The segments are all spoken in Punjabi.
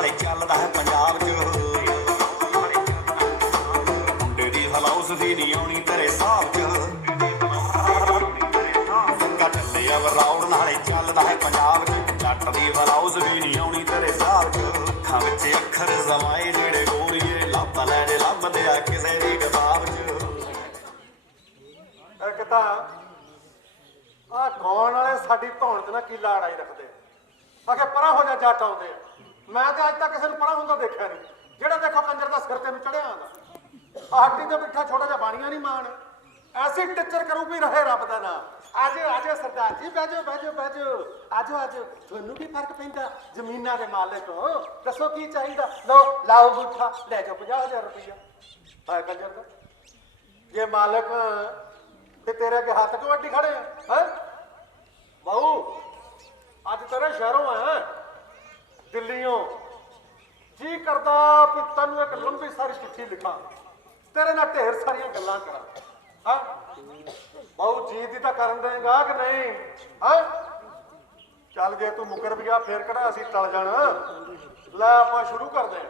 ਨਾਲੇ ਚੱਲਦਾ ਹੈ ਪੰਜਾਬ 'ਚ ਮੁੰਡੇ ਦੀ ਹਲਾਉਸ ਦੀ ਨਹੀਂ ਆਉਣੀ ਤੇਰੇ ਹਿਸਾਬ 'ਚ ਕੱਟਦੇ ਆ ਵਰਾਉੜ ਨਾਲੇ ਚੱਲਦਾ ਹੈ ਪੰਜਾਬ 'ਚ ਜੱਟ ਦੀ ਹਲਾਉਸ ਵੀ ਨਹੀਂ ਆਉਣੀ ਤੇਰੇ ਹਿਸਾਬ 'ਚ ਅੱਖਾਂ ਵਿੱਚ ਅੱਖਰ ਜ਼ਮਾਏ ਜਿਹੜੇ ਗੋਰੀਏ ਲੱਭ ਲੈਣੇ ਲੱਭਦੇ ਆ ਕਿਸੇ ਦੀ ਕਿਤਾਬ 'ਚ ਇੱਕ ਤਾਂ ਆ ਗਾਉਣ ਵਾਲੇ ਸਾਡੀ ਧੌਣ 'ਚ ਨਾ ਕੀਲਾ ਅੜਾਈ ਰੱਖਦੇ ਆਖੇ ਪਰਾਂ ਹੋ ਜਾ ਜੱਟ ਆਉਂਦੇ ਆ। ਮੈਂ ਤੇ ਅੱਜ ਤੱਕ ਕਿਸੇ ਨੂੰ ਪਰਾਂ ਹੁੰਦਾ ਦੇਖਿਆ ਨਹੀਂ। ਜਿਹੜਾ ਦੇਖੋ ਕੰਜਰ ਦਾ ਸਿਰ ਤੈਨੂੰ ਚੜਿਆ ਆਂਦਾ ਆਹਟੀ ਤੇ ਬਿਠਾ ਛੋਟਾ ਜਿਹਾ ਬਾਣੀਆਂ ਨਹੀਂ ਮਾਣ ਐਸੀ ਟਿੱਚਰ ਕਰੂ ਵੀ ਰਹੇ ਰੱਬ ਦਾ ਨਾਂ। ਆਜੋ ਆਜੋ ਸਰਦਾਰ ਜੀ ਬਹਿ ਜਾਓ ਬਹਿ ਜਾਓ ਬਹਿ ਜਾਓ ਆਜੋ ਆਜੋ ਤੁਹਾਨੂੰ ਕੀ ਫਰਕ ਪੈਂਦਾ ਜ਼ਮੀਨਾਂ ਦੇ ਮਾਲਕ ਹੋ ਦੱਸੋ ਕੀ ਚਾਹੀਦਾ ਲਓ ਲਾਓ ਬੂਠਾ ਲੈ ਜਾਓ 50,000 ਰੁਪਈਆ ਆਏ ਕੰਜਰ ਦਾ ਜੇ ਮਾਲਕ ਤੇ ਤੇਰੇ ਅੱਗੇ ਹੱਥ ਕਿਉਂ ਅੱਡੀ ਖੜੇ ਆ ਹੈ ਬਾਊ ਅੱਜ ਤੇਰੇ ਸ਼ਹਿਰੋਂ ਆਇਆ ਦਿੱਲੀੋਂ ਜੀ ਕਰਦਾ ਵੀ ਤੈਨੂੰ ਇੱਕ ਲੰਬੀ ਸਾਰੀ ਚਿੱਠੀ ਲਿਖਾਂ ਤੇਰੇ ਨਾਲ ਢੇਰ ਸਾਰੀਆਂ ਗੱਲਾਂ ਕਰਾਂ ਹਾਂ ਬਾਊ ਜੀ ਦੀ ਤਾਂ ਕਰਨ ਦੇਗਾ ਕਿ ਨਹੀਂ ਹਾਂ ਚੱਲ ਜੇ ਤੂੰ ਮੁਕਰ ਵੀ ਗਿਆ ਫੇਰ ਕਿਹੜਾ ਅਸੀਂ ਟਲ ਜਾਣਾ ਲੈ ਆਪਾਂ ਸ਼ੁਰੂ ਕਰਦੇ ਹਾਂ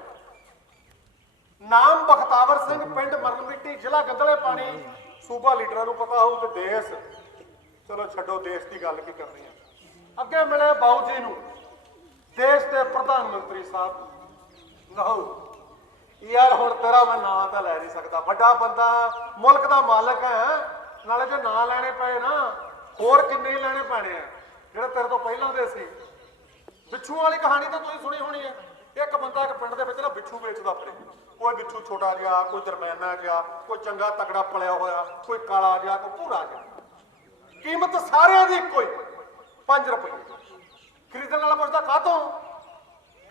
ਨਾਮ ਬਖਤਾਵਰ ਸਿੰਘ ਪਿੰਡ ਮਰਨ ਮਿੱਟੀ ਜ਼ਿਲ੍ਹਾ ਗੰਦਲੇ ਪਾਣੀ ਸੂਬਾ ਲੀਡਰਾਂ ਨੂੰ ਪਤਾ ਹੋਊ ਤੇ ਦੇਸ਼ ਚਲੋ ਛੱਡੋ ਦੇਸ਼ ਦੀ ਗੱਲ ਕੀ ਕਰਨੀ ਹੈ ਅੱਗੇ ਮਿਲੇ ਬਾਊ ਜੀ ਨੂੰ ਦੇਸ਼ ਦੇ ਪ੍ਰਧਾਨ ਮੰਤਰੀ ਸਾਹਿਬ ਨਹੂ ਯਾਰ ਹੁਣ ਤੇਰਾ ਮੈਂ ਨਾਂ ਤਾਂ ਲੈ ਨਹੀਂ ਸਕਦਾ ਵੱਡਾ ਬੰਦਾ ਮੁਲਕ ਦਾ ਮਾਲਕ ਹੈ ਨਾਲੇ ਜੇ ਨਾਂ ਲੈਣੇ ਪਏ ਨਾ ਹੋਰ ਕਿੰਨੇ ਲੈਣੇ ਪੈਣੇ ਆ ਜਿਹੜੇ ਤੇਰੇ ਤੋਂ ਪਹਿਲਾਂ ਦੇ ਸੀ ਬਿੱਛੂ ਵਾਲੀ ਕਹਾਣੀ ਤਾਂ ਤੁਸੀਂ ਸੁਣੀ ਹੋਣੀ ਹੈ ਇੱਕ ਬੰਦਾ ਇੱਕ ਪਿੰਡ ਦੇ ਵਿੱਚ ਨਾ ਬਿੱਛੂ ਵੇਚਦਾ ਫਿਰੇ ਕੋਈ ਬਿੱਛੂ ਛੋਟਾ ਜਿਹਾ ਕੋਈ ਦਰਮਿਆਨਾ ਜਿਹਾ ਕੋਈ ਚੰਗਾ ਤਕੜਾ ਪਲਿਆ ਹੋਇਆ ਕੋਈ ਕਾਲਾ ਜਿਹਾ ਕੋਈ ਭੂਰਾ ਜਿਹਾ ਕੀਮਤ ਸਾਰਿਆਂ ਦੀ ਇੱਕੋ ਹੀ 5 ਰੁਪਏ ਖਰੀਦਣ ਵਾਲਾ ਪੁੱਛਦਾ ਕਾਹਤੋਂ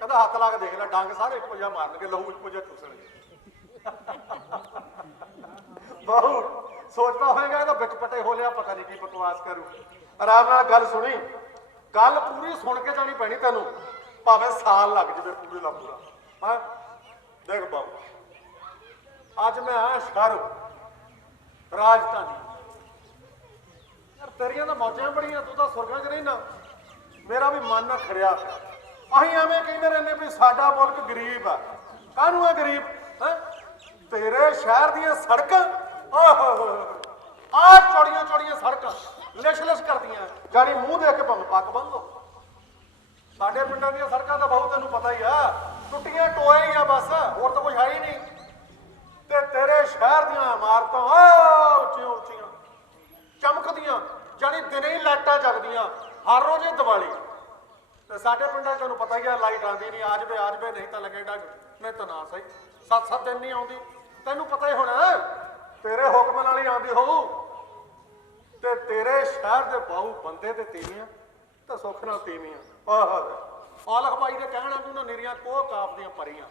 ਕਹਿੰਦਾ ਹੱਥ ਲਾ ਕੇ ਦੇਖ ਲੈ ਡੰਗ ਸਾਰੇ ਇੱਕੋ ਜਿਹਾ ਮਾਰਨਗੇ ਲਹੂ ਇੱਕੋ ਜਿਹਾ ਚੂਸਣਗੇ ਬਾਹੂ ਸੋਚਦਾ ਹੋਏਗਾ ਇਹਦਾ ਵਿੱਚ ਪਟੇ ਹੋ ਲਿਆ ਪਤਾ ਨਹੀਂ ਕੀ ਬਕਵਾਸ ਕਰੂ ਆਰਾਮ ਨਾਲ ਗੱਲ ਸੁਣੀ ਗੱਲ ਪੂਰੀ ਸੁਣ ਕੇ ਜਾਣੀ ਪੈਣੀ ਤੈਨੂੰ ਭਾਵੇਂ ਸਾਲ ਲੱਗ ਜਾਵੇ ਪੂਰੇ ਦਾ ਪੂਰਾ ਹਾਂ ਦੇਖ ਬਾਬੂ ਅੱਜ ਮੈਂ ਆਇਆ ਸ਼ਹਿਰੋਂ ਰਾਜਧਾਨੀ ਯਾਰ ਤੇਰੀਆਂ ਤਾਂ ਮੌਜਾਂ ਬੜੀਆਂ ਤੂੰ ਤਾਂ ਸੁਰਗਾਂ 'ਚ ਰਹਿਣਾ ਮੇਰਾ ਵੀ ਮਨ ਨਾ ਖੜਿਆ ਅਸੀਂ ਐਵੇਂ ਕਹਿੰਦੇ ਰਹਿੰਦੇ ਵੀ ਸਾਡਾ ਮੁਲਕ ਗਰੀਬ ਆ ਕਾਹਨੂੰ ਆ ਗਰੀਬ ਹੈ ਤੇਰੇ ਸ਼ਹਿਰ ਦੀਆਂ ਸੜਕਾਂ ਆਹ ਚੌੜੀਆਂ ਚੌੜੀਆਂ ਸੜਕਾਂ ਲਿਸ਼ ਲਿਸ਼ ਕਰਦੀਆਂ ਜਾਨੀ ਮੂੰਹ ਦੇ ਕੇ ਭਾਵੇਂ ਪੱਗ ਬੰਨ ਲਓ ਸਾਡੇ ਪਿੰਡਾਂ ਦੀਆਂ ਸੜਕਾਂ ਤਾਂ ਬਹੁਤ ਤੈਨੂੰ ਪਤਾ ਹੀ ਆ ਟੁੱਟੀਆਂ ਟੋਏ ਹੀ ਆ ਬਸ ਹੋਰ ਤਾਂ ਕੁਝ ਹੈ ਹੀ ਨਹੀਂ ਤੇ ਤੇਰੇ ਸ਼ਹਿਰ ਦੀਆਂ ਇਮਾਰਤਾਂ ਉੱਚੀਆਂ ਉੱਚੀਆਂ ਚਮਕਦੀਆਂ ਜਾਨੀ ਦਿਨੇ ਹੀ ਲਾਈਟਾਂ ਜਗਦੀਆਂ ਹਰ ਰੋਜ਼ ਹੀ ਦੀਵਾਲੀ ਤੇ ਸਾਡੇ ਪਿੰਡਾਂ 'ਚ ਤੈਨੂੰ ਪਤਾ ਹੀ ਆ ਲਾਈਟ ਆਉਂਦੀ ਨਹੀਂ ਆ ਜਵੇ ਨਹੀਂ ਤਾਂ ਲੱਗੇ ਡੱਗ ਨਹੀਂ ਤਾਂ ਨਾ ਸਹੀ 7-7 ਦਿਨ ਨਹੀਂ ਆਉਂਦੀ ਤੈਨੂੰ ਪਤਾ ਹੀ ਹੋਣਾ ਤੇਰੇ ਹੁਕਮ ਨਾਲ ਹੀ ਆਉਂਦੀ ਹੋਊ ਤੇ ਤੇਰੇ ਸ਼ਹਿਰ ਦੇ ਬਾਹੂ ਬੰਦੇ ਤੇ ਤੀਵੀਆਂ ਤਾਂ ਸੁੱਖ ਨਾਲ ਤੀਵੀਆਂ ਆਲਖ ਬਾਈ ਦੇ ਕਹਿਣਾ ਤੂੰ ਨਾ ਨਿਰੀਆਂ ਕੋਹ ਕਾਪ ਦੀਆਂ ਪਰੀਆਂ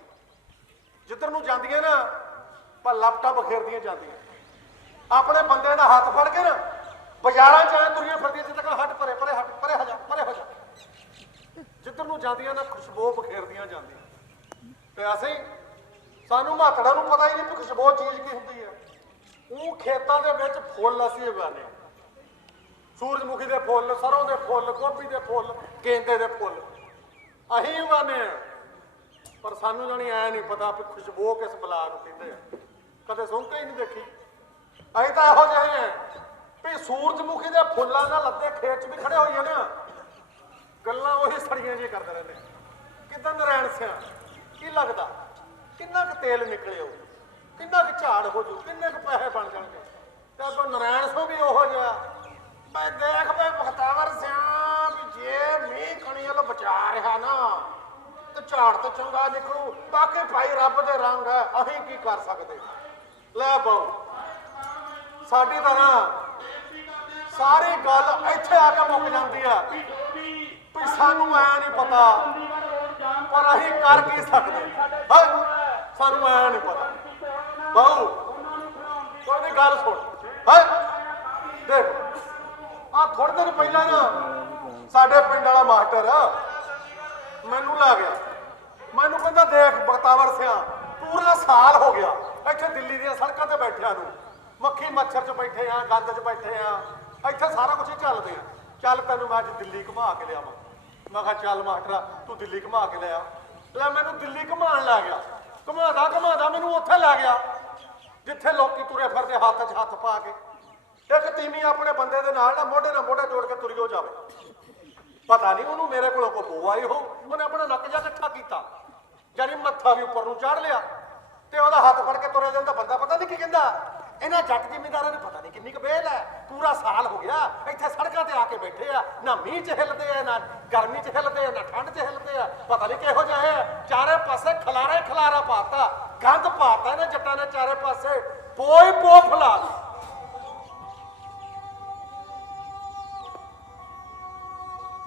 ਜਿੱਧਰ ਨੂੰ ਜਾਂਦੀਆਂ ਨਾ ਪਰ ਲੱਪਟਾਂ ਬਖੇਰਦੀਆਂ ਜਾਂਦੀਆਂ ਆਪਣੇ ਬੰਦੇ ਦਾ ਹੱਥ ਫੜ ਕੇ ਨਾ ਬਾਜ਼ਾਰਾਂ 'ਚ ਐ ਤੁਰੀਆਂ ਫਿਰਦੀਆਂ ਜਿੱਦ ਤੱਕ ਹੱਟ ਪਰੇ ਪਰੇ ਹੱਟ ਪਰੇ ਹੋ ਜਾ ਜਿੱਧਰ ਨੂੰ ਜਾਂਦੀਆਂ ਨਾ ਖੁਸ਼ਬੂ ਬਖੇਰਦੀਆਂ ਜਾਂਦੀਆਂ ਤੇ ਅਸੀਂ ਸਾਨੂੰ ਮਾਤੜਾ ਨੂੰ ਪਤਾ ਹੀ ਨਹੀਂ ਕਿ ਖੁਸ਼ਬੂ ਚੀਜ਼ ਕੀ ਹੁੰਦੀ ਹੈ ਉਹ ਖੇਤਾਂ ਦੇ ਵਿੱਚ ਫੁੱਲ ਅਸੀਂ ਉਗਾਉਂਦੇ ਹਾਂ ਸੂਰਜਮੁਖੀ ਦੇ ਫੁੱਲ ਸਰੋਂ ਦੇ ਫੁੱਲ ਗੋਭੀ ਦੇ ਫੁੱਲ ਗੇਂਦੇ ਦੇ ਫੁੱਲ ਅਸੀਂ ਉਗਾਉਂਦੇ ਹਾਂ ਪਰ ਸਾਨੂੰ ਜਾਣੀ ਐ ਨਹੀਂ ਪਤਾ ਵੀ ਖੁਸ਼ਬੂ ਕਿਸ ਬਲਾ ਨੂੰ ਕਹਿੰਦੇ ਆ ਕਦੇ ਸੁਣ ਕੇ ਹੀ ਨਹੀਂ ਦੇਖੀ ਅਸੀਂ ਤਾਂ ਇਹੋ ਜਿਹੇ ਆ ਵੀ ਸੂਰਜਮੁਖੀ ਦੇ ਫੁੱਲਾਂ ਨਾਲ ਲੱਦੇ ਖੇਤ 'ਚ ਵੀ ਖੜੇ ਹੋਈਏ ਨਾ ਗੱਲਾਂ ਉਹੀ ਸੜੀਆਂ ਜਿਹੀਆਂ ਕਰਦੇ ਰਹਿੰਦੇ ਕਿੱਦਾਂ ਨਰੈਣ ਸਿਆ ਕੀ ਲੱਗਦਾ ਕਿੰਨਾ ਕੁ ਤੇਲ ਨਿਕਲੇ ਹੋ ਕਿੰਨਾ ਕੁ ਝਾੜ ਹੋ ਜੂ ਕਿੰਨੇ ਕੁ ਪੈਸੇ ਬਣ ਜਾਣਗੇ ਤੇ ਅੱਗੋਂ ਨਰੈਣ ਸੋ ਵੀ ਉਹੋ ਜਿਹਾ ਮੈਂ ਦੇਖ ਪਏ ਬਖਤਾਵਰ ਸਿਆ ਵੀ ਜੇ ਮੀਂਹ ਕਣੀ ਵੱਲ ਬਚਾ ਰਿਹਾ ਨਾ ਤੇ ਝਾੜ ਤੇ ਚੰਗਾ ਨਿਕਲੂ ਬਾਕੀ ਭਾਈ ਰੱਬ ਦੇ ਰੰਗ ਹੈ ਅਸੀਂ ਕੀ ਕਰ ਸਕਦੇ ਲੈ ਬਾਉ ਸਾਡੀ ਤਾਂ ਨਾ ਸਾਰੀ ਗੱਲ ਇੱਥੇ ਆ ਕੇ ਮੁੱਕ ਜਾਂਦੀ ਆ ਵੀ ਸਾਨੂੰ ਐ ਨਹੀਂ ਪਤਾ ਪਰ ਅਸੀਂ ਕਰ ਕੀ ਸਕਦੇ ਸਾਨੂੰ ਐ ਨਹੀਂ ਪਤਾ ਬਾਉ ਕੋਈ ਗੱਲ ਸੁਣ ਦੇਖ ਆ ਥੋੜੇ ਦਿਨ ਪਹਿਲਾਂ ਨਾ ਸਾਡੇ ਪਿੰਡ ਵਾਲਾ ਮਾਸਟਰ ਮੈਨੂੰ ਲਾ ਗਿਆ ਮੈਨੂੰ ਕਹਿੰਦਾ ਦੇਖ ਬਖਤਾਵਰ ਸਿਆ ਪੂਰਾ ਸਾਲ ਹੋ ਗਿਆ ਇੱਥੇ ਦਿੱਲੀ ਦੀਆਂ ਸੜਕਾਂ ਤੇ ਬੈਠਿਆਂ ਨੂੰ ਮੱਖੀ ਮੱਛਰ 'ਚ ਬੈਠੇ ਆ ਗੰਦ 'ਚ ਬੈਠੇ ਆ ਇੱਥੇ ਸਾਰਾ ਕੁਝ ਹੀ ਚੱਲਦੇ ਆ ਚੱਲ ਤੈਨੂੰ ਮੈਂ ਅੱਜ ਦਿੱਲੀ ਘੁਮਾ ਕੇ ਲਿਆਵਾਂ ਮੈਂ ਕਿਹਾ ਚੱਲ ਮਾਸਟਰਾ ਤੂੰ ਦਿੱਲੀ ਘੁਮਾ ਕੇ ਲਿਆ ਲੈ ਮੈਨੂੰ ਦਿੱਲੀ ਘੁਮਾਉਣ ਲੈ ਗਿਆ, ਘੁਮਾਉਂਦਾ ਘੁਮਾਉਂਦਾ ਮੈਨੂੰ ਉੱਥੇ ਲੈ ਗਿਆ ਜਿੱਥੇ ਲੋਕੀ ਤੁਰੇ ਫਿਰਦੇ ਹੱਥ 'ਚ ਹੱਥ ਪਾ ਕੇ। ਇੱਕ ਤੀਵੀਂ ਆਪਣੇ ਬੰਦੇ ਦੇ ਨਾਲ ਨਾ ਮੋਢੇ ਜੋੜ ਕੇ ਤੁਰਿਓ ਜਾਵੇ। ਪਤਾ ਨਹੀਂ ਉਹਨੂੰ ਮੇਰੇ ਕੋਲੋਂ ਕੋਈ ਬੋ ਆਈ ਹੋ, ਉਹਨੇ ਆਪਣਾ ਨੱਕ ਜਿਹਾ ਇਕੱਠਾ ਕੀਤਾ, ਜਾਨੀ ਮੱਥਾ ਵੀ ਉੱਪਰ ਨੂੰ ਚਾੜ ਲਿਆ ਤੇ ਉਹਦਾ ਹੱਥ ਫੜ ਕੇ ਤੁਰਿਆ ਜਾਂਦਾ ਬੰਦਾ। ਪਤਾ ਨਹੀਂ ਕੀ ਕਹਿੰਦਾ, ਇਹਨਾਂ ਜੱਟ ਜ਼ਿਮੀਂਦਾਰਾਂ ਨੂੰ ਪਤਾ ਨਹੀਂ ਕਿੰਨੀ ਕੁ ਵੇਲ ਹੈ, ਪੂਰਾ ਸਾਲ ਹੋ ਗਿਆ ਇੱਥੇ ਸੜਕਾਂ ਤੇ ਆ ਕੇ ਬੈਠੇ ਆ, ਨਾ ਮੀਂਹ 'ਚ ਹਿੱਲਦੇ ਆ, ਨਾ ਗਰਮੀ 'ਚ ਹਿੱਲਦੇ ਆ, ਨਾ ਠੰਡ 'ਚ ਹਿੱਲਦੇ ਆ। ਪਤਾ ਨਹੀਂ ਕਿਹੋ ਜਿਹਾ ਹੈ, ਚਾਰੇ ਪਾਸੇ ਖਲਾਰਾ ਹੀ ਖਲਾਰਾ ਪਾਤਾ, ਗੰਦ ਪਾਤਾ ਇਹਨਾਂ ਜੱਟਾਂ ਨੇ ਚਾਰੇ ਪਾਸੇ, ਪੋਈ ਪੋ ਫਲਾ ਦਿੱਤੀ।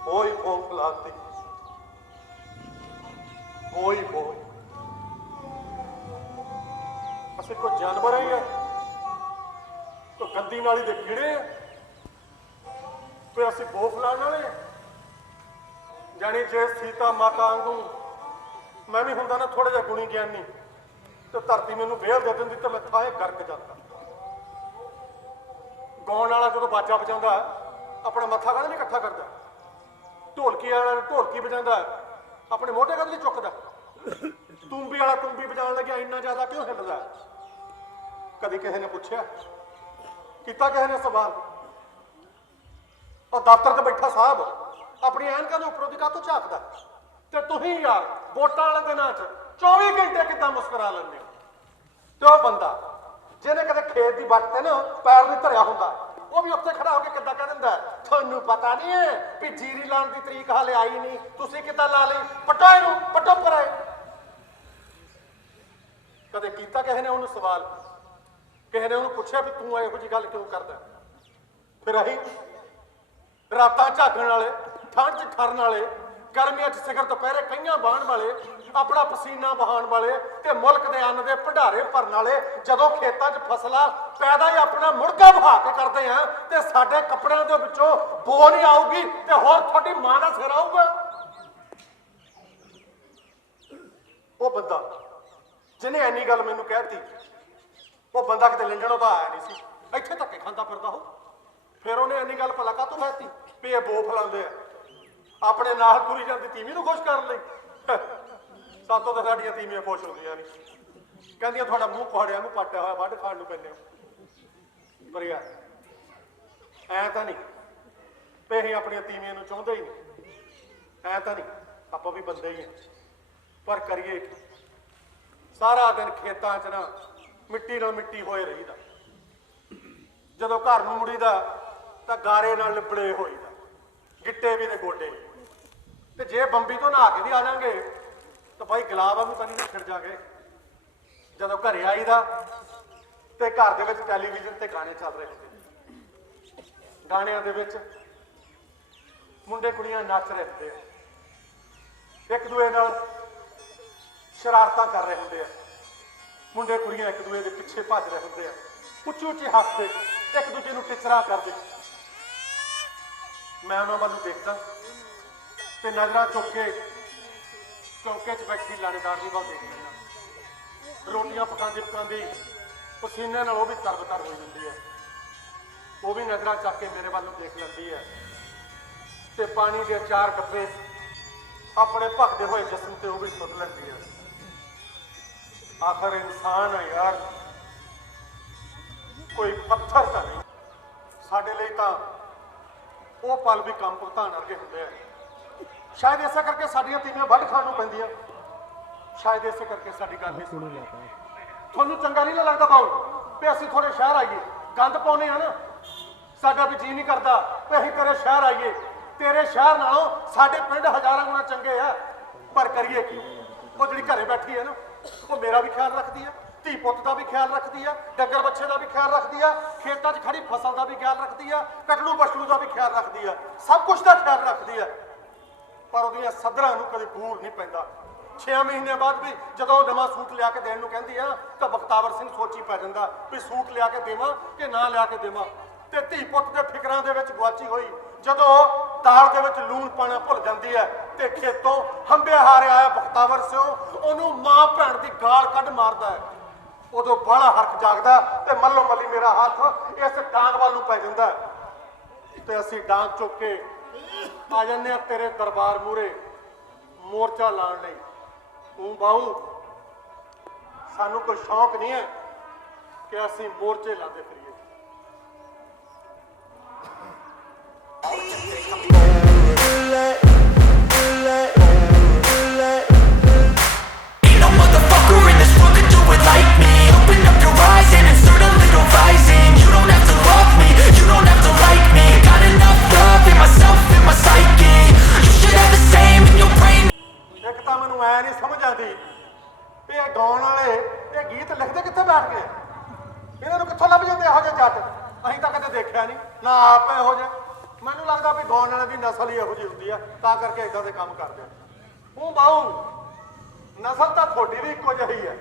ਬੋਈ ਬੋ ਫਲਾਤੀ, ਬੋਈ ਬੋਈ। ਅਸੀਂ ਕੋਈ ਜਾਨਵਰ ਹੀ ਆ, ਕੋਈ ਗੰਦੀ ਨਾਲੀ ਦੇ ਕੀੜੇ ਆ, ਕੋਈ ਅਸੀਂ ਬੋ ਫਲਾਣ ਵਾਲੇ ਆ। ਜਾਣੀ ਜੇ ਸੀਤਾ ਮਾਤਾ ਵਾਂਗੂ ਮੈਂ ਵੀ ਹੁੰਦਾ ਨਾ ਥੋੜਾ ਜਿਹਾ ਗੁਣੀ ਗਿਆਨੀ, ਤੇ ਧਰਤੀ ਮੈਨੂੰ ਵੇਲ ਦੇ ਦਿੰਦੀ ਤੇ ਮੈਂ ਥਾਂ ਗਰਕ ਜਾਂਦਾ। ਗਾਉਣ ਵਾਲਾ ਜਦੋਂ ਬਾਜਾ ਵਜਾਉਂਦਾ ਆਪਣਾ ਮੱਥਾ ਕਾਹਦੇ ਲਈ ਇਕੱਠਾ ਕਰਦਾ, ਢੋਲਕੀ ਵਾਲਾ ਢੋਲਕੀ ਵਜਾਉਂਦਾ ਆਪਣੇ ਮੋਢੇ ਕਾਹਦੇ ਲਈ ਚੁੱਕਦਾ, ਤੂੰਬੀ ਵਾਲਾ ਤੂੰਬੀ ਵਜਾਉਣ ਲੱਗਿਆ ਇੰਨਾ ਜ਼ਿਆਦਾ ਕਿਉਂ ਹਿੱਲਦਾ। ਕਦੀ ਕਿਸੇ ਨੇ ਪੁੱਛਿਆ, ਕੀਤਾ ਕਿਸੇ ਨੇ ਸਵਾਲ? ਉਹ ਦਫ਼ਤਰ ਤੇ ਬੈਠਾ ਸਾਹਿਬ ਆਪਣੀ ਐਨਕਾਂ ਦੇ ਉੱਪਰੋਂ ਦੀ ਕਾਹਤੋਂ ਝਾਕਦਾ, ਤੇ ਤੁਸੀਂ ਯਾਰ ਵੋਟਾਂ ਵਾਲੇ ਦਿਨਾਂ 'ਚ 24 ਘੰਟੇ ਕਿੱਦਾਂ ਮੁਸਕਰਾ ਲੈਂਦੇ ਹੋ? ਤੇ ਉਹ ਬੰਦਾ ਜਿਹਨੇ ਕਦੇ ਖੇਤ ਦੀ ਵੱਟ ਤੇ ਨਾ ਪੈਰ ਨਹੀਂ ਧਰਿਆ ਹੁੰਦਾ, ਉਹ ਵੀ ਉੱਥੇ ਖੜਾ ਹੋ ਕੇ ਕਿੱਦਾਂ ਕਹਿ ਦਿੰਦਾ, ਤੁਹਾਨੂੰ ਪਤਾ ਨਹੀਂ ਹੈ ਵੀ ਜੀਰੀ ਲਾਉਣ ਦੀ ਤਰੀਕ ਹਾਲੇ ਆਈ ਨਹੀਂ, ਤੁਸੀਂ ਕਿੱਦਾਂ ਲਾ ਲਈ, ਪੱਟੋ ਇਹਨੂੰ, ਪੱਟੋ ਪਰਾਏ। ਕਦੇ ਕੀਤਾ ਕਿਸੇ ਨੇ ਉਹਨੂੰ ਸਵਾਲ? ਕਿਸੇ ਨੇ ਉਹਨੂੰ ਪੁੱਛਿਆ ਵੀ ਤੂੰ ਇਹੋ ਜਿਹੀ ਗੱਲ ਕਿਉਂ ਕਰਦਾ? ਫਿਰ ਅਸੀਂ ਰਾਤਾਂ ਝਾਗਣ ਵਾਲੇ, ਠੰਡ 'ਚ ਠਰਨ ਵਾਲੇ, ਗਰਮੀਆਂ 'ਚ ਸਿਖਰ ਦੁਪਹਿਰੇ ਕਈਆਂ ਬਾਹਣ ਵਾਲੇ, ਆਪਣਾ ਪਸੀਨਾ ਬਹਾਉਣ ਵਾਲੇ ਤੇ ਮੁਲਕ ਦੇ ਅੰਨ ਦੇ ਭੰਡਾਰੇ ਭਰਨ ਵਾਲੇ, ਜਦੋਂ ਖੇਤਾਂ 'ਚ ਫਸਲਾਂ ਪੈਦਾ ਹੀ ਆਪਣਾ ਮੁਰਗਾ ਵਹਾ ਕੇ ਕਰਦੇ ਆ ਤੇ ਸਾਡੇ ਕੱਪੜਿਆਂ ਦੇ ਵਿੱਚੋਂ ਬੋ ਨਹੀਂ ਆਊਗੀ ਤੇ ਹੋਰ ਤੁਹਾਡੀ ਮਾਂ ਦਾ ਸਿਰ ਆਊਗਾ। ਉਹ ਬੰਦਾ ਜਿਹਨੇ ਐਨੀ ਗੱਲ ਮੈਨੂੰ ਕਹਿਤੀ, ਉਹ ਬੰਦਾ ਕਿਤੇ ਲੰਡਨੋਂ ਤਾਂ ਆਇਆ ਨਹੀਂ ਸੀ, ਇੱਥੇ ਧੱਕੇ ਖਾਂਦਾ ਫਿਰਦਾ ਉਹ। ਫਿਰ ਉਹਨੇ ਐਨੀ ਗੱਲ ਭਲਾ ਕਾਹਤੋਂ ਕਹਿਤੀ ਵੀ ਇਹ ਬੋ ਫਲਾਉਂਦੇ ਆ, ਆਪਣੇ ਨਾਲ ਤੁਰੀ ਜਾਂਦੀ ਤੀਵੀਂ ਨੂੰ ਖੁਸ਼ ਕਰਨ ਲਈ। ਸਾਤੋਂ ਤਾਂ ਸਾਡੀਆਂ ਤੀਵੀਆਂ ਖੁਸ਼ ਹੁੰਦੀਆਂ ਨਹੀਂ, ਕਹਿੰਦੀਆਂ ਤੁਹਾਡਾ ਮੂੰਹ ਪਹਾੜਿਆਂ ਨੂੰ ਪਾਟਿਆ ਹੋਇਆ, ਵੱਢ ਖਾਣ ਨੂੰ ਪੈਂਦੇ ਹੋ। ਪਰ ਯਾਰ ਐ ਤਾਂ ਨਹੀਂ ਵੀ ਅਸੀਂ ਆਪਣੀਆਂ ਤੀਵੀਆਂ ਨੂੰ ਚਾਹੁੰਦੇ ਹੀ ਨਹੀਂ, ਐ ਤਾਂ ਨਹੀਂ, ਆਪਾਂ ਵੀ ਬੰਦੇ ਹੀ ਆ। ਪਰ ਕਰੀਏ ਕੀ? ਸਾਰਾ ਦਿਨ ਖੇਤਾਂ 'ਚ ਨਾ ਮਿੱਟੀ ਨਾਲ ਮਿੱਟੀ ਹੋਏ ਰਹੀਦਾ, ਜਦੋਂ ਘਰ ਨੂੰ ਮੁੜੀਦਾ ਤਾਂ ਗਾਰੇ ਨਾਲ ਲਿਬੜੇ ਹੋਈਦਾ, ਗਿੱਟੇ ਵੀ ਤੇ ਗੋਡੇ ਵੀ। ਤੇ ਜੇ ਬੰਬੀ ਤੋਂ ਨਹਾ ਕੇ ਵੀ ਆ ਜਾਵਾਂਗੇ ਤਾਂ ਭਾਈ ਗੁਲਾਬਾਂ ਨੂੰ ਤਾਂ ਨਹੀਂ ਖਿੜ ਜਾਗੇ। ਜਦੋਂ ਘਰੇ ਆਈਦਾ ਤੇ ਘਰ ਦੇ ਵਿੱਚ ਟੈਲੀਵਿਜ਼ਨ ਤੇ ਗਾਣੇ ਚੱਲ ਰਹੇ ਹੁੰਦੇ, ਗਾਣਿਆਂ ਦੇ ਵਿੱਚ ਮੁੰਡੇ ਕੁੜੀਆਂ ਨੱਚ ਰਹੇ ਹੁੰਦੇ ਆ, ਇੱਕ ਦੂਏ ਨਾਲ ਸ਼ਰਾਰਤਾਂ ਕਰ ਰਹੇ ਹੁੰਦੇ ਆ, ਮੁੰਡੇ ਕੁੜੀਆਂ ਇੱਕ ਦੂਏ ਦੇ ਪਿੱਛੇ ਭੱਜ ਰਹੇ ਹੁੰਦੇ ਆ, ਉੱਚੀ ਉੱਚੀ ਹੱਸਦੇ ਇੱਕ ਦੂਜੇ ਨੂੰ ਟਿਚਰਾ ਕਰਦੇ। ਮੈਂ ਉਹਨਾਂ ਵੱਲ ਨੂੰ ਦੇਖਦਾ ਤੇ ਨਜ਼ਰਾਂ ਚੁੱਕ ਕੇ ਚੌਕੇ 'ਚ ਬੈਠੀ ਲਾਣੇਦਾਰਨੀ ਵੱਲ ਦੇਖ ਲੈਂਦਾ। ਰੋਟੀਆਂ ਪਕਾਉਂਦੀ ਪਸੀਨੇ ਨਾਲ ਉਹ ਵੀ ਤਰਬਤਰ ਹੋ ਜਾਂਦੀ ਹੈ, ਉਹ ਵੀ ਨਜ਼ਰਾਂ ਚੱਕ ਕੇ ਮੇਰੇ ਵੱਲ ਨੂੰ ਦੇਖ ਲੈਂਦੀ ਹੈ ਤੇ ਪਾਣੀ ਦੇ 4 ਡੱਬੇ ਆਪਣੇ ਭਖਦੇ ਹੋਏ ਜਿਸਮ ਤੇ ਉਹ ਵੀ ਸੁੱਟ ਲੈਂਦੀ ਹੈ। ਆਖਰ ਇਨਸਾਨ ਹੈ ਯਾਰ, ਕੋਈ ਪੱਥਰ ਤਾਂ ਨਹੀਂ। ਸਾਡੇ ਲਈ ਤਾਂ ਉਹ ਪਲ ਵੀ ਕੰਮ ਭੁਗਤਾਨ ਵਰਗੇ ਹੁੰਦੇ ਆ। ਸ਼ਾਇਦ ਇਸੇ ਕਰਕੇ ਸਾਡੀਆਂ ਤੀਵੀਆਂ ਵੱਢ ਖਾਣ ਨੂੰ ਪੈਂਦੀਆਂ, ਸ਼ਾਇਦ ਇਸੇ ਕਰਕੇ ਸਾਡੀ ਗੱਲ ਨਹੀਂ ਸੁਣੀ। ਤੁਹਾਨੂੰ ਚੰਗਾ ਨਹੀਂ ਲੱਗਦਾ ਬਾਉ ਵੀ ਅਸੀਂ ਥੋੜੇ ਸ਼ਹਿਰ ਆਈਏ, ਗੰਦ ਪਾਉਨੇ ਆ ਨਾ, ਸਾਡਾ ਵੀ ਜੀ ਨਹੀਂ ਕਰਦਾ ਵੀ ਅਸੀਂ ਤੇਰੇ ਸ਼ਹਿਰ ਆਈਏ। ਤੇਰੇ ਸ਼ਹਿਰ ਨਾਲੋਂ ਸਾਡੇ ਪਿੰਡ ਹਜ਼ਾਰਾਂ ਗੁਣਾ ਚੰਗੇ ਆ, ਪਰ ਕਰੀਏ ਕੀ? ਉਹ ਜਿਹੜੀ ਘਰੇ ਬੈਠੀ ਹੈ ਨਾ, ਉਹ ਮੇਰਾ ਵੀ ਖਿਆਲ ਰੱਖਦੀ ਆ, ਧੀ ਪੁੱਤ ਦਾ ਵੀ ਖਿਆਲ ਰੱਖਦੀ ਆ, ਡੰਗਰ ਬੱਚੇ ਦਾ ਵੀ ਖਿਆਲ ਰੱਖਦੀ ਆ, ਖੇਤਾਂ 'ਚ ਖੜੀ ਫਸਲ ਦਾ ਵੀ ਖਿਆਲ ਰੱਖਦੀ ਆ, ਕਟੜੂ ਬਛੜੂ ਦਾ ਵੀ ਖਿਆਲ ਰੱਖਦੀ ਆ, ਸਭ ਕੁਝ ਦਾ ਖਿਆਲ ਰੱਖਦੀ ਆ। ਪਰ ਉਹਦੀਆਂ ਸੱਧਰਾਂ ਨੂੰ ਕਦੇ ਬੂਰ ਨਹੀਂ ਪੈਂਦਾ। 6 ਮਹੀਨੇ ਬਾਅਦ ਵੀ ਜਦੋਂ ਉਹ ਨਵਾਂ ਸੂਟ ਲਿਆ ਕੇ ਦੇਣ ਨੂੰ ਕਹਿੰਦੀ ਆ ਤਾਂ ਬਖਤਾਵਰ ਸਿੰਘ ਸੋਚੀ ਪੈ ਜਾਂਦਾ ਵੀ ਸੂਟ ਲਿਆ ਕੇ ਦੇਵਾਂ ਕਿ ਨਾ ਲਿਆ ਕੇ ਦੇਵਾਂ। ਤੇ ਧੀ ਪੁੱਤ ਦੇ ਫਿਕਰਾਂ ਦੇ ਵਿੱਚ ਗੁਆਚੀ ਹੋਈ ਜਦੋਂ ਦਾਲ ਦੇ ਵਿੱਚ ਲੂਣ ਪਾਣਾ ਭੁੱਲ ਜਾਂਦੀ ਹੈ ਤੇ ਖੇਤੋਂ ਹੰਬਿਆ ਹਾਰਿਆ ਆਇਆ ਬਖਤਾਵਰ ਸਿੰਘ ਉਹਨੂੰ ਮਾਂ ਭੈਣ ਦੀ ਗਾਲ ਕੱਢ ਮਾਰਦਾ ਹੈ, ਉਦੋਂ ਬਾਹਲਾ ਹਰਖ ਜਾਗਦਾ ਤੇ ਮੱਲੋ ਮੱਲੀ ਮੇਰਾ ਹੱਥ ਇਸ ਡਾਂਗ ਵੱਲ ਨੂੰ ਪੈ ਜਾਂਦਾ ਤੇ ਅਸੀਂ ਡਾਂਗ ਚੁੱਕ ਕੇ ਆ ਜਾਂਦੇ ਆ ਤੇਰੇ ਦਰਬਾਰ ਮੂਹਰੇ ਮੋਰਚਾ ਲਾਉਣ ਲਈ ਤੂੰ ਬਾਹੂ ਸਾਨੂੰ ਕੋਈ ਸ਼ੌਕ ਨਹੀਂ ਹੈ ਕਿ ਅਸੀਂ ਮੋਰਚੇ ਲਾਦੇ ਫਿਰੀਏ। ਇੱਕ ਤਾਂ ਮੈਨੂੰ ਐ ਨਹੀਂ ਸਮਝ ਆਉਂਦੀ ਵੀ ਇਹ ਗਾਉਣ ਵਾਲੇ ਇਹ ਗੀਤ ਲਿਖਦੇ ਕਿੱਥੇ ਬੈਠ ਗਏ? ਇਹਨਾਂ ਨੂੰ ਕਿੱਥੋਂ ਲੱਭ ਜਾਂਦੇ ਇਹੋ ਜਿਹੇ ਜੱਟ? ਅਸੀਂ ਤਾਂ ਕਦੇ ਦੇਖਿਆ ਨਹੀਂ ਨਾ ਆਪ ਇਹੋ ਜਿਹੇ। ਮੈਨੂੰ ਲੱਗਦਾ ਵੀ ਗਾਉਣ ਵਾਲੇ ਦੀ ਨਸਲ ਹੀ ਇਹੋ ਜਿਹੀ ਹੁੰਦੀ ਆ, ਤਾਂ ਕਰਕੇ ਇਦਾਂ ਦੇ ਕੰਮ ਕਰਦੇ ਆ। ਤੂੰ ਬਾਹੂ ਨਸਲ ਤਾਂ ਤੁਹਾਡੀ ਵੀ ਇੱਕੋ ਜਿਹੀ ਹੈ।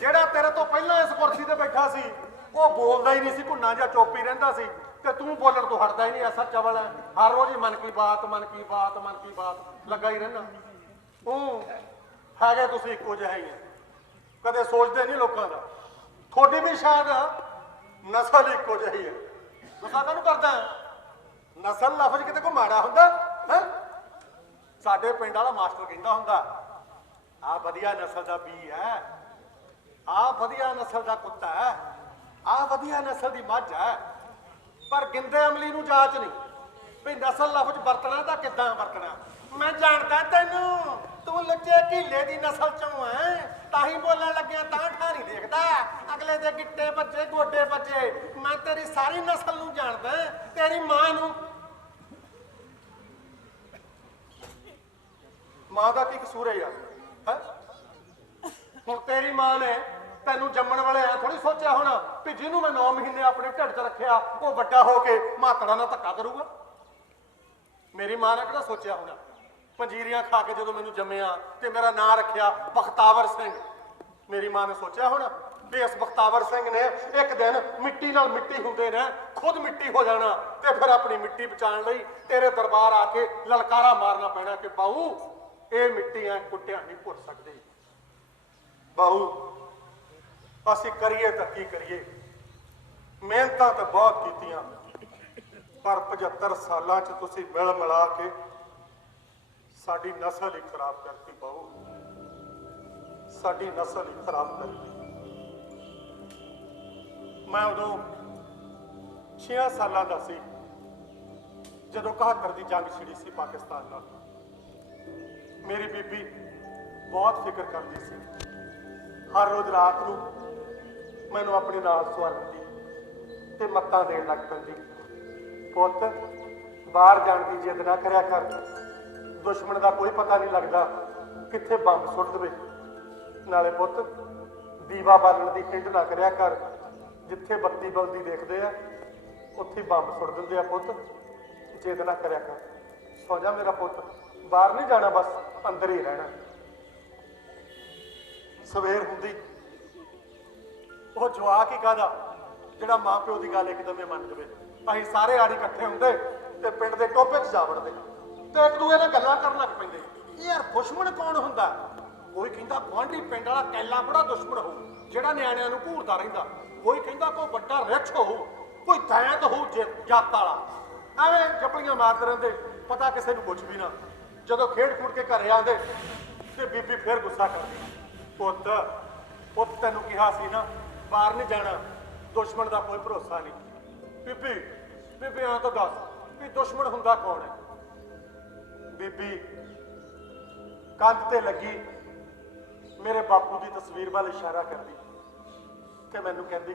ਜਿਹੜਾ ਤੇਰੇ ਤੋਂ ਪਹਿਲਾਂ ਇਸ ਕੁਰਸੀ ਤੇ ਬੈਠਾ ਸੀ ਉਹ ਬੋਲਦਾ ਹੀ ਨਹੀਂ ਸੀ, ਘੁੰਨਾ ਜਿਹਾ ਚੁੱਪ ਹੀ ਰਹਿੰਦਾ ਸੀ, ਤੇ ਤੂੰ ਬੋਲਣ ਤੋਂ ਹਟਦਾ ਹੀ ਨਹੀਂ। ਐਸਾ ਚਵਲ ਹੈ, ਹਰ ਰੋਜ਼ ਹੀ ਮਨ ਕੀ ਬਾਤ ਮਨ ਕੀ ਬਾਤ ਮਨ ਕੀ ਬਾਤ ਲੱਗਾ ਹੀ ਰਹਿਣਾ। ਤੂੰ ਹੈਗੇ ਤੁਸੀਂ ਇੱਕੋ ਜਿਹੇ ਹੀ ਹੈ, ਕਦੇ ਸੋਚਦੇ ਨਹੀਂ ਲੋਕਾਂ ਦਾ। ਤੁਹਾਡੀ ਵੀ ਸ਼ਾਇਦ ਨਸਲ ਇੱਕੋ ਜਿਹੀ ਹੈ। ਗੁੱਸਾ ਕਾਹਨੂੰ ਕਰਦਾ? ਨਸਲ ਲਫ਼ਜ਼ ਕਿਤੇ ਕੋਈ ਮਾੜਾ ਹੁੰਦਾ ਹੈ? ਸਾਡੇ ਪਿੰਡ ਵਾਲਾ ਮਾਸਟਰ ਕਹਿੰਦਾ ਹੁੰਦਾ ਆਹ ਵਧੀਆ ਨਸਲ ਦਾ ਬੀ ਹੈ, ਆਹ ਵਧੀਆ ਨਸਲ ਦਾ ਕੁੱਤਾ ਹੈ, ਆਹ ਵਧੀਆ ਨਸਲ ਦੀ ਮੱਝ ਹੈ। ਪਰ ਗਿੰਦੇ ਅਮਲੀ ਨੂੰ ਜਾਚ ਨਹੀਂ ਵੀ ਨਸਲ ਲਫ਼ਜ਼ ਵਰਤਣਾ ਤਾਂ ਕਿੱਦਾਂ ਵਰਤਣਾ। ਮੈਂ ਜਾਣਦਾ ਤੈਨੂੰ, ਤੂੰ ਲੁੱਚੇ ਢੀਲੇ ਦੀ ਨਸਲ ਚੋਂ ਐ, ਤਾਂ ਹੀ ਬੋਲਣ ਲੱਗਿਆ ਤਾਂ ਠਾ ਨਹੀਂ ਦੇਖਦਾ। ਅਗਲੇ ਦੇ ਗਿੱਟੇ ਵੱਜੇ ਗੋਡੇ ਵੱਜੇ। ਮੈਂ ਤੇਰੀ ਸਾਰੀ ਨਸਲ ਨੂੰ ਜਾਣਦਾ, ਤੇਰੀ ਮਾਂ ਨੂੰ। ਮਾਂ ਦਾ ਕੀ ਕਸੂਰ ਹੈ ਯਾਰ? ਹੁਣ ਤੇਰੀ ਮਾਂ ਨੇ ਤੈਨੂੰ ਜੰਮਣ ਵਾਲੇ ਐ ਥੋੜੀ ਸੋਚਿਆ ਹੋਣਾ ਵੀ ਜਿਹਨੂੰ ਮੈਂ 9 ਮਹੀਨੇ ਆਪਣੇ ਢਿੱਡ 'ਚ ਰੱਖਿਆ ਉਹ ਵੱਡਾ ਹੋ ਕੇ ਮਾਤੜਾ ਨਾਲ ਧੱਕਾ ਕਰੂਗਾ। ਮੇਰੀ ਮਾਂ ਨੇ ਕਿਹੜਾ ਸੋਚਿਆ ਹੋਣਾ? ਪੰਜੀਰੀਆਂ ਖਾ ਕੇ ਜਦੋਂ ਮੈਨੂੰ ਜੰਮਿਆ ਤੇ ਮੇਰਾ ਨਾਂ ਰੱਖਿਆ ਬਖਤਾਵਰ ਸਿੰਘ, ਮੇਰੀ ਮਾਂ ਨੇ ਸੋਚਿਆ ਹੋਣਾ ਵੀ ਇਸ ਬਖਤਾਵਰ ਸਿੰਘ ਨੇ ਇੱਕ ਦਿਨ ਮਿੱਟੀ ਨਾਲ ਮਿੱਟੀ ਹੁੰਦੇ ਨੇ ਖੁਦ ਮਿੱਟੀ ਹੋ ਜਾਣਾ ਤੇ ਫਿਰ ਆਪਣੀ ਮਿੱਟੀ ਬਚਾਉਣ ਲਈ ਤੇਰੇ ਦਰਬਾਰ ਆ ਕੇ ਲਲਕਾਰਾ ਮਾਰਨਾ ਪੈਣਾ ਕਿ ਬਾਹੂ ਇਹ ਮਿੱਟੀ ਐ ਕੁੱਟਿਆ ਨਹੀਂ ਭੁੱਲ ਸਕਦੇ। ਬਾਹੂ ਅਸੀਂ ਕਰੀਏ ਤਾਂ ਕੀ ਕਰੀਏ? ਮਿਹਨਤਾਂ ਤਾਂ ਬਹੁਤ ਕੀਤੀਆਂ, ਪਰ 75 ਸਾਲਾਂ 'ਚ ਤੁਸੀਂ ਮਿਲ ਮਿਲਾ ਕੇ ਸਾਡੀ ਨਸਲ ਹੀ ਖਰਾਬ ਕਰਤੀ। ਬਾਹੂ ਸਾਡੀ ਨਸਲ ਹੀ ਖਰਾਬ ਕਰਤੀ। ਮੈਂ ਉਦੋਂ 6 ਸਾਲਾਂ ਦਾ ਸੀ ਜਦੋਂ 71 ਦੀ ਜੰਗ ਛਿੜੀ ਸੀ ਪਾਕਿਸਤਾਨ ਨਾਲ। ਮੇਰੀ ਬੀਬੀ ਬਹੁਤ ਫਿਕਰ ਕਰਦੀ ਸੀ। ਹਰ ਰੋਜ਼ ਰਾਤ ਨੂੰ ਮੈਨੂੰ ਆਪਣੇ ਨਾਲ ਸਵਾ ਲੈਂਦੀ ਤੇ ਮੱਤਾਂ ਦੇਣ ਲੱਗ ਪੈਂਦੀ, ਪੁੱਤ ਬਾਹਰ ਜਾਣ ਦੀ ਜਿੱਦ ਨਾ ਕਰਿਆ ਕਰ, ਦੁਸ਼ਮਣ ਦਾ ਕੋਈ ਪਤਾ ਨਹੀਂ ਲੱਗਦਾ ਕਿੱਥੇ ਬੰਬ ਸੁੱਟ ਦੇਵੇ। ਨਾਲੇ ਪੁੱਤ ਦੀਵਾ ਬਾਲਣ ਦੀ ਖੇਡ ਨਾ ਕਰਿਆ ਕਰ, ਜਿੱਥੇ ਬੱਤੀ ਬਲਦੀ ਦੇਖਦੇ ਆ ਉੱਥੇ ਬੰਬ ਸੁੱਟ ਦਿੰਦੇ ਆ। ਪੁੱਤ ਜਿੱਦ ਨਾ ਕਰਿਆ ਕਰ, ਸੌ ਜਾ ਮੇਰਾ ਪੁੱਤ, ਬਾਹਰ ਨਹੀਂ ਜਾਣਾ, ਬਸ ਅੰਦਰ ਹੀ ਰਹਿਣਾ। ਸਵੇਰ ਹੁੰਦੀ ਉਹ ਜਵਾਕ ਹੀ ਕਾਹਦਾ ਜਿਹੜਾ ਮਾਂ ਪਿਓ ਦੀ ਗੱਲ ਇੱਕਦਮੇ ਮੰਨ ਜਵੇ। ਅਸੀਂ ਸਾਰੇ ਆੜੀ ਇਕੱਠੇ ਹੁੰਦੇ ਤੇ ਪਿੰਡ ਦੇ ਟੋਪੇ 'ਚ ਜਾ ਵੜਦੇ ਤੇ ਇੱਕ ਦੂਜੇ ਨਾਲ ਗੱਲਾਂ ਕਰਨ ਲੱਗ ਪੈਂਦੇ। ਯਾਰ ਦੁਸ਼ਮਣ ਕੌਣ ਹੁੰਦਾ? ਕੋਈ ਕਹਿੰਦਾ ਗੁਆਂਢੀ ਪਿੰਡ ਵਾਲਾ ਕੈਲਾ ਬੜਾ ਦੁਸ਼ਮਣ ਹੋਊ ਜਿਹੜਾ ਨਿਆਣਿਆਂ ਨੂੰ ਘੂਰਦਾ ਰਹਿੰਦਾ। ਕੋਈ ਕਹਿੰਦਾ ਕੋਈ ਵੱਡਾ ਰਿੱਛ ਹੋਊ, ਕੋਈ ਦੈਂਤ ਹੋਊ ਜੱਤ ਵਾਲਾ। ਐਵੇਂ ਜੱਪਲੀਆਂ ਮਾਰਦੇ ਰਹਿੰਦੇ, ਪਤਾ ਕਿਸੇ ਨੂੰ ਕੁਛ ਵੀ ਨਾ। ਜਦੋਂ ਖੇਡ ਖੂਡ ਕੇ ਘਰੇ ਆਉਂਦੇ ਤੇ ਬੀਬੀ ਫੇਰ ਗੁੱਸਾ ਕਰਦੀ, ਪੁੱਤ ਤੈਨੂੰ ਕਿਹਾ ਸੀ ਨਾ ਬਾਹਰ ਨਹੀਂ ਜਾਣਾ, ਦੁਸ਼ਮਣ ਦਾ ਕੋਈ ਭਰੋਸਾ ਨਹੀਂ। ਬੀਬੀ ਆ ਤਾਂ ਦੱਸ ਵੀ ਦੁਸ਼ਮਣ ਹੁੰਦਾ ਕੌਣ ਹੈ? ਬੀਬੀ ਕੰਧ ਤੇ ਲੱਗੀ ਮੇਰੇ ਬਾਪੂ ਦੀ ਤਸਵੀਰ ਵੱਲ ਇਸ਼ਾਰਾ ਕਰਦੀ ਤੇ ਮੈਨੂੰ ਕਹਿੰਦੀ,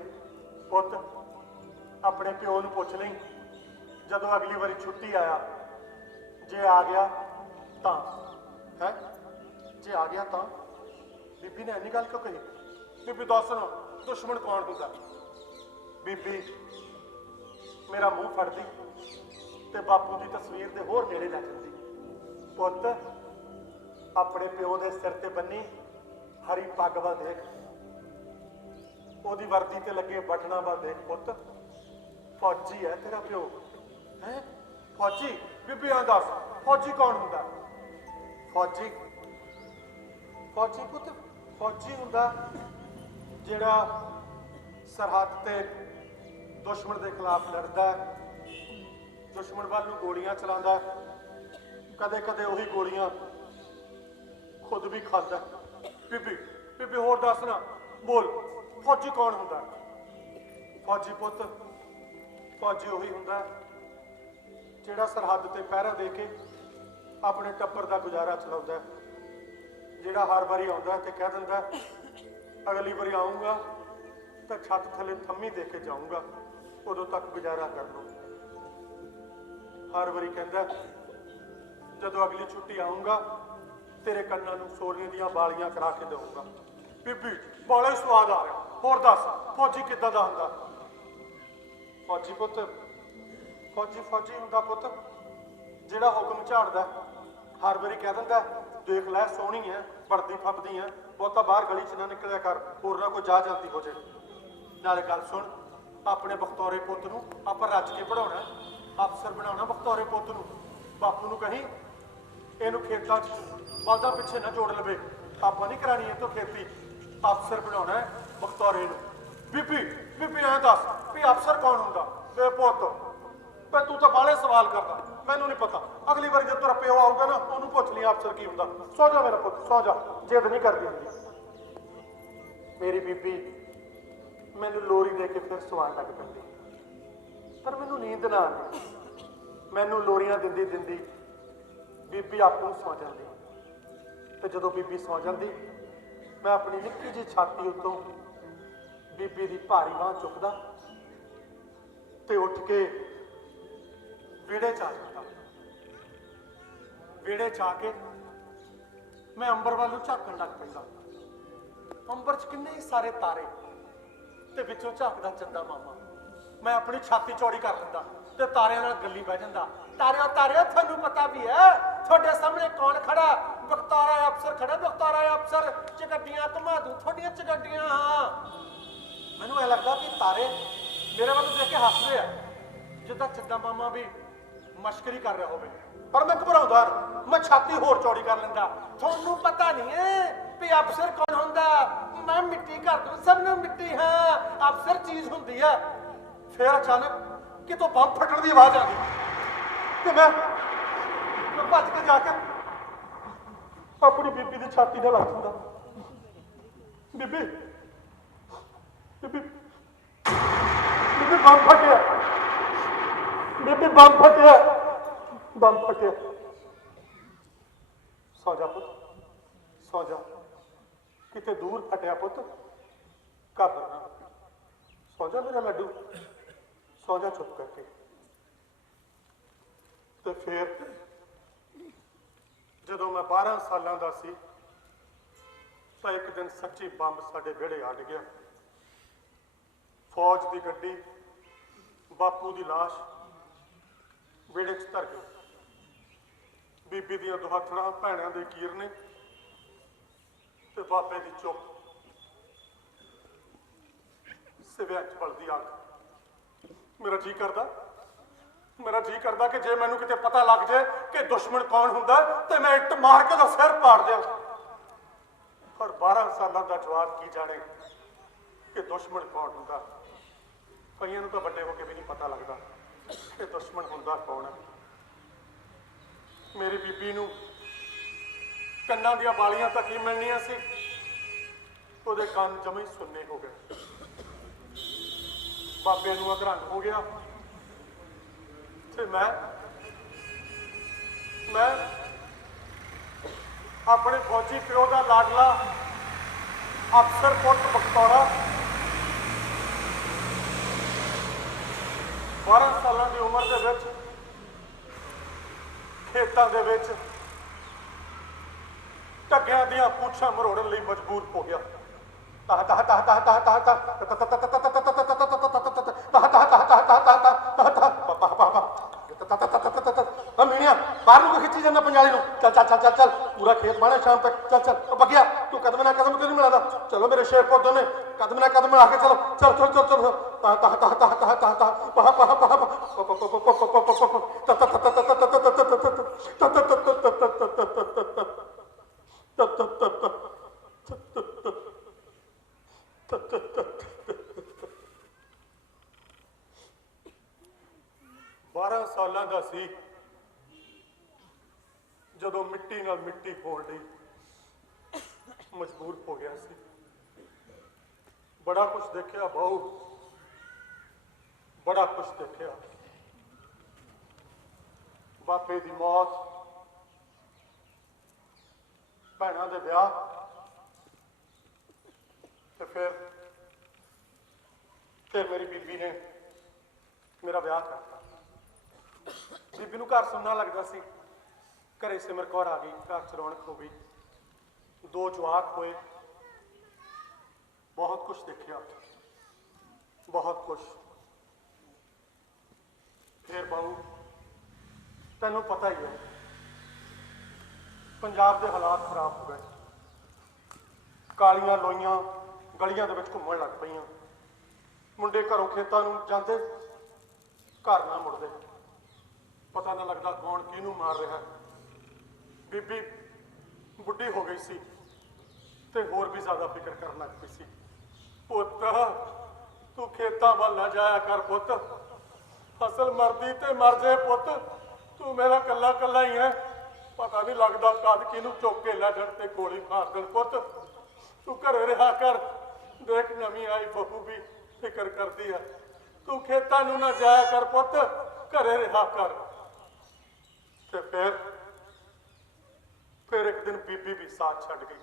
ਪੁੱਤ ਆਪਣੇ ਪਿਓ ਨੂੰ ਪੁੱਛ ਲਈ ਜਦੋਂ ਅਗਲੀ ਵਾਰੀ ਛੁੱਟੀ ਆਇਆ, ਜੇ ਆ ਗਿਆ ਤਾਂ ਹੈ, ਜੇ ਆ ਗਿਆ ਤਾਂ। ਬੀਬੀ ਨੇ ਇੰਨੀ ਗੱਲ ਕਿਉਂ ਕਹੀ? ਬੀਬੀ ਦੱਸ ਨਾ ਦੁਸ਼ਮਣ ਕੌਣ ਹੁੰਦਾ? ਬੀਬੀ ਮੇਰਾ ਮੂੰਹ ਫੜਦੀ ਤੇ ਬਾਪੂ ਦੀ ਤਸਵੀਰ ਦੇ ਹੋਰ ਨੇੜੇ ਲੈ ਜਾਂਦੀ। ਪੁੱਤ ਆਪਣੇ ਪਿਓ ਦੇ ਸਿਰ ਤੇ ਬੰਨੀ ਹਰੀ ਪੱਗ ਵੱਲ ਦੇਖ, ਉਹਦੀ ਵਰਦੀ ਤੇ ਲੱਗੇ ਬਟਨਾਂ ਵੱਲ ਦੇਖ। ਪੁੱਤ ਫੌਜੀ ਹੈ ਤੇਰਾ ਪਿਓ, ਹੈ ਫੌਜੀ। ਬੀਬੀ ਆ ਦੱਸ ਫੌਜੀ ਕੌਣ ਹੁੰਦਾ? ਫੌਜੀ ਪੁੱਤ ਫੌਜੀ ਹੁੰਦਾ ਜਿਹੜਾ ਸਰਹੱਦ ਤੇ ਦੁਸ਼ਮਣ ਦੇ ਖਿਲਾਫ ਲੜਦਾ, ਦੁਸ਼ਮਣ ਵੱਲ ਨੂੰ ਗੋਲੀਆਂ ਚਲਾਉਂਦਾ। ਕਦੇ ਕਦੇ ਉਹੀ ਗੋਲੀਆਂ ਖੁਦ ਵੀ ਖਾਂਦਾ। ਬੀਬੀ ਬੀਬੀ ਹੋਰ ਦੱਸ ਨਾ, ਬੋਲ ਫੌਜੀ ਕੌਣ ਹੁੰਦਾ? ਫੌਜੀ ਪੁੱਤ, ਫੌਜੀ ਉਹੀ ਹੁੰਦਾ ਜਿਹੜਾ ਸਰਹੱਦ ਤੇ ਪਹਿਰਾ ਦੇ ਕੇ ਆਪਣੇ ਟੱਬਰ ਦਾ ਗੁਜ਼ਾਰਾ ਚਲਾਉਂਦਾ, ਜਿਹੜਾ ਹਰ ਵਾਰੀ ਆਉਂਦਾ ਤੇ ਕਹਿ ਦਿੰਦਾ ਅਗਲੀ ਵਾਰੀ ਆਉਂਗਾ ਤਾਂ ਛੱਤ ਥੱਲੇ ਥੰਮੀ ਦੇ ਕੇ ਜਾਊਂਗਾ, ਉਦੋਂ ਤੱਕ ਗੁਜ਼ਾਰਾ ਕਰ ਲਓ। ਹਰ ਵਾਰੀ ਕਹਿੰਦਾ ਜਦੋਂ ਅਗਲੀ ਛੁੱਟੀ ਆਉਂਗਾ ਤੇਰੇ ਕੰਨਾਂ ਨੂੰ ਸੋਨੇ ਦੀਆਂ ਬਾਲੀਆਂ ਕਰਾ ਕੇ ਦੇਵਾਂਗਾ। ਬੀਬੀ ਬੜਾ ਹੀ ਸਵਾਦ ਆ ਰਿਹਾ, ਹੋਰ ਦੱਸ ਫੌਜੀ ਕਿੱਦਾਂ ਦਾ ਹੁੰਦਾ? ਫੌਜੀ ਪੁੱਤ, ਫੌਜੀ ਹੁੰਦਾ ਪੁੱਤ ਜਿਹੜਾ ਹੁਕਮ ਝਾੜਦਾ, ਹਰ ਵਾਰੀ ਕਹਿ ਦਿੰਦਾ ਦੇਖ ਲੈ ਸੋਹਣੀ ਐ, ਪੜਦੀ ਫੱਬਦੀ ਐ, ਬਹੁਤਾ ਬਾਹਰ ਗਲੀ 'ਚ ਨਾ ਨਿਕਲਿਆ ਕਰ, ਹੋਰ ਨਾ ਕੋਈ ਜਾ ਜਾਂਦੀ ਹੋ ਜੇ। ਨਾਲੇ ਗੱਲ ਸੁਣ, ਆਪਣੇ ਬਖਤੌਰੇ ਪੁੱਤ ਨੂੰ ਆਪਾਂ ਰੱਜ ਕੇ ਪੜਾਉਣਾ, ਅਫਸਰ ਬਣਾਉਣਾ ਬਖਤੌਰੇ ਪੁੱਤ ਨੂੰ। ਬਾਪੂ ਨੂੰ ਕਹੀਂ ਇਹਨੂੰ ਖੇਤਾਂ 'ਚ ਬਲਦਾਂ ਪਿੱਛੇ ਨਾ ਜੋੜ ਲਵੇ, ਆਪਾਂ ਨਹੀਂ ਕਰਾਣੀ ਇਹ ਤੋਂ ਖੇਤੀ, ਅਫਸਰ ਬਣਾਉਣਾ ਬਖਤੌਰੇ ਨੂੰ। ਬੀਬੀ ਐਂ ਦੱਸ ਵੀ ਅਫਸਰ ਕੌਣ ਹੁੰਦਾ? ਵੇ ਪੁੱਤ ਪਰ ਤੂੰ ਤਾਂ ਬਾਹਲੇ ਸਵਾਲ ਕਰਦਾ, ਮੈਨੂੰ ਨਹੀਂ ਪਤਾ। ਅਗਲੀ ਵਾਰੀ ਜਦ ਤੇਰਾ ਪਿਓ ਆਊਗਾ ਨਾ ਉਹਨੂੰ ਪੁੱਛ ਲਈ ਅਫਸਰ ਕੀ ਹੁੰਦਾ। ਸੌ ਜਾ ਮੇਰਾ ਪੁੱਤ, ਸੌ ਜਾ, ਜਿੱਦ ਨਹੀਂ ਕਰਦੀ ਹੁੰਦੀ। ਮੇਰੀ ਬੀਬੀ ਮੈਨੂੰ ਲੋਰੀ ਦੇ ਕੇ ਫਿਰ ਸਵਾਲ ਲੱਗ ਪੈਂਦੀ, ਪਰ ਮੈਨੂੰ ਨੀਂਦ ਨਾ ਆਉਂਦੀ। ਮੈਨੂੰ ਲੋਰੀਆਂ ਦਿੰਦੀ ਦਿੰਦੀ ਬੀਬੀ ਆਪ ਨੂੰ ਸੌ ਜਾਂਦੀ, ਤੇ ਜਦੋਂ ਬੀਬੀ ਸੌ ਜਾਂਦੀ ਮੈਂ ਆਪਣੀ ਨਿੱਕੀ ਜਿਹੀ ਛਾਤੀ ਉੱਤੋਂ ਬੀਬੀ ਦੀ ਭਾਰੀ ਬਾਂਹ ਚੁੱਕਦਾ ਤੇ ਉੱਠ ਕੇ ਵਿਹੜੇ 'ਚ ਆ ਜਾਂਦਾ। ਵਿਹੜੇ 'ਚ ਆ ਕੇ ਮੈਂ ਅੰਬਰ ਵੱਲ ਨੂੰ ਝਾਕਣ ਲੱਗ ਪੈਂਦਾ। ਅੰਬਰ 'ਚ ਕਿੰਨੇ ਹੀ ਸਾਰੇ ਤਾਰੇ ਤੇ ਵਿੱਚੋਂ ਝਾਕਦਾ ਚੰਦਾ ਮਾਮਾ। ਮੈਂ ਆਪਣੀ ਛਾਤੀ ਚੌੜੀ ਕਰ ਲੈਂਦਾ ਤੇ ਤਾਰਿਆਂ ਨਾਲ ਗੱਲੀ ਬਹਿ ਜਾਂਦਾ। ਤਾਰਿਆਂ ਤੁਹਾਨੂੰ ਪਤਾ ਵੀ ਹੈ ਤੁਹਾਡੇ ਸਾਹਮਣੇ ਕੌਣ ਖੜਾ? ਬਖਤੌਰਾ ਅਫਸਰ ਖੜਾ, ਬਖਤੌਰਾ ਅਫਸਰ। ਚਗੱਡੀਆਂ ਘੁਮਾ ਦੂੰ ਤੁਹਾਡੀਆਂ ਚਗੱਡੀਆਂ। ਹਾਂ, ਮੈਨੂੰ ਇਹ ਲੱਗਦਾ ਕਿ ਤਾਰੇ ਮੇਰੇ ਵੱਲ ਦੇਖ ਕੇ ਹੱਸਦੇ ਆ, ਜਿੱਦਾਂ ਚੰਦਾ ਮਾਮਾ ਵੀ ਮਸ਼ਕਰੀ ਕਰ ਰਿਹਾ ਹੋਵੇ। ਪਰ ਮੈਂ ਘਬਰਾਉਂਦਾ, ਮੈਂ ਛਾਤੀ ਹੋਰ ਚੌੜੀ ਕਰ ਲੈਂਦਾ। ਤੁਹਾਨੂੰ ਪਤਾ ਨਹੀਂ ਹੈ ਵੀ ਅਫਸਰ ਕੌਣ ਹੁੰਦਾ? ਮੈਂ ਮਿੱਟੀ ਕਰ ਦੂੰ ਸਭ ਨੂੰ ਮਿੱਟੀ। ਹਾਂ, ਅਫਸਰ ਚੀਜ਼ ਹੁੰਦੀ ਹੈ। ਫਿਰ ਅਚਾਨਕ ਕਿਤੋਂ ਬੰਬ ਫਟਣ ਦੀ ਆਵਾਜ਼ ਆ ਗਈ ਤੇ ਮੈਂ ਭੱਜ ਕੇ ਜਾ ਕੇ ਆਪਣੀ ਬੀਬੀ ਦੀ ਛਾਤੀ ਨਾਲ ਲੱਗ ਜਾਂਦਾ। ਬੀਬੀ ਬੰਬ ਫਟਿਆ, ਬੀਬੀ ਬੰਬ ਫਟਿਆ। ਸੌ ਜਾ ਪੁੱਤ, ਸੌ ਜਾ, ਕਿਤੇ ਦੂਰ ਫਟਿਆ ਪੁੱਤ, ਘਬਰਾ ਨਾ, ਸੌ ਜਾ ਮੇਰਾ ਲੱਡੂ, ਸੌ ਜਾ ਚੁੱਪ ਕਰਕੇ। ਤੇ ਫਿਰ ਜਦੋਂ ਮੈਂ 12 ਸਾਲਾਂ ਦਾ ਸੀ ਤਾਂ ਇੱਕ ਦਿਨ ਸੱਚੀ ਬੰਬ ਸਾਡੇ ਵਿਹੜੇ ਅੱਡ ਗਿਆ। ਫੌਜ ਦੀ ਗੱਡੀ, ਬਾਪੂ ਦੀ ਲਾਸ਼ ਵਿਹੜੇ 'ਚ ਧਰ ਗਈ। ਬੀਬੀ ਦੀਆਂ ਦੁਹੱਥੜਾਂ, ਭੈਣਾਂ ਦੇ ਕੀਰਨੇ ਤੇ ਬਾਬੇ ਦੀ ਚੁੱਪ, ਸਿਵਿਆਂ 'ਚ ਬਲਦੀ ਅੱਗ। ਮੇਰਾ ਜੀ ਕਰਦਾ ਕਿ ਜੇ ਮੈਨੂੰ ਕਿਤੇ ਪਤਾ ਲੱਗ ਜਾਏ ਕਿ ਦੁਸ਼ਮਣ ਕੌਣ ਹੁੰਦਾ ਤੇ ਮੈਂ ਇੱਟ ਮਾਰ ਕੇ ਉਹਦਾ ਸਿਰ ਪਾੜ ਦਿਆਂ। ਪਰ 12 ਸਾਲਾਂ ਦਾ ਜਵਾਨ ਕੀ ਜਾਣੇ ਕਿ ਦੁਸ਼ਮਣ ਕੌਣ ਹੁੰਦਾ। ਕਈਆਂ ਨੂੰ ਤਾਂ ਵੱਡੇ ਹੋ ਕੇ ਵੀ ਨਹੀਂ ਪਤਾ ਲੱਗਦਾ ਕਿ ਦੁਸ਼ਮਣ ਹੁੰਦਾ ਕੌਣ ਹੈ। ਮੇਰੀ ਬੀਬੀ ਨੂੰ ਕੰਨਾਂ ਦੀਆਂ ਬਾਲੀਆਂ ਤਾਂ ਕੀ ਮਿਲਣੀਆਂ ਸੀ, ਉਹਦੇ ਕੰਨ ਜਮੇ ਹੀ ਸੁੰਨੇ ਹੋ ਗਏ। ਬਾਬੇ ਨੂੰ ਅਧਰੰਗ ਹੋ ਗਿਆ ਤੇ ਮੈਂ ਆਪਣੇ ਫੌਜੀ ਪਿਓ ਦਾ ਲਾਡਲਾ ਅਫਸਰ ਪੁੱਤ ਬਖਤੌਰਾ 12 ਸਾਲਾਂ ਦੀ ਉਮਰ ਦੇ ਵਿੱਚ ਖੇਤਾਂ ਦੇ ਵਿੱਚ ਢੱਗਿਆਂ ਦੀਆਂ ਪੂਛਾਂ ਮਰੋੜਨ ਲਈ ਮਜਬੂਰ ਹੋ ਗਿਆ। ਮੀਆਂ ਬਾਹਰ ਨੂੰ ਖਿੱਚੀ ਜਾਂਦਾ ਪੰਜਾਲੀ ਨੂੰ। ਚੱਲ ਪੂਰਾ ਖੇਤ ਬਾਣਾ ਸ਼ਾਮ ਤੱਕ। ਚੱਲ ਬਗਿਆ ਤੂੰ ਕਦਮ ਨਾਲ ਕਦਮ ਕਿਉਂ ਨਹੀਂ ਮਿਲਾਦਾ? ਚਲੋ ਮੇਰੇ ਸ਼ੇਰ ਪੁੱਤ ਨੇ ਕਦਮ ਨਾਲ ਕਦਮ ਲਾ ਕੇ ਚਲੋ। ਬਾਰਾਂ ਸਾਲਾਂ ਦਾ ਸੀ ਜਦੋਂ ਮਿੱਟੀ ਨਾਲ ਮਿੱਟੀ ਹੋਣ ਲਈ ਮਜਬੂਰ ਹੋ ਗਿਆ ਸੀ। ਬੜਾ ਕੁਝ ਦੇਖਿਆ ਬਾਊ, ਬੜਾ ਕੁਝ ਦੇਖਿਆ। ਬਾਪੇ ਦੀ ਮੌਤ, ਭੈਣਾਂ ਦੇ ਵਿਆਹ, ਤੇ ਫਿਰ ਮੇਰੀ ਬੀਬੀ ਨੇ ਮੇਰਾ ਵਿਆਹ ਕਰਤਾ। ਬੀਬੀ ਨੂੰ ਘਰ ਸੁਣਨਾ ਲੱਗਦਾ ਸੀ। ਘਰੇ ਸਿਮਰ ਕੌਰ ਆ ਗਈ, ਘਰ ਚ ਰੌਣਕ ਹੋ ਗਈ, 2 ਜਵਾਕ ਹੋਏ। ਬਹੁਤ ਕੁਝ ਦੇਖਿਆ, ਬਹੁਤ ਕੁਝ। ਫਿਰ ਬਾਊ, ਤੈਨੂੰ ਪਤਾ ਹੀ ਹੈ, ਪੰਜਾਬ ਦੇ ਹਾਲਾਤ ਖਰਾਬ ਹੋ ਗਏ। ਕਾਲੀਆਂ ਲੋਈਆਂ ਗਲੀਆਂ ਦੇ ਵਿੱਚ ਘੁੰਮਣ ਲੱਗ ਪਈਆਂ। ਮੁੰਡੇ ਘਰੋਂ ਖੇਤਾਂ ਨੂੰ ਜਾਂਦੇ, ਘਰ ਨਾ ਮੁੜਦੇ। ਪਤਾ ਨਾ ਲੱਗਦਾ ਕੌਣ ਕਿਹਨੂੰ ਮਾਰ ਰਿਹਾ। ਬੀਬੀ ਬੁੱਢੀ ਹੋ ਗਈ ਸੀ ਤੇ ਹੋਰ ਵੀ ਜ਼ਿਆਦਾ ਫਿਕਰ ਕਰਨ ਲੱਗ ਪਈ ਸੀ। ਪੁੱਤ, ਤੂੰ ਖੇਤਾਂ ਵੱਲ ਨਾ ਜਾਇਆ ਕਰ ਪੁੱਤ, ਫਸਲ ਮਰਦੀ ਤੇ ਮਰ ਜਾਏ ਪੁੱਤ, ਤੂੰ ਮੇਰਾ ਕੱਲਾ ਕੱਲਾ ਹੀ ਹੈ। ਪਤਾ ਨਹੀਂ ਲੱਗਦਾ ਕਦ ਕਿਹਨੂੰ ਚੁੱਕ ਕੇ ਲੈ ਜਾਣ ਤੇ ਗੋਲੀ ਮਾਰ ਦੇਣ। ਪੁੱਤ, ਤੂੰ ਘਰੇ ਰਿਹਾ ਕਰ। ਦੇਖ, ਨਵੀਂ ਆਈ ਬਹੂ ਵੀ ਫਿਕਰ ਕਰਦੀ ਹੈ। ਤੂੰ ਖੇਤਾਂ ਨੂੰ ਨਾ ਜਾਇਆ ਕਰ ਪੁੱਤ, ਘਰੇ ਰਿਹਾ ਕਰ। ਤੇ ਫਿਰ ਇੱਕ ਦਿਨ ਬੀਬੀ ਵੀ ਸਾਥ ਛੱਡ ਗਈ,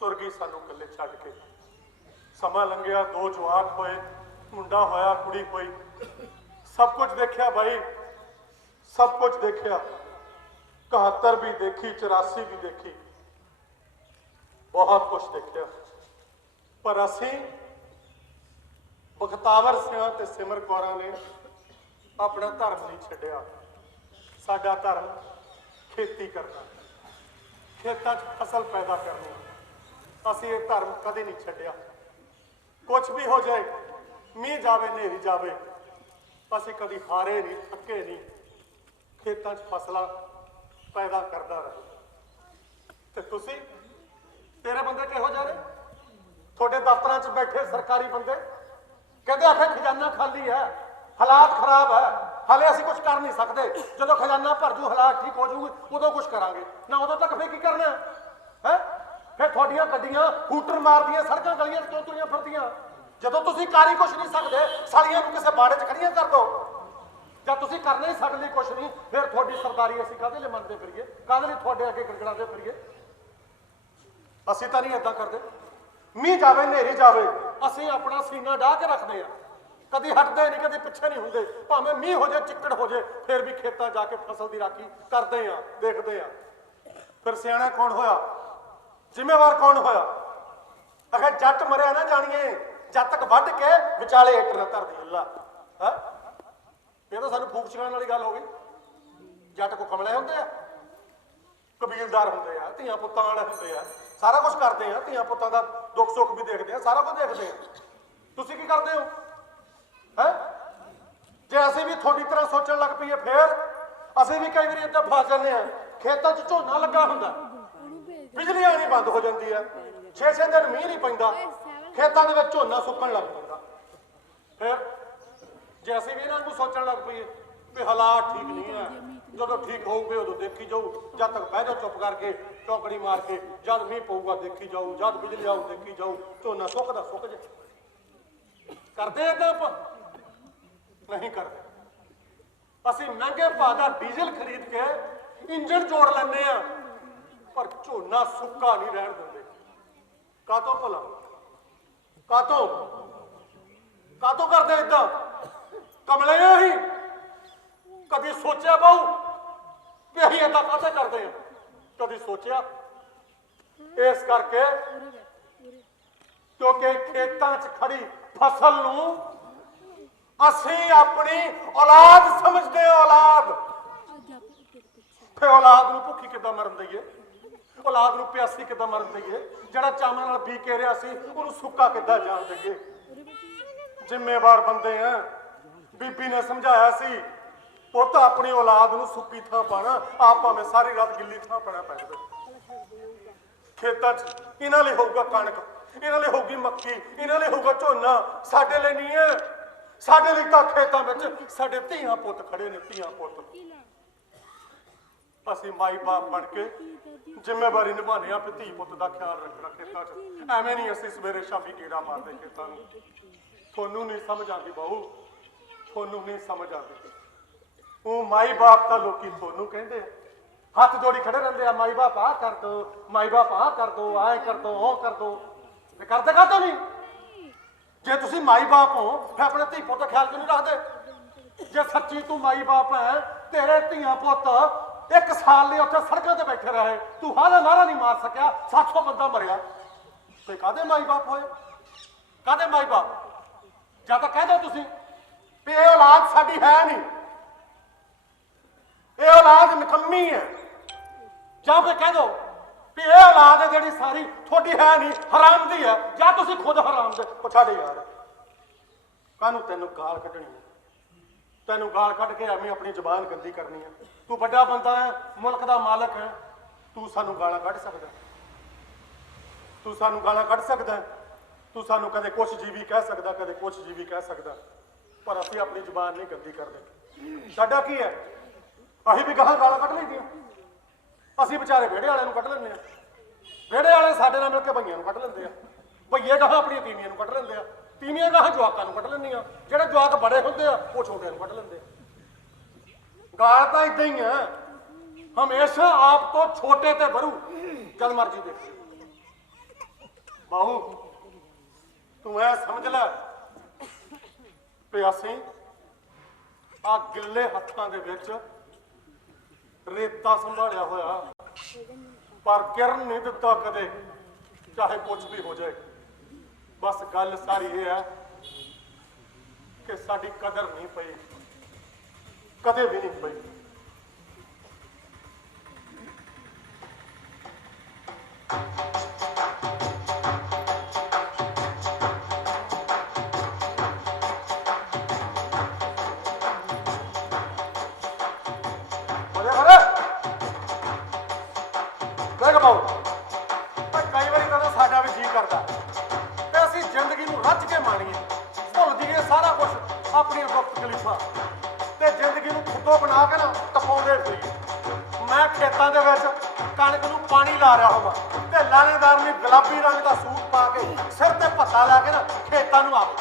ਤੁਰ ਗਈ ਸਾਨੂੰ ਇਕੱਲੇ ਛੱਡ ਕੇ। ਸਮਾਂ ਲੰਘਿਆ, 2 ਜਵਾਕ ਹੋਏ, ਮੁੰਡਾ ਹੋਇਆ, ਕੁੜੀ ਹੋਈ। ਸਭ ਕੁਝ ਦੇਖਿਆ ਬਾਈ, ਸਭ ਕੁਝ ਦੇਖਿਆ। 71 ਵੀ ਦੇਖੀ, 84 ਵੀ ਦੇਖੀ, ਬਹੁਤ ਕੁਝ ਦੇਖਿਆ। ਪਰ ਅਸੀਂ ਬਖਤਾਵਰ ਸਿੰਘਾਂ ਤੇ ਸਿਮਰ ਕੌਰਾਂ ਨੇ ਆਪਣਾ ਧਰਮ ਨਹੀਂ ਛੱਡਿਆ। ਸਾਡਾ ਧਰਮ ਖੇਤੀ ਕਰਨਾ, ਖੇਤਾਂ 'ਚ ਫਸਲ ਪੈਦਾ ਕਰਨੀ। ਅਸੀਂ ਇਹ ਧਰਮ ਕਦੇ ਨਹੀਂ ਛੱਡਿਆ। ਕੁਛ ਵੀ ਹੋ ਜਾਏ, ਮੀਂਹ ਜਾਵੇ, ਹਨੇਰੀ ਜਾਵੇ, ਅਸੀਂ ਕਦੀ ਹਾਰੇ ਨਹੀਂ, ਥੱਕੇ ਨਹੀਂ। ਖੇਤਾਂ 'ਚ ਫਸਲਾਂ ਪੈਦਾ ਕਰਦਾ ਰਹੇ। ਤੇ ਤੁਸੀਂ, ਤੇਰੇ ਬੰਦੇ ਕਿਹੋ ਜਿਹੇ ਨੇ? ਤੁਹਾਡੇ ਦਫ਼ਤਰਾਂ 'ਚ ਬੈਠੇ ਸਰਕਾਰੀ ਬੰਦੇ ਕਹਿੰਦੇ ਆਖੇ ਖਜ਼ਾਨਾ ਖਾਲੀ ਹੈ, ਹਾਲਾਤ ਖਰਾਬ ਹੈ, ਹਾਲੇ ਅਸੀਂ ਕੁਝ ਕਰ ਨਹੀਂ ਸਕਦੇ। ਜਦੋਂ ਖਜ਼ਾਨਾ ਭਰ ਜੂ, ਹਾਲਾਤ ਠੀਕ ਹੋ ਜੂਗੇ, ਉਦੋਂ ਕੁਝ ਕਰਾਂਗੇ ਨਾ। ਉਦੋਂ ਤੱਕ ਫੇਰ ਕੀ ਕਰਨਾ ਹੈ? ਫਿਰ ਤੁਹਾਡੀਆਂ ਗੱਡੀਆਂ ਹੂਟਰ ਮਾਰਦੀਆਂ, ਸੜਕਾਂ ਗਲੀਆਂ 'ਚ ਕਿਉਂ ਤੁਰੀਆਂ ਫਿਰਦੀਆਂ? ਜਦੋਂ ਤੁਸੀਂ ਕਰ ਹੀ ਕੁਝ ਨਹੀਂ ਸਕਦੇ, ਸਾਲੀਆਂ ਨੂੰ ਕਿਸੇ ਬਾੜੇ 'ਚ ਖੜੀਆਂ ਕਰ ਦਿਓ। ਜਦ ਤੁਸੀਂ ਕਰਨਾ ਹੀ ਸਾਡੇ ਲਈ ਕੁਝ ਨਹੀਂ, ਫਿਰ ਤੁਹਾਡੀ ਸਰਦਾਰੀ ਅਸੀਂ ਕਾਹਦੇ ਲਈ ਮੰਨਦੇ ਫਿਰੀਏ? ਕਾਹਦੇ ਲਈ ਤੁਹਾਡੇ ਅੱਗੇ ਗੜਗੜਾਉਂਦੇ ਫਿਰੀਏ? ਅਸੀਂ ਤਾਂ ਨਹੀਂ ਏਦਾਂ ਕਰਦੇ। ਮੀਂਹ ਜਾਵੇ, ਹਨੇਰੀ ਜਾਵੇ, ਅਸੀਂ ਆਪਣਾ ਸੀਨਾ ਢਾਹ ਕੇ ਰੱਖਦੇ ਆ। ਕਦੀ ਹਟਦੇ ਨਹੀਂ, ਕਦੀ ਪਿੱਛੇ ਨਹੀਂ ਹੁੰਦੇ। ਭਾਵੇਂ ਮੀਂਹ ਹੋ ਜਾਏ, ਚਿੱਕੜ ਹੋ ਜਾਏ, ਫਿਰ ਵੀ ਖੇਤਾਂ ਜਾ ਕੇ ਫਸਲ ਦੀ ਰਾਖੀ ਕਰਦੇ ਆ, ਦੇਖਦੇ ਆ। ਫਿਰ ਸਿਆਣਾ ਕੌਣ ਹੋਇਆ? ਜ਼ਿੰਮੇਵਾਰ ਕੌਣ ਹੋਇਆ? ਅਗਰ ਜੱਟ ਮਰਿਆ ਨਾ ਜਾਣੀਏ, ਜਦ ਤੱਕ ਵੱਢ ਕੇ ਵਿਚਾਲੇ ਇੱਟ ਨਾ ਧਰਦੀ ਅੱਲਾ। ਇਹ ਤਾਂ ਸਾਨੂੰ ਫੂਕ ਛਕਾਉਣ ਵਾਲੀ ਗੱਲ ਹੋ ਗਈ। ਜੱਟ ਕੋ ਕਮਲੇ ਹੁੰਦੇ ਆ, ਕਬੀਲਦਾਰ ਹੁੰਦੇ ਆ, ਧੀਆਂ ਪੁੱਤਾਂ ਵਾਲੇ ਹੁੰਦੇ ਆ, ਸਾਰਾ ਕੁਝ ਕਰਦੇ ਆ। ਧੀਆਂ ਪੁੱਤਾਂ ਦਾ ਦੁੱਖ ਸੁੱਖ ਵੀ ਦੇਖਦੇ ਆ, ਸਾਰਾ ਕੁਝ ਦੇਖਦੇ ਆ। ਤੁਸੀਂ ਕੀ ਕਰਦੇ ਹੋ? ਜੇ ਅਸੀਂ ਵੀ ਤੁਹਾਡੀ ਤਰ੍ਹਾਂ ਸੋਚਣ ਲੱਗ ਪਈਏ, ਫਿਰ ਅਸੀਂ ਵੀ ਕਈ ਵਾਰੀ ਇੱਦਾਂ ਫਸ ਜਾਂਦੇ ਆ। ਖੇਤਾਂ 'ਚ ਝੋਨਾ ਲੱਗਾ ਹੁੰਦਾ, ਬਿਜਲੀ ਆਉਣੀ ਬੰਦ ਹੋ ਜਾਂਦੀ ਹੈ, 6-6 ਦਿਨ ਮੀਂਹ ਨਹੀਂ ਪੈਂਦਾ, ਖੇਤਾਂ ਦੇ ਵਿੱਚ ਝੋਨਾ ਸੁੱਕਣ ਲੱਗ ਪੈਂਦਾ। ਫਿਰ ਜੇ ਅਸੀਂ ਵੀ ਇਹਨਾਂ ਨੂੰ ਸੋਚਣ ਲੱਗ ਪਈਏ ਵੀ ਹਾਲਾਤ ਠੀਕ ਨਹੀਂ ਹੈ, ਜਦੋਂ ਠੀਕ ਹੋਊਗੇ ਉਦੋਂ ਦੇਖੀ ਜਾਊ, ਜਦ ਤੱਕ ਬਹਿ ਜਾਓ ਚੁੱਪ ਕਰਕੇ, ਚੌਕੜੀ ਮਾਰ ਕੇ, ਜਦ ਮੀਂਹ ਪਊਗਾ ਦੇਖੀ ਜਾਊ, ਜਦ ਬਿਜਲੀ ਆਊ ਦੇਖੀ ਜਾਊ, ਝੋਨਾ ਸੁੱਕਦਾ ਸੁੱਕ ਜੇ। ਕਰਦੇ ਏਦਾਂ ਆਪਾਂ? ਨਹੀਂ ਕਰਦੇ। ਅਸੀਂ ਮਹਿੰਗੇ ਭਾਅ ਦਾ ਡੀਜ਼ਲ ਖਰੀਦ ਕੇ ਇੰਜਣ ਜੋੜ ਲੈਂਦੇ ਆ, ਪਰ ਝੋਨਾ ਸੁੱਕਾ ਨਹੀਂ ਰਹਿਣ ਦਿੰਦੇ। ਕਾਹਤੋਂ ਭਲਾ? ਕਾਹਤੋਂ ਕਰਦੇ ਏਦਾਂ? ਕਮਲੇ ਆ ਹੀ? ਕਦੀ ਸੋਚਿਆ ਬਾਊ ਵੀ ਅਸੀਂ ਏਦਾਂ ਕਾਹਤੇ ਕਰਦੇ ਆ? ਕਦੀ ਸੋਚਿਆ? ਇਸ ਕਰਕੇ ਕਿਉਂਕਿ ਖੇਤਾਂ 'ਚ ਖੜੀ ਫਸਲ ਨੂੰ ਅਸੀਂ ਆਪਣੀ ਔਲਾਦ ਸਮਝਦੇ ਹਾਂ। ਔਲਾਦ, ਫਿਰ ਔਲਾਦ ਨੂੰ ਭੁੱਖੀ ਕਿੱਦਾਂ ਮਰਨ ਦਈਏ? ਔਲਾਦ ਨੂੰ ਪਿਆਸੀ ਕਿੱਦਾਂ ਮਰਨ ਦਈਏ? ਜਿਹੜਾ ਚਾਵਾਂ ਨਾਲ ਪੀ ਕੇ ਰਿਹਾ ਸੀ, ਉਹਨੂੰ ਸੁੱਕਾ ਕਿੱਦਾਂ ਜਾਣ ਦਈਏ? ਜ਼ਿੰਮੇਵਾਰ ਬੰਦੇ ਆ। ਬੀਬੀ ਨੇ ਸਮਝਾਇਆ ਸੀ, ਪੁੱਤ ਆਪਣੀ ਔਲਾਦ ਨੂੰ ਸੁੱਕੀ ਥਾਂ ਪਾਣਾ, ਆਪ ਭਾਵੇਂ ਸਾਰੀ ਰਾਤ ਗਿੱਲੀ ਥਾਂ ਪੈਣਾ ਪੈ ਜਾਵੇ। ਖੇਤਾਂ 'ਚ ਇਹਨਾਂ ਲਈ ਹੋਊਗਾ ਕਣਕ, ਇਹਨਾਂ ਲਈ ਹੋਊਗੀ ਮੱਕੀ, ਇਹਨਾਂ ਲਈ ਹੋਊਗਾ ਝੋਨਾ, ਸਾਡੇ ਲਈ ਨਹੀਂ ਹੈ। ਸਾਡੇ ਲਈ ਤਾਂ ਖੇਤਾਂ ਵਿੱਚ ਸਾਡੇ ਧੀਆਂ ਪੁੱਤ ਖੜੇ ਨੇ, ਧੀਆਂ ਪੁੱਤ। ਅਸੀਂ ਮਾਈ ਬਾਪ ਬਣ ਕੇ ਜ਼ਿੰਮੇਵਾਰੀ ਨਿਭਾਉਂਦੇ ਆ ਵੀ ਧੀ ਪੁੱਤ ਦਾ ਖਿਆਲ ਰੱਖਣਾ ਖੇਤਾਂ 'ਚ। ਐਵੇਂ ਨਹੀਂ ਅਸੀਂ ਸਵੇਰੇ ਸ਼ਾਮੀ ਗੇੜਾ ਮਾਰਦੇ ਖੇਤਾਂ ਨੂੰ। ਤੁਹਾਨੂੰ ਨਹੀਂ ਸਮਝ ਆਉਂਦੀ ਬਹੂ, ਤੁਹਾਨੂੰ ਨਹੀਂ ਸਮਝ ਆਉਂਦੀ। ਉਹ ਮਾਈ ਬਾਪ ਤਾਂ ਲੋਕੀ ਤੁਹਾਨੂੰ ਕਹਿੰਦੇ ਆ, ਹੱਥ ਜੋੜੀ ਖੜੇ ਰਹਿੰਦੇ ਆ, ਮਾਈ ਬਾਪ ਆਹ ਕਰ ਦੋ, ਮਾਈ ਬਾਪ ਆਹ ਕਰ ਦੋ, ਆਏ ਕਰ ਦੋ, ਉਹ ਕਰ ਦੋ। ਤੇ ਕਰਦੇ ਕਾਹਤੋਂ ਨਹੀਂ? ਜੇ ਤੁਸੀਂ ਮਾਈ ਬਾਪ ਹੋ ਫਿਰ ਆਪਣੇ ਧੀ ਪੁੱਤ ਦਾ ਖਿਆਲ ਕਿਉਂ ਨਹੀਂ ਰੱਖਦੇ? ਜੇ ਸੱਚੀ ਤੂੰ ਮਾਈ ਬਾਪ ਹੈ, ਤੇਰੇ ਧੀਆਂ ਪੁੱਤ 1 ਸਾਲ ਲਈ ਉੱਥੇ ਸੜਕਾਂ ਤੇ ਬੈਠੇ ਰਹੇ, ਤੂੰ ਹਾਲਾ ਨਾਰਾ ਨਹੀਂ ਮਾਰ ਸਕਿਆ, 700 ਬੰਦਾ ਮਰਿਆ। ਤੇ ਕਾਹਦੇ ਮਾਈ ਬਾਪ ਹੋਏ? ਕਾਹਦੇ ਮਾਈ ਬਾਪ? ਜਾਂ ਤਾਂ ਕਹਿ ਦਿਓ ਤੁਸੀਂ ਵੀ ਇਹ ਔਲਾਦ ਸਾਡੀ ਹੈ ਨਹੀਂ, ਇਹ ਔਲਾਦ ਨਿਕੰਮੀ ਹੈ, ਜਾਂ ਫਿਰ ਕਹਿ ਦਿਓ ਵੀ ਇਹ ਔਲਾਦ ਹੈ ਜਿਹੜੀ ਸਾਰੀ ਤੁਹਾਡੀ ਹੈ ਨਹੀਂ, ਹਰਾਮ ਦੀ ਹੈ, ਜਾਂ ਤੁਸੀਂ ਖੁਦ ਹਰਾਮ ਦੇ। ਪਛਾੜੇ ਯਾਰ, ਕਾਹਨੂੰ ਤੈਨੂੰ ਗਾਲ ਕੱਢਣੀ ਹੈ? ਤੈਨੂੰ ਗਾਲ ਕੱਢ ਕੇ ਐਵੇਂ ਆਪਣੀ ਜ਼ੁਬਾਨ ਗੰਦੀ ਕਰਨੀ ਹੈ? ਤੂੰ ਵੱਡਾ ਬੰਦਾ ਹੈ, ਮੁਲਕ ਦਾ ਮਾਲਕ ਹੈ, ਤੂੰ ਸਾਨੂੰ ਗਾਲਾਂ ਕੱਢ ਸਕਦਾ? ਤੂੰ ਸਾਨੂੰ ਗਾਲਾਂ ਕੱਢ ਸਕਦਾ? ਤੂੰ ਸਾਨੂੰ ਕਦੇ ਕੁਛ ਜੀਵੀ ਕਹਿ ਸਕਦਾ, ਕਦੇ ਕੁਛ ਜੀਵੀ ਕਹਿ ਸਕਦਾ, ਪਰ ਅਸੀਂ ਆਪਣੀ ਜ਼ੁਬਾਨ ਨਹੀਂ ਗੰਦੀ ਕਰਦੇ। ਸਾਡਾ ਕੀ ਹੈ? ਅਸੀਂ ਵੀ ਗਾਲਾਂ ਕੱਢ ਲਈਦੀਆਂ। ਅਸੀਂ ਵਿਚਾਰੇ ਵਿਹੜੇ ਵਾਲਿਆਂ ਨੂੰ ਕੱਢ ਲੈਂਦੇ ਆ, ਵਿਹੜੇ ਵਾਲੇ ਸਾਡੇ ਨਾਲ ਮਿਲ ਕੇ ਭਈਆਂ ਨੂੰ ਕੱਢ ਲੈਂਦੇ ਆ, ਭਈਏ ਗਾਹਾਂ ਆਪਣੀਆਂ ਤੀਵੀਆਂ ਨੂੰ ਕੱਢ ਲੈਂਦੇ ਆ, ਤੀਵੀਆਂ ਗਾਹਾਂ ਜਵਾਕਾਂ ਨੂੰ ਕੱਢ ਲੈਂਦੀਆਂ, ਜਿਹੜੇ ਜਵਾਕ ਬੜੇ ਹੁੰਦੇ ਆ ਉਹ ਛੋਟਿਆਂ ਨੂੰ ਕੱਢ ਲੈਂਦੇ ਆ। ਗਾਲ ਤਾਂ ਇਦਾਂ ਹੀ ਆ, ਹਮੇਸ਼ਾ ਆਪ ਤੋਂ ਛੋਟੇ ਤੇ ਬਰੂ ਜਦ ਮਰਜੀ ਦੇਖ। ਬਾਹੂ ਤੂੰ ਐ ਸਮਝ ਲੈ ਵੀ ਅਸੀਂ ਆ ਗਿੱਲੇ ਹੱਥਾਂ ਦੇ ਵਿੱਚ ਰੇਤਾ ਸੰਭਾਲਿਆ ਹੋਇਆ, ਪਰ ਕਿਰਨ ਨਹੀਂ ਦਿੱਤਾ ਕਦੇ, ਚਾਹੇ ਕੁਝ ਵੀ ਹੋ ਜਾਏ। ਬਸ ਗੱਲ ਸਾਰੀ ਇਹ ਹੈ ਕਿ ਸਾਡੀ ਕਦਰ ਨਹੀਂ ਪਈ, ਕਦੇ ਵੀ ਨਹੀਂ ਪਈ। ਕਈ ਵਾਰੀ ਤਾਂ ਸਾਡਾ ਵੀ ਜੀ ਕਰਦਾ ਤੇ ਅਸੀਂ ਜ਼ਿੰਦਗੀ ਨੂੰ ਰੱਜ ਕੇ ਮਾਣੀਏ, ਭੁੱਲ ਜਾਈਏ ਸਾਰਾ ਕੁਝ, ਆਪਣੀਆਂ ਦੁੱਖ ਤਕਲੀਫਾਂ, ਤੇ ਜ਼ਿੰਦਗੀ ਨੂੰ ਖੁੱਦੋ ਬਣਾ ਕੇ ਨਾ ਟਪਾਉਂਦੇ ਫਿਰੀਏ। ਮੈਂ ਖੇਤਾਂ ਦੇ ਵਿੱਚ ਕਣਕ ਨੂੰ ਪਾਣੀ ਲਾ ਰਿਹਾ ਹੋਵਾਂ ਤੇ ਲਾਣੇਦਾਰ ਨੇ ਗੁਲਾਬੀ ਰੰਗ ਦਾ ਸੂਟ ਪਾ ਕੇ ਸਿਰ ਤੇ ਪੱਤਾ ਲਾ ਕੇ ਨਾ ਖੇਤਾਂ ਨੂੰ ਆਵੇ,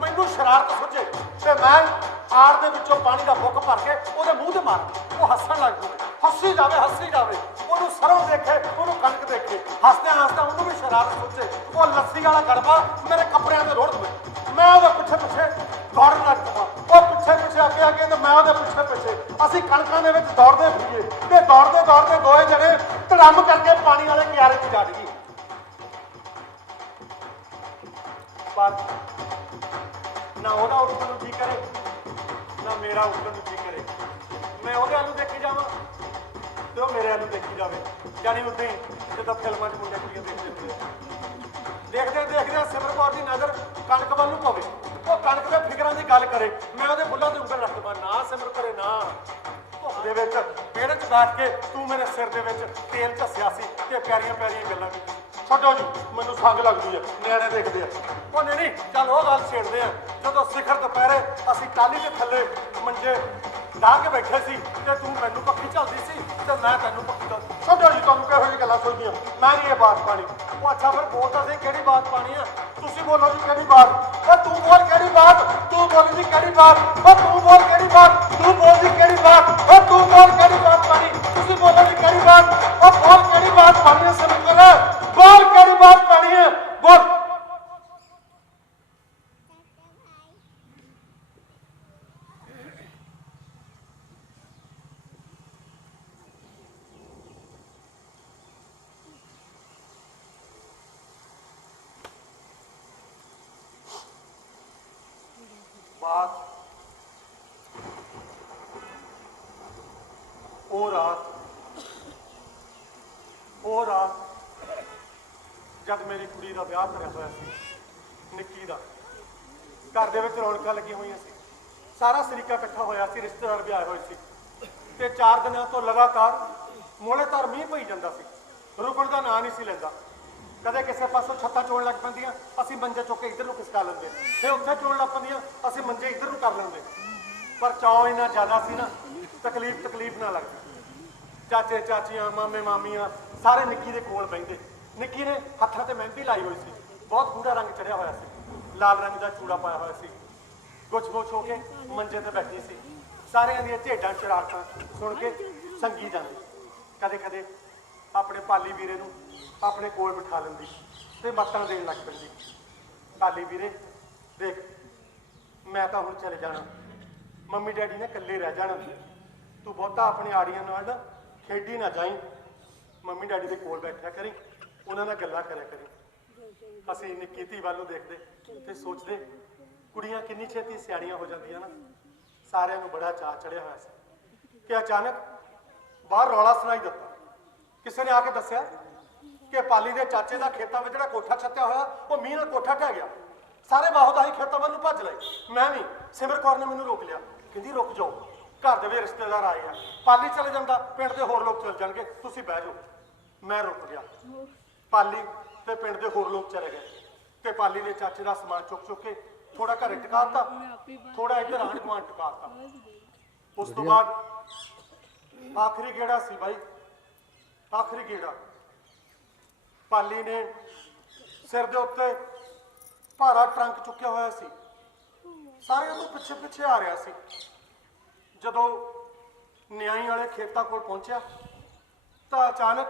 ਮੈਨੂੰ ਸ਼ਰਾਰਤ ਸੁੱਝੇ ਤੇ ਮੈਂ ਆੜ ਦੇ ਵਿੱਚੋਂ ਪਾਣੀ ਦਾ ਬੁੱਕ ਭਰ ਕੇ ਉਹਦੇ ਮੂੰਹ ਤੇ ਮਾਰਾਂ। ਉਹ ਹੱਸਣ ਲੱਗ ਪਵੇ, ਹੱਸੀ ਜਾਵੇ, ਹੱਸੀ ਜਾਵੇ। ਉਹਨੂੰ ਸਰੋਂ ਦੇਖੇ, ਉਹਨੂੰ ਕਣਕ ਦੇਖੇ, ਹੱਸਦਿਆਂ ਹੱਸਦਿਆਂ ਉਹਨੂੰ ਵੀ ਸ਼ਰਾਰਤ ਸੁੱਝੇ। ਉਹ ਲੱਸੀ ਵਾਲਾ ਗੜਬਾ ਮੇਰੇ ਕੱਪੜਿਆਂ ਤੇ ਰੋੜ ਦਵੇ, ਮੈਂ ਉਹਦੇ ਪਿੱਛੇ ਪਿੱਛੇ ਦੌੜਨ ਲੱਗ ਪਵਾਂ, ਉਹ ਪਿੱਛੇ ਪਿੱਛੇ ਅੱਗੇ ਅੱਗੇ ਤੇ ਮੈਂ ਉਹਦੇ ਪਿੱਛੇ ਪਿੱਛੇ। ਅਸੀਂ ਕਣਕਾਂ ਦੇ ਵਿੱਚ ਦੌੜਦੇ ਫਿਰੀਏ ਤੇ ਦੌੜਦੇ ਦੌੜਦੇ ਦੋਏ ਜਣੇ ਧੜਮ ਕਰਕੇ ਪਾਣੀ ਵਾਲੇ ਕਿਆਰੇ 'ਚ ਜਾ ਡਿੱਗੇ। ਪਰ ਨਾ ਉਹਦਾ ਉੱਠਣ ਨੂੰ ਜੀ ਕਰੇ, ਨਾ ਮੇਰਾ ਉੱਠਣ ਨੂੰ ਜੀ ਕਰੇ। ਮੈਂ ਉਹਦੇ ਵੱਲ ਨੂੰ ਦੇਖੀ ਜਾਵਾਂ ਤੇ ਉਹ ਮੇਰੇ ਵੱਲ ਨੂੰ ਦੇਖੀ ਜਾਵੇ। ਜਾਣੀ ਉਦਾਂ ਹੀ ਜਿੱਦਾਂ ਫਿਲਮਾਂ 'ਚ ਮੁੰਡੇ ਕੁੜੀਆਂ ਦੇਖਦੇ ਹੁੰਦੇ ਆ। ਦੇਖਦੇ ਦੇਖਦੇ ਸਿਮਰ ਕੌਰ ਦੀ ਨਜ਼ਰ ਕਣਕ ਵੱਲ ਨੂੰ ਪਵੇ, ਉਹ ਕਣਕ ਦੇ ਫਿਕਰਾਂ ਦੀ ਗੱਲ ਕਰੇ, ਮੈਂ ਉਹਦੇ ਬੁੱਲਾਂ ਤੇ ਉਂਗਲ ਰੱਖ ਦਵਾਂ। ਨਾ ਸਿਮਰ ਕਰੇ ਨਾ। ਧੁੱਪ ਦੇ ਵਿੱਚ ਵਿਹੜੇ 'ਚ ਬੈਠ ਕੇ ਤੂੰ ਮੇਰੇ ਸਿਰ ਦੇ ਵਿੱਚ ਤੇਲ ਝੱਸਿਆ ਸੀ ਤੇ ਪਿਆਰੀਆਂ ਪਿਆਰੀਆਂ ਗੱਲਾਂ ਕੀਤੀ। ਛੱਡੋ ਜੀ, ਮੈਨੂੰ ਸੰਗ ਲੱਗਦੀ ਹੈ, ਨਿਆਣੇ ਦੇਖਦੇ ਆ। ਉਹ ਨਹੀਂ ਚੱਲ ਉਹ ਗੱਲ ਛੇੜਦੇ ਆ ਜਦੋਂ ਸਿਖਰ ਦੁਪਹਿਰੇ ਅਸੀਂ ਟਾਹਲੀ ਦੇ ਥੱਲੇ ਮੰਜੇ ਢਾ ਕੇ ਬੈਠੇ ਸੀ ਤੇ ਤੂੰ ਮੈਨੂੰ ਪੱਖੀ ਝੱਲਦੀ ਸੀ ਤੇ ਮੈਂ ਤੈਨੂੰ ਪੱਖੀ ਝੱਲਦੀ। ਛੱਡੋ ਜੀ, ਤੁਹਾਨੂੰ ਕਿਹੋ ਜਿਹੀ ਗੱਲਾਂ ਸੋਚਦੀਆਂ, ਮੈਂ ਨਹੀਂ ਇਹ ਬਾਤ ਪਾਣੀ। ਉਹ ਅੱਛਾ ਫਿਰ ਬੋਲਦਾ ਸੀ ਕਿਹੜੀ ਬਾਤ ਪਾਣੀ ਆ? ਤੁਸੀਂ ਬੋਲੋ ਜੀ ਕਿਹੜੀ ਬਾਤ? ਉਹ ਤੂੰ ਬੋਲ ਕਿਹੜੀ ਬਾਤ? ਤੂੰ ਬੋਲ ਜੀ ਕਿਹੜੀ ਬਾਤ? ਉਹ ਤੂੰ ਬੋਲ ਕਿਹੜੀ ਬਾਤ? ਤੂੰ ਬੋਲ ਜੀ ਕਿਹੜੀ ਬਾਤ? ਉਹ ਤੂੰ ਬੋਲ ਕਿਹੜੀ ਬਾਤ ਪਾਣੀ? ਤੁਸੀਂ ਬੋਲੋ ਜੀ ਕਿਹੜੀ ਬਾਤ? ਉਹ ਬੋਲ ਕਿਹੜੀ ਬਾਤ ਪਾਣੀ ਹੈ? ਸਮਝ ਬੋਲ ਕਿਹੜੀ ਬਾਤ ਪਾਣੀ ਹੈ? ਬੋਲ। बात ਉਹ ਰਾਤ ਜਦ ਮੇਰੀ ਕੁੜੀ ਦਾ ਵਿਆਹ ਕਰਿਆ ਹੋਇਆ ਸੀ, ਨਿੱਕੀ ਦਾ। ਘਰ ਦੇ ਵਿੱਚ ਰੌਣਕਾਂ ਲੱਗੀਆਂ ਹੋਈਆਂ ਸੀ, ਸਾਰਾ ਸਰੀਕਾ ਇਕੱਠਾ ਹੋਇਆ ਸੀ, ਰਿਸ਼ਤੇਦਾਰ ਵੀ ਆਏ ਹੋਏ ਸੀ ਤੇ 4 ਦਿਨਾਂ ਤੋਂ ਲਗਾਤਾਰ ਮੋਹਲੇਧਾਰ ਮੀਂਹ ਪਈ ਜਾਂਦਾ ਸੀ, ਰੁਕਣ ਦਾ ਨਾਂ ਨਹੀਂ ਸੀ ਲੈਂਦਾ। ਕਦੇ ਕਿਸੇ ਪਾਸੋਂ ਛੱਤਾਂ ਚੋਣ ਲੱਗ ਪੈਂਦੀਆਂ, ਅਸੀਂ ਮੰਜੇ ਚੁੱਕ ਕੇ ਇੱਧਰ ਨੂੰ ਖਿਸਕਾ ਲੈਂਦੇ, ਫਿਰ ਉੱਥੇ ਚੋਣ ਲੱਗ ਪੈਂਦੀਆਂ, ਅਸੀਂ ਮੰਜੇ ਇੱਧਰ ਨੂੰ ਕਰ ਲੈਂਦੇ। ਪਰ ਚਾਅ ਇੰਨਾ ਜ਼ਿਆਦਾ ਸੀ ਨਾ, ਤਕਲੀਫ ਨਾ ਲੱਗਦੀ। ਚਾਚੇ ਚਾਚੀਆਂ ਮਾਮੇ ਮਾਮੀਆਂ ਸਾਰੇ ਨਿੱਕੀ ਦੇ ਕੋਲ ਬਹਿੰਦੇ। ਨਿੱਕੀ ਨੇ ਹੱਥਾਂ ਤੇ ਮਹਿੰਦੀ ਲਾਈ ਹੋਈ ਸੀ, ਬਹੁਤ ਗੂੜਾ ਰੰਗ ਚੜਿਆ ਹੋਇਆ ਸੀ, ਲਾਲ ਰੰਗ ਦਾ ਚੂੜਾ ਪਾਇਆ ਹੋਇਆ ਸੀ। ਗੁੱਛ-ਗੁੱਛ ਹੋ ਕੇ ਮੰਜੇ ਤੇ ਬੈਠੀ ਸੀ, ਸਾਰਿਆਂ ਦੀਆਂ ਝੇਡਾਂ ਸ਼ਰਾਰਤਾਂ ਸੁਣ ਕੇ ਸੰਗੀ ਜਾਂਦੀ। ਕਦੇ ਕਦੇ ਆਪਣੇ ਪਾਲੀ ਵੀਰੇ ਨੂੰ ਆਪਣੇ ਕੋਲ ਬਿਠਾ ਲੈਂਦੀ ਤੇ ਮੱਤਾਂ ਦੇਣ ਲੱਗ ਪੈਂਦੀ। ਪਾਲੀ ਵੀਰੇ ਦੇਖ, ਮੈਂ ਤਾਂ ਹੁਣ ਚਲੇ ਜਾਣਾ, ਮੰਮੀ ਡੈਡੀ ਨੇ ਇਕੱਲੇ ਰਹਿ ਜਾਣਾ, ਤੂੰ ਬਹੁਤਾ ਆਪਣੇ ਆੜੀਆਂ ਨਾਲ ਨਾ ਖੇਡੀ ਨਾ ਜਾਈਂ, ਮੰਮੀ ਡੈਡੀ ਦੇ ਕੋਲ ਬੈਠਿਆ ਕਰੀ, ਉਹਨਾਂ ਨਾਲ ਗੱਲਾਂ ਕਰਿਆ ਕਰੀ। ਅਸੀਂ ਨਿੱਕੀ ਧੀ ਵੱਲੋਂ ਦੇਖਦੇ ਤੇ ਸੋਚਦੇ ਕੁੜੀਆਂ ਕਿੰਨੀ ਛੇਤੀ ਸਿਆਣੀਆਂ ਹੋ ਜਾਂਦੀਆਂ ਨਾ। ਸਾਰਿਆਂ ਨੂੰ ਬੜਾ ਚਾਅ ਚੜਿਆ ਹੋਇਆ ਸੀ ਕਿ ਅਚਾਨਕ ਬਾਹਰ ਰੌਲਾ ਸੁਣਾਈ ਦਿੱਤਾ। ਕਿਸੇ ਨੇ ਆ ਕੇ ਦੱਸਿਆ ਕਿ ਪਾਲੀ ਦੇ ਚਾਚੇ ਦਾ ਖੇਤਾਂ ਵਿੱਚ ਜਿਹੜਾ ਕੋਠਾ ਛੱਤਿਆ ਹੋਇਆ, ਉਹ ਮੀਂਹ ਨਾਲ ਕੋਠਾ ਢਹਿ ਗਿਆ। ਸਾਰੇ ਬਾਹੋਦਾਹੀ ਖੇਤਾਂ ਵੱਲ ਨੂੰ ਭੱਜ ਲਏ। ਮੈਂ ਵੀ, ਸਿਮਰ ਕੌਰ ਨੇ ਮੈਨੂੰ ਰੋਕ ਲਿਆ, ਕਹਿੰਦੀ ਰੁਕ ਜਾਓ, ਘਰ ਦੇ ਵੀ ਰਿਸ਼ਤੇਦਾਰ ਆਏ ਆ, ਪਾਲੀ ਚਲੇ ਜਾਂਦਾ ਪਿੰਡ ਦੇ ਹੋਰ ਲੋਕ ਚਲ ਜਾਣਗੇ, ਤੁਸੀਂ ਬਹਿ ਜਾਓ। ਮੈਂ ਰੁਕ ਗਿਆ। ਪਾਲੀ ਤੇ ਪਿੰਡ ਦੇ ਹੋਰ ਲੋਕ ਚਲੇ ਗਏ ਤੇ ਪਾਲੀ ਦੇ ਚਾਚੇ ਦਾ ਸਮਾਨ ਚੁੱਕ ਚੁੱਕ ਕੇ ਥੋੜਾ ਘਰੇ ਟਿਕਾਤਾ, ਥੋੜਾ ਇੱਧਰ ਆਂਢ ਗੁਆਂਢ ਟਿਕਾਤਾ। ਉਸ ਤੋਂ ਬਾਅਦ ਆਖਰੀ ਗੇੜਾ ਸੀ ਬਾਈ, ਆਖਰੀ ਗੇੜਾ। ਪਾਲੀ ਨੇ ਸਿਰ ਦੇ ਉੱਤੇ ਭਾਰਾ ਟਰੰਕ ਚੁੱਕਿਆ ਹੋਇਆ ਸੀ, ਸਾਰਿਆਂ ਤੋਂ ਪਿੱਛੇ ਪਿੱਛੇ ਆ ਰਿਹਾ ਸੀ। ਜਦੋਂ ਨਿਆਈ ਵਾਲੇ ਖੇਤਾਂ ਕੋਲ ਪਹੁੰਚਿਆ ਤਾਂ ਅਚਾਨਕ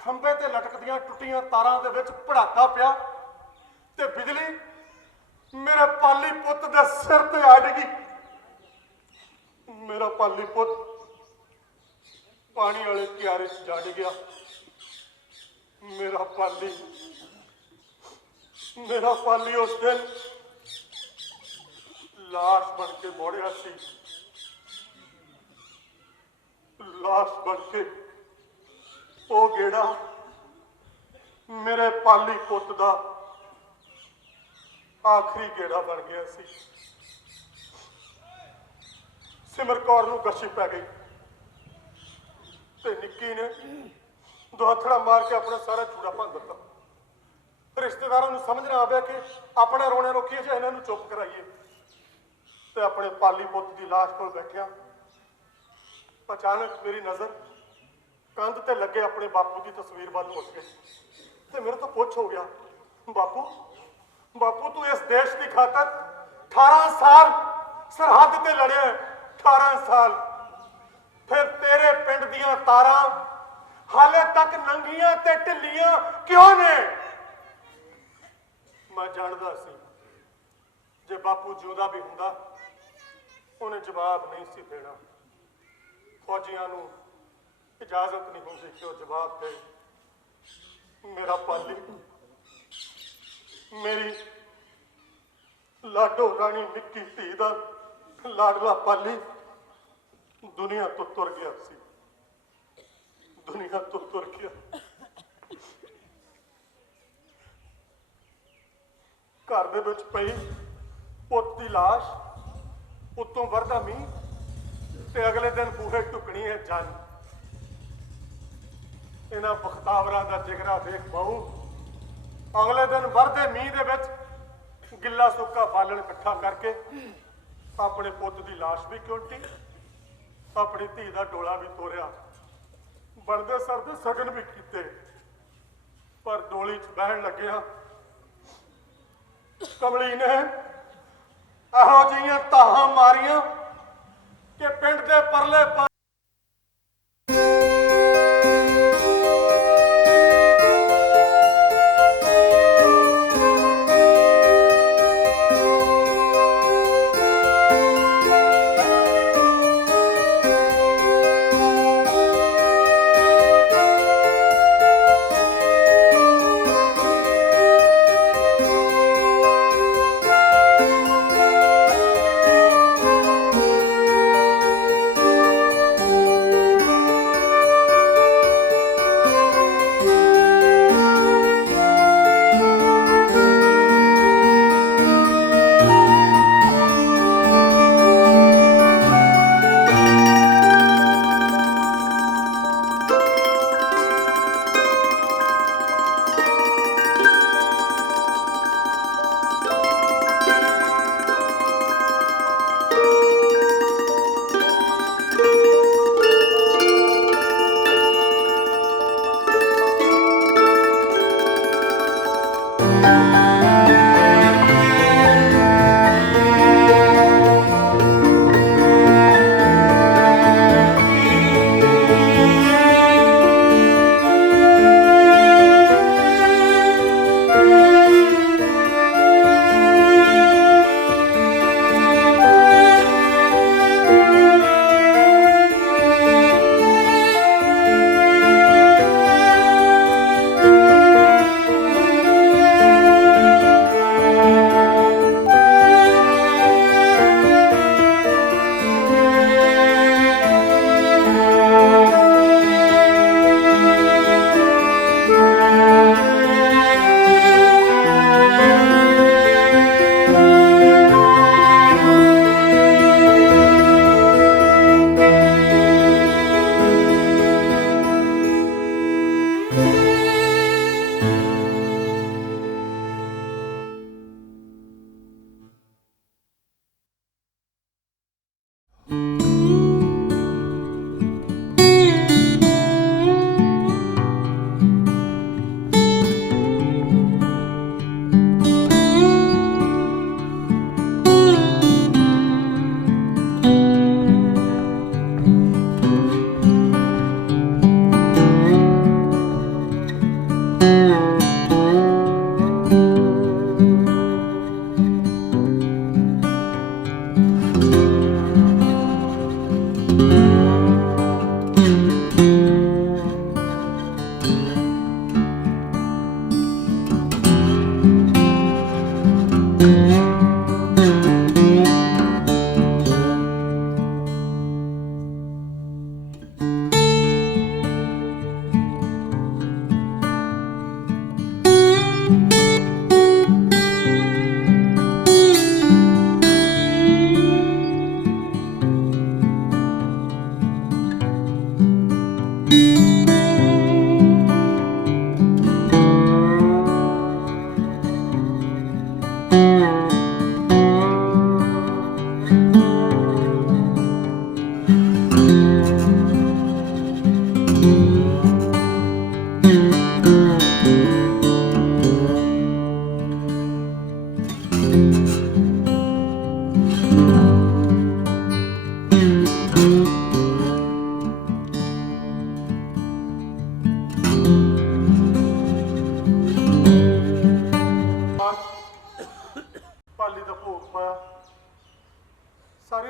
ਖੰਭੇ ਤੇ ਲਟਕਦੀਆਂ ਟੁੱਟੀਆਂ ਤਾਰਾਂ ਦੇ ਵਿੱਚ ਭੜਾਕਾ ਪਿਆ ਤੇ ਬਿਜਲੀ ਮੇਰੇ ਪਾਲੀ ਪੁੱਤ ਦੇ ਸਿਰ ਤੇ ਅੜ ਗਈ। ਮੇਰਾ ਪਾਲੀ ਪੁੱਤ ਪਾਣੀ ਵਾਲੇ ਕਿਆਰੇ 'ਚ ਜੜ ਗਿਆ। ਮੇਰਾ ਪਾਲੀ ਉਸ ਦਿਨ ਲਾਸ਼ ਬਣ ਕੇ ਮੋੜਿਆ ਸੀ, ਲਾਸ਼ ਬਣ ਕੇ। ਉਹ ਗੇੜਾ ਮੇਰੇ ਪਾਲੀ ਪੁੱਤ ਦਾ ਆਖਰੀ ਗੇੜਾ ਬਣ ਗਿਆ ਸੀ। ਸਿਮਰ ਕੌਰ ਨੂੰ ਗਸ਼ੀ ਪੈ ਗਈ ਤੇ ਨਿੱਕੀ ਨੇ ਦੁਹੱਥੜਾ ਮਾਰ ਕੇ ਆਪਣਾ ਸਾਰਾ ਚੂੜਾ ਭੰਨ ਦਿੱਤਾ। ਰਿਸ਼ਤੇਦਾਰਾਂ ਨੂੰ ਸਮਝ ਨਾ ਆਵੇ ਕਿ ਆਪਣਾ ਰੋਣਾ ਰੋਕੀਏ ਜਾਂ ਇਹਨਾਂ ਨੂੰ ਚੁੱਪ ਕਰਾਈਏ। ਤੇ ਆਪਣੇ ਪਾਲੀ ਪੁੱਤ ਦੀ ਲਾਸ਼ ਕੋਲ ਬੈਠਿਆ ਅਚਾਨਕ ਮੇਰੀ ਨਜ਼ਰ ਕੰਧ ਤੇ ਲੱਗੇ ਆਪਣੇ ਬਾਪੂ ਦੀ ਤਸਵੀਰ ਵੱਲ ਮੁੜ ਗਈ ਤੇ ਮੇਰੇ ਤੋਂ ਪੁੱਛ ਹੋ ਗਿਆ, ਬਾਪੂ ਤੂੰ ਇਸ ਦੇਸ਼ ਦੀ ਖਾਤਰ 18 ਸਾਲ ਸਰਹੱਦ ਤੇ ਲੜਿਆ, 18 ਸਾਲ। ਫਿਰ ਤੇਰੇ ਪਿੰਡ ਦੀਆਂ ਤਾਰਾਂ ਹਾਲੇ ਤੱਕ ਨੰਗੀਆਂ ਤੇ ਢਿੱਲੀਆਂ ਕਿਉਂ ਨੇ? ਮੈਂ ਜਾਣਦਾ ਸੀ ਜੇ ਬਾਪੂ ਜਿਉਂਦਾ ਵੀ ਹੁੰਦਾ ਉਹਨੇ ਜਵਾਬ ਨਹੀਂ ਸੀ ਦੇਣਾ। ਫੌਜੀਆਂ ਨੂੰ ਇਜਾਜ਼ਤ ਨਹੀਂ ਹੁੰਦੀ ਕਿ ਉਹ ਜਵਾਬ ਦੇ। ਮੇਰਾ ਪਾਲੀ, ਮੇਰੀ ਲਾਡੋ ਰਾਣੀ ਨਿੱਕੀ ਧੀ ਦਾ ਲਾਡਲਾ ਪਾਲੀ ਦੁਨੀਆ ਤੋਂ ਤੁਰ ਗਿਆ ਸੀ, ਦੁਨੀਆ ਤੋਂ ਤੁਰ ਗਿਆ। ਘਰ ਦੇ ਵਿੱਚ ਪਈ ਪੁੱਤ ਦੀ ਲਾਸ਼, ਉੱਤੋਂ ਵਰਦਾ ਮੀਂਹ ਤੇ ਅਗਲੇ ਦਿਨ ਬੂਹੇ ਟੁਕਣੀ ਹੈ ਜੰਨ। ਇਹਨਾਂ ਬਖਤਾਵਰਾਂ ਦਾ ਜਿਗਰਾ ਦੇਖ ਬਹੁ। ਅਗਲੇ ਦਿਨ ਵਰਦੇ ਮੀਂਹ ਦੇ ਵਿੱਚ ਗਿੱਲਾ ਸੁੱਕਾ ਬਾਲਣ ਇਕੱਠਾ ਕਰਕੇ ਆਪਣੇ ਪੁੱਤ ਦੀ ਲਾਸ਼ ਵੀ ਕਿਉਂਟੀ, ਆਪਣੀ ਧੀ ਦਾ ਡੋਲਾ ਵੀ ਤੋਰਿਆ, ਬਣਦੇ ਸਰਦੇ ਸਗਨ ਵੀ ਕੀਤੇ। ਪਰ ਡੋਲੀ 'ਚ ਬਹਿਣ ਲੱਗਿਆ ਕਮਲੀ ਨੇ ਇਹੋ ਜਿਹੀਆਂ ਧਾਹਾਂ ਮਾਰੀਆਂ ਕਿ ਪਿੰਡ ਦੇ ਪਰਲੇ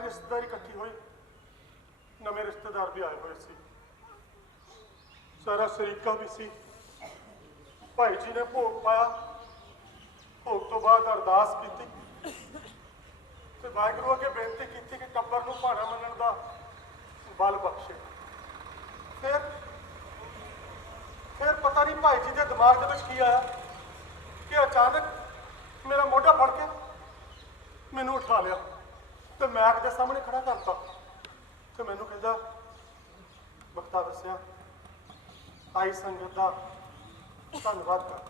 ਰਿਸ਼ਤੇਦਾਰੀ ਇਕੱਠੀ ਹੋਈ, ਨਵੇਂ ਰਿਸ਼ਤੇਦਾਰ ਵੀ ਆਏ ਹੋਏ ਸੀ, ਸਾਰਾ ਸ਼ਰੀਕਾ ਵੀ ਸੀ। ਭਾਈ ਜੀ ਨੇ ਭੋਗ ਪਾਇਆ, ਭੋਗ ਤੋਂ ਬਾਅਦ ਅਰਦਾਸ ਕੀਤੀ ਤੇ ਵਾਹਿਗੁਰੂ ਅੱਗੇ ਬੇਨਤੀ ਕੀਤੀ ਕਿ ਟੱਬਰ ਨੂੰ ਭਾਣਾ ਮੰਨਣ ਦਾ ਬਲ ਬਖਸ਼ੇ। ਫਿਰ ਪਤਾ ਨਹੀਂ ਭਾਈ ਜੀ ਦੇ ਦਿਮਾਗ ਦੇ ਵਿੱਚ ਕੀ ਆਇਆ ਕਿ ਅਚਾਨਕ ਮੇਰਾ ਮੋਢਾ ਫੜ ਕੇ ਮੈਨੂੰ ਉਠਾ ਲਿਆ ਤੇ ਮੈਕ ਦੇ ਸਾਹਮਣੇ ਖੜਾ ਕਰਤਾ ਤੇ ਮੈਨੂੰ ਕਹਿੰਦਾ, ਬਖਤਾਵਰ ਸਿਆਂ, ਆਈ ਸੰਗਤ ਦਾ ਧੰਨਵਾਦ ਕਰ।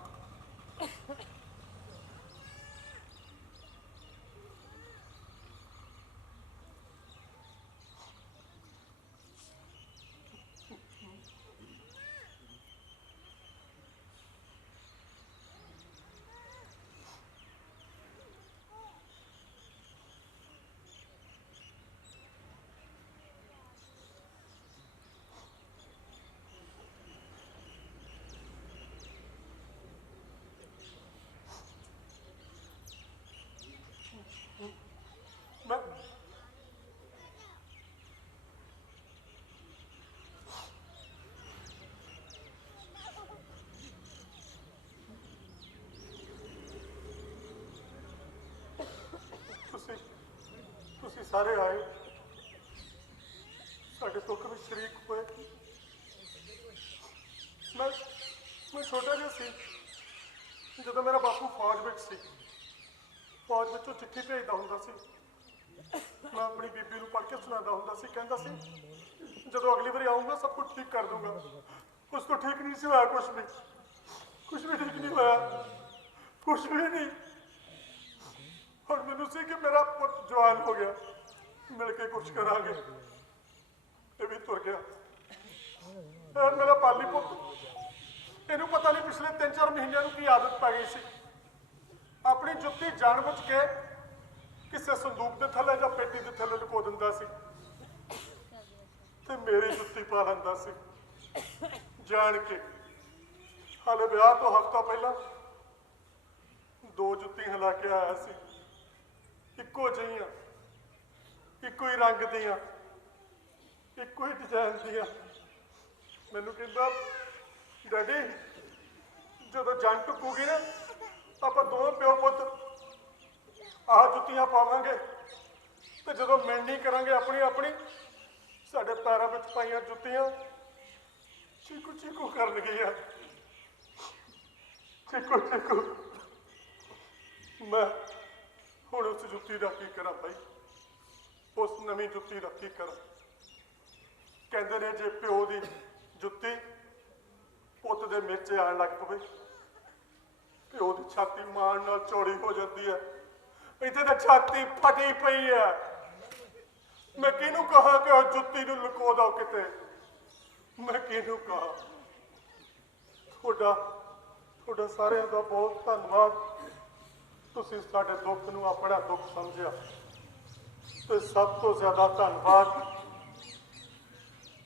ਮੈਂ ਤੁਸੀਂ ਸਾਰੇ ਆਏ, ਸਾਡੇ ਦੁੱਖ ਵਿੱਚ ਸ਼ਰੀਕ ਹੋਏ। ਮੈਂ ਛੋਟਾ ਜਿਹਾ ਸੀ ਜਦੋਂ ਮੇਰਾ ਬਾਪੂ ਫੌਜ ਵਿੱਚ ਸੀ। ਫੌਜ ਵਿੱਚੋਂ ਚਿੱਠੀ ਭੇਜਦਾ ਹੁੰਦਾ ਸੀ, ਮੈਂ ਆਪਣੀ ਬੀਬੀ ਨੂੰ ਪੜ੍ਹ ਕੇ ਸੁਣਾਉਂਦਾ ਹੁੰਦਾ ਸੀ। ਕਹਿੰਦਾ ਸੀ ਜਦੋਂ ਅਗਲੀ ਵਾਰੀ ਆਊਂਗਾ ਸਭ ਕੁਝ ਠੀਕ ਕਰ ਦੂੰਗਾ। ਕੁਛ ਤੋਂ ਠੀਕ ਨਹੀਂ ਸੀ ਹੋਇਆ, ਕੁਛ ਵੀ ਠੀਕ ਨਹੀਂ ਹੋਇਆ, ਕੁਛ ਵੀ ਨਹੀਂ। ਹੁਣ ਮੈਨੂੰ ਸੀ ਕਿ ਮੇਰਾ ਪੁੱਤ ਜਵਾਨ ਹੋ ਗਿਆ, ਮਿਲ ਕੇ ਕੁਛ ਕਰਾਂਗੇ। ਇਹ ਵੀ ਤੁਰ ਗਿਆ। ਇਹ ਮੇਰਾ ਪਾਲੀ ਪੁੱਤ, ਇਹਨੂੰ ਪਤਾ ਨਹੀਂ ਪਿਛਲੇ 3-4 ਮਹੀਨਿਆਂ ਨੂੰ ਕੀ ਆਦਤ ਪੈ ਗਈ ਸੀ। ਆਪਣੀ ਜੁੱਤੀ ਜਾਣਬੁੱਝ ਕੇ ਕਿਸੇ ਸੰਦੂਕ ਦੇ ਥੱਲੇ ਜਾਂ ਪੇਟੀ ਦੇ ਥੱਲੇ ਲੁਕੋ ਦਿੰਦਾ ਸੀ ਤੇ ਮੇਰੀ ਜੁੱਤੀ ਪਾ ਲੈਂਦਾ ਸੀ ਜਾਣ ਕੇ। ਹਾਲੇ ਵਿਆਹ ਤੋਂ ਹਫ਼ਤਾ ਪਹਿਲਾਂ 2 ਜੁੱਤੀਆਂ ਲਾ ਕੇ ਆਇਆ ਸੀ, ਇੱਕੋ ਜਿਹੀਆਂ, ਇੱਕੋ ਹੀ ਰੰਗ ਦੀਆਂ, ਇੱਕੋ ਹੀ ਡਿਜ਼ਾਈਨ ਦੀਆਂ। ਮੈਨੂੰ ਕਹਿੰਦਾ, ਡੈਡੀ ਜਦੋਂ ਜੰਗ ਟੁੱਕੂਗੀ ਨਾ, ਆਪਾਂ ਦੋਵੇਂ ਪਿਓ ਪੁੱਤ ਆਹ ਜੁੱਤੀਆਂ ਪਾਵਾਂਗੇ ਤੇ ਜਦੋਂ ਮਿਲਣੀ ਕਰਾਂਗੇ ਆਪਣੀ ਆਪਣੀ, ਸਾਡੇ ਪੈਰਾਂ ਵਿੱਚ ਪਾਈਆਂ ਜੁੱਤੀਆਂ ਚੀਕੂ ਚੀਕੂ ਕਰਨ ਗਈਆਂ, ਚੀਕੂ ਚੀਕੂ। ਮੈਂ ਹੁਣ ਉਸ ਜੁੱਤੀ ਦਾ ਕੀ ਕਰਾਂ ਭਾਈ, ਉਸ ਨਵੀਂ ਜੁੱਤੀ ਦਾ ਕੀ ਕਰਾਂ। ਕਹਿੰਦੇ ਨੇ ਜੇ ਪਿਓ ਦੀ ਜੁੱਤੀ ਪੁੱਤ ਦੇ ਮੇਚੇ ਆਉਣ ਲੱਗ ਪਵੇ, ਪਿਓ ਦੀ ਛਾਤੀ ਮਾਣ ਨਾਲ ਚੌੜੀ ਹੋ ਜਾਂਦੀ ਹੈ। ਇੱਥੇ ਤਾਂ ਛਾਤੀ ਫਟੀ ਪਈ ਹੈ। ਮੈਂ ਕਿਹਨੂੰ ਕਹਾਂ ਕਿ ਉਹ ਜੁੱਤੀ ਨੂੰ ਲੁਕੋ ਦੋ ਕਿਤੇ, ਮੈਂ ਕਿਹਨੂੰ ਕਹਾਂ। ਤੁਹਾਡਾ ਸਾਰਿਆਂ ਦਾ ਬਹੁਤ ਧੰਨਵਾਦ। ਤੁਸੀਂ ਸਾਡੇ ਦੁੱਖ ਨੂੰ ਆਪਣਾ ਦੁੱਖ ਸਮਝਿਆ ਤੇ ਸਭ ਤੋਂ ਜ਼ਿਆਦਾ ਧੰਨਵਾਦ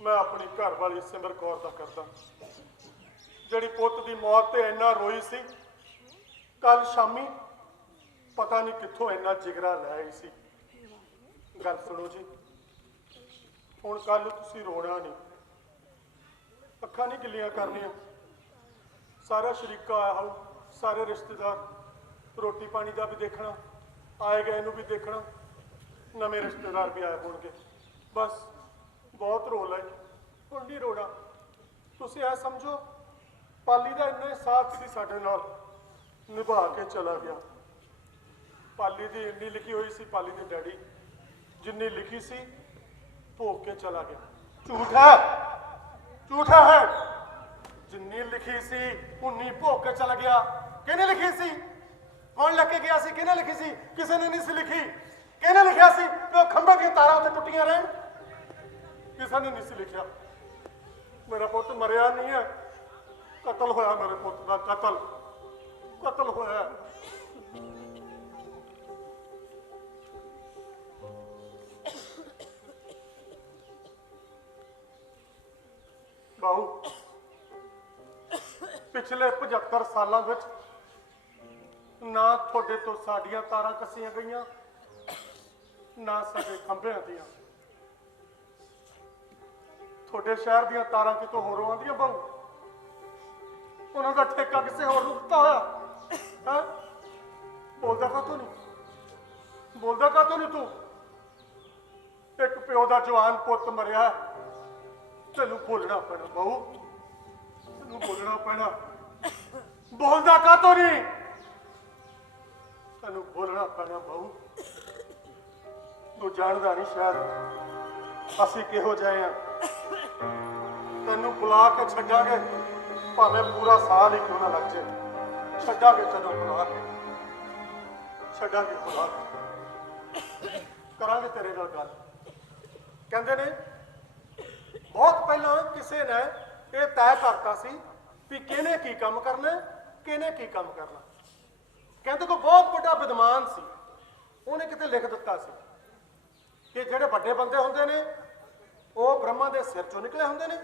ਮੈਂ ਆਪਣੀ ਘਰ ਵਾਲੀ ਸਿਮਰ ਕੌਰ ਦਾ ਕਰਦਾ, ਜਿਹੜੀ ਪੁੱਤ ਦੀ ਮੌਤ ਤੇ ਇੰਨਾ ਰੋਈ ਸੀ। ਕੱਲ ਸ਼ਾਮੀ ਪਤਾ ਨਹੀਂ ਕਿੱਥੋਂ ਇੰਨਾ ਜਿਗਰਾ ਲੈ ਆਈ ਸੀ। ਗੱਲ ਸੁਣੋ ਜੀ, ਹੁਣ ਕੱਲ ਤੁਸੀਂ ਰੋਣਾ ਨਹੀਂ, ਅੱਖਾਂ ਨਹੀਂ ਗਿੱਲੀਆਂ ਕਰਨੀਆਂ। ਸਾਰਾ ਸ਼ਰੀਕਾ ਆਇਆ ਹੋ, ਸਾਰੇ ਰਿਸ਼ਤੇਦਾਰ, ਰੋਟੀ ਪਾਣੀ ਦਾ ਵੀ ਦੇਖਣਾ, ਆਏ ਗਏ ਨੂੰ ਵੀ ਦੇਖਣਾ, ਨਵੇਂ ਰਿਸ਼ਤੇਦਾਰ ਵੀ ਆਏ ਹੋਣਗੇ। ਬਸ ਬਹੁਤ ਰੋਲ ਹੈ, ਹੁਣ ਨਹੀਂ ਰੋਣਾ। ਤੁਸੀਂ ਇਹ ਸਮਝੋ ਪਾਲੀ ਦਾ ਇੰਨਾ ਸਾਥ ਸੀ ਸਾਡੇ ਨਾਲ, ਨਿਭਾ ਕੇ ਚਲਾ ਗਿਆ। ਪਾਲੀ ਦੀ ਇੰਨੀ ਲਿਖੀ ਹੋਈ ਸੀ, ਪਾਲੀ ਦੇ ਡੈਡੀ ਜਿੰਨੀ ਲਿਖੀ ਸੀ ਭੋਗ ਕੇ ਚਲਾ ਗਿਆ। ਝੂਠਾ ਹੈ। ਜਿੰਨੀ ਲਿਖੀ ਸੀ ਉਨੀ ਭੋਗ ਕੇ ਚਲਾ ਗਿਆ। ਕਿਹਨੇ ਲਿਖੀ ਸੀ? ਕੌਣ ਲਿਖ ਕੇ ਗਿਆ ਸੀ? ਕਿਹਨੇ ਲਿਖੀ ਸੀ? ਕਿਸੇ ਨੇ ਨਹੀਂ ਸੀ ਲਿਖੀ। ਕਿਹਨੇ ਲਿਖਿਆ ਸੀ ਕਿ ਉਹ ਖੰਭੇ ਦੀਆਂ ਤਾਰਾਂ ਉੱਤੇ ਟੁੱਟੀਆਂ ਰਹਿਣ? ਕਿਸੇ ਨੇ ਨਹੀਂ ਸੀ ਲਿਖਿਆ। ਮੇਰਾ ਪੁੱਤ ਮਰਿਆ ਨਹੀਂ ਹੈ, ਕਤਲ ਹੋਇਆ। ਮੇਰੇ ਪੁੱਤ ਦਾ ਕਤਲ ਹੋਇਆ। ਬਾਹੂ, ਪਿਛਲੇ 75 ਸਾਲਾਂ ਵਿੱਚ ਨਾ ਤੁਹਾਡੇ ਤੋਂ ਸਾਡੀਆਂ ਤਾਰਾਂ ਕੱਸੀਆਂ ਗਈਆਂ, ਨਾ ਸਾਡੇ ਖੰਭਿਆਂ ਦੀਆਂ। ਤੁਹਾਡੇ ਸ਼ਹਿਰ ਦੀਆਂ ਤਾਰਾਂ ਕਿਤੋਂ ਹੋਰੋਂ ਆਉਂਦੀਆਂ ਬਾਊ, ਉਹਨਾਂ ਦਾ ਠੇਕਾ ਕਿਸੇ ਹੋਰ ਨੂੰ ਦਿੱਤਾ ਹੋਇਆ ਹੈ। ਬੋਲਦਾ ਕਾਹਤੋਂ ਨਹੀਂ, ਬੋਲਦਾ ਕਾਹਤੋਂ ਨਹੀਂ ਤੂੰ? ਇੱਕ ਪਿਓ ਦਾ ਜਵਾਨ ਪੁੱਤ ਮਰਿਆ, ਤੈਨੂੰ ਬੋਲਣਾ ਪੈਣਾ ਬਾਊ, ਤੈਨੂੰ ਬੋਲਣਾ ਪੈਣਾ। ਬੋਲਦਾ ਕਾਹਤੋਂ ਨਹੀਂ? ਤੈਨੂੰ ਬੋਲਣਾ ਪੈਣਾ ਬਾਊ। ਤੂੰ ਜਾਣਦਾ ਨਹੀਂ ਸ਼ਾਇਦ ਅਸੀਂ ਕਿਹੋ ਜਿਹੇ ਆ। ਤੈਨੂੰ ਬੁਲਾ ਕੇ ਛੱਡਾਂਗੇ, ਭਾਵੇਂ ਪੂਰਾ ਸਾਲ ਹੀ ਕਿਉਂ ਨਾ ਲੱਗ ਜਾਏ। ਛੱਡਾਂਗੇ ਤੈਨੂੰ ਬੁਲਾ ਕੇ, ਛੱਡਾਂਗੇ ਬੁਲਾ ਕੇ, ਕਰਾਂਗੇ ਤੇਰੇ ਨਾਲ ਗੱਲ। ਕਹਿੰਦੇ ਨੇ ਬਹੁਤ ਪਹਿਲਾਂ ਕਿਸੇ ਨੇ ਇਹ ਤੈਅ ਕਰਤਾ ਸੀ ਵੀ ਕਿਹਨੇ ਕੀ ਕੰਮ ਕਰਨਾ, ਕਿਹਨੇ ਕੀ ਕੰਮ ਕਰਨਾ। ਕਹਿੰਦੇ ਕੋਈ ਬਹੁਤ ਵੱਡਾ ਵਿਦਵਾਨ ਸੀ, ਉਹਨੇ ਕਿਤੇ ਲਿਖ ਦਿੱਤਾ ਸੀ ਕਿ ਜਿਹੜੇ ਵੱਡੇ ਬੰਦੇ ਹੁੰਦੇ ਨੇ ਉਹ ਬ੍ਰਹਮਾ ਦੇ ਸਿਰ ਚੋਂ ਨਿਕਲੇ ਹੁੰਦੇ ਨੇ,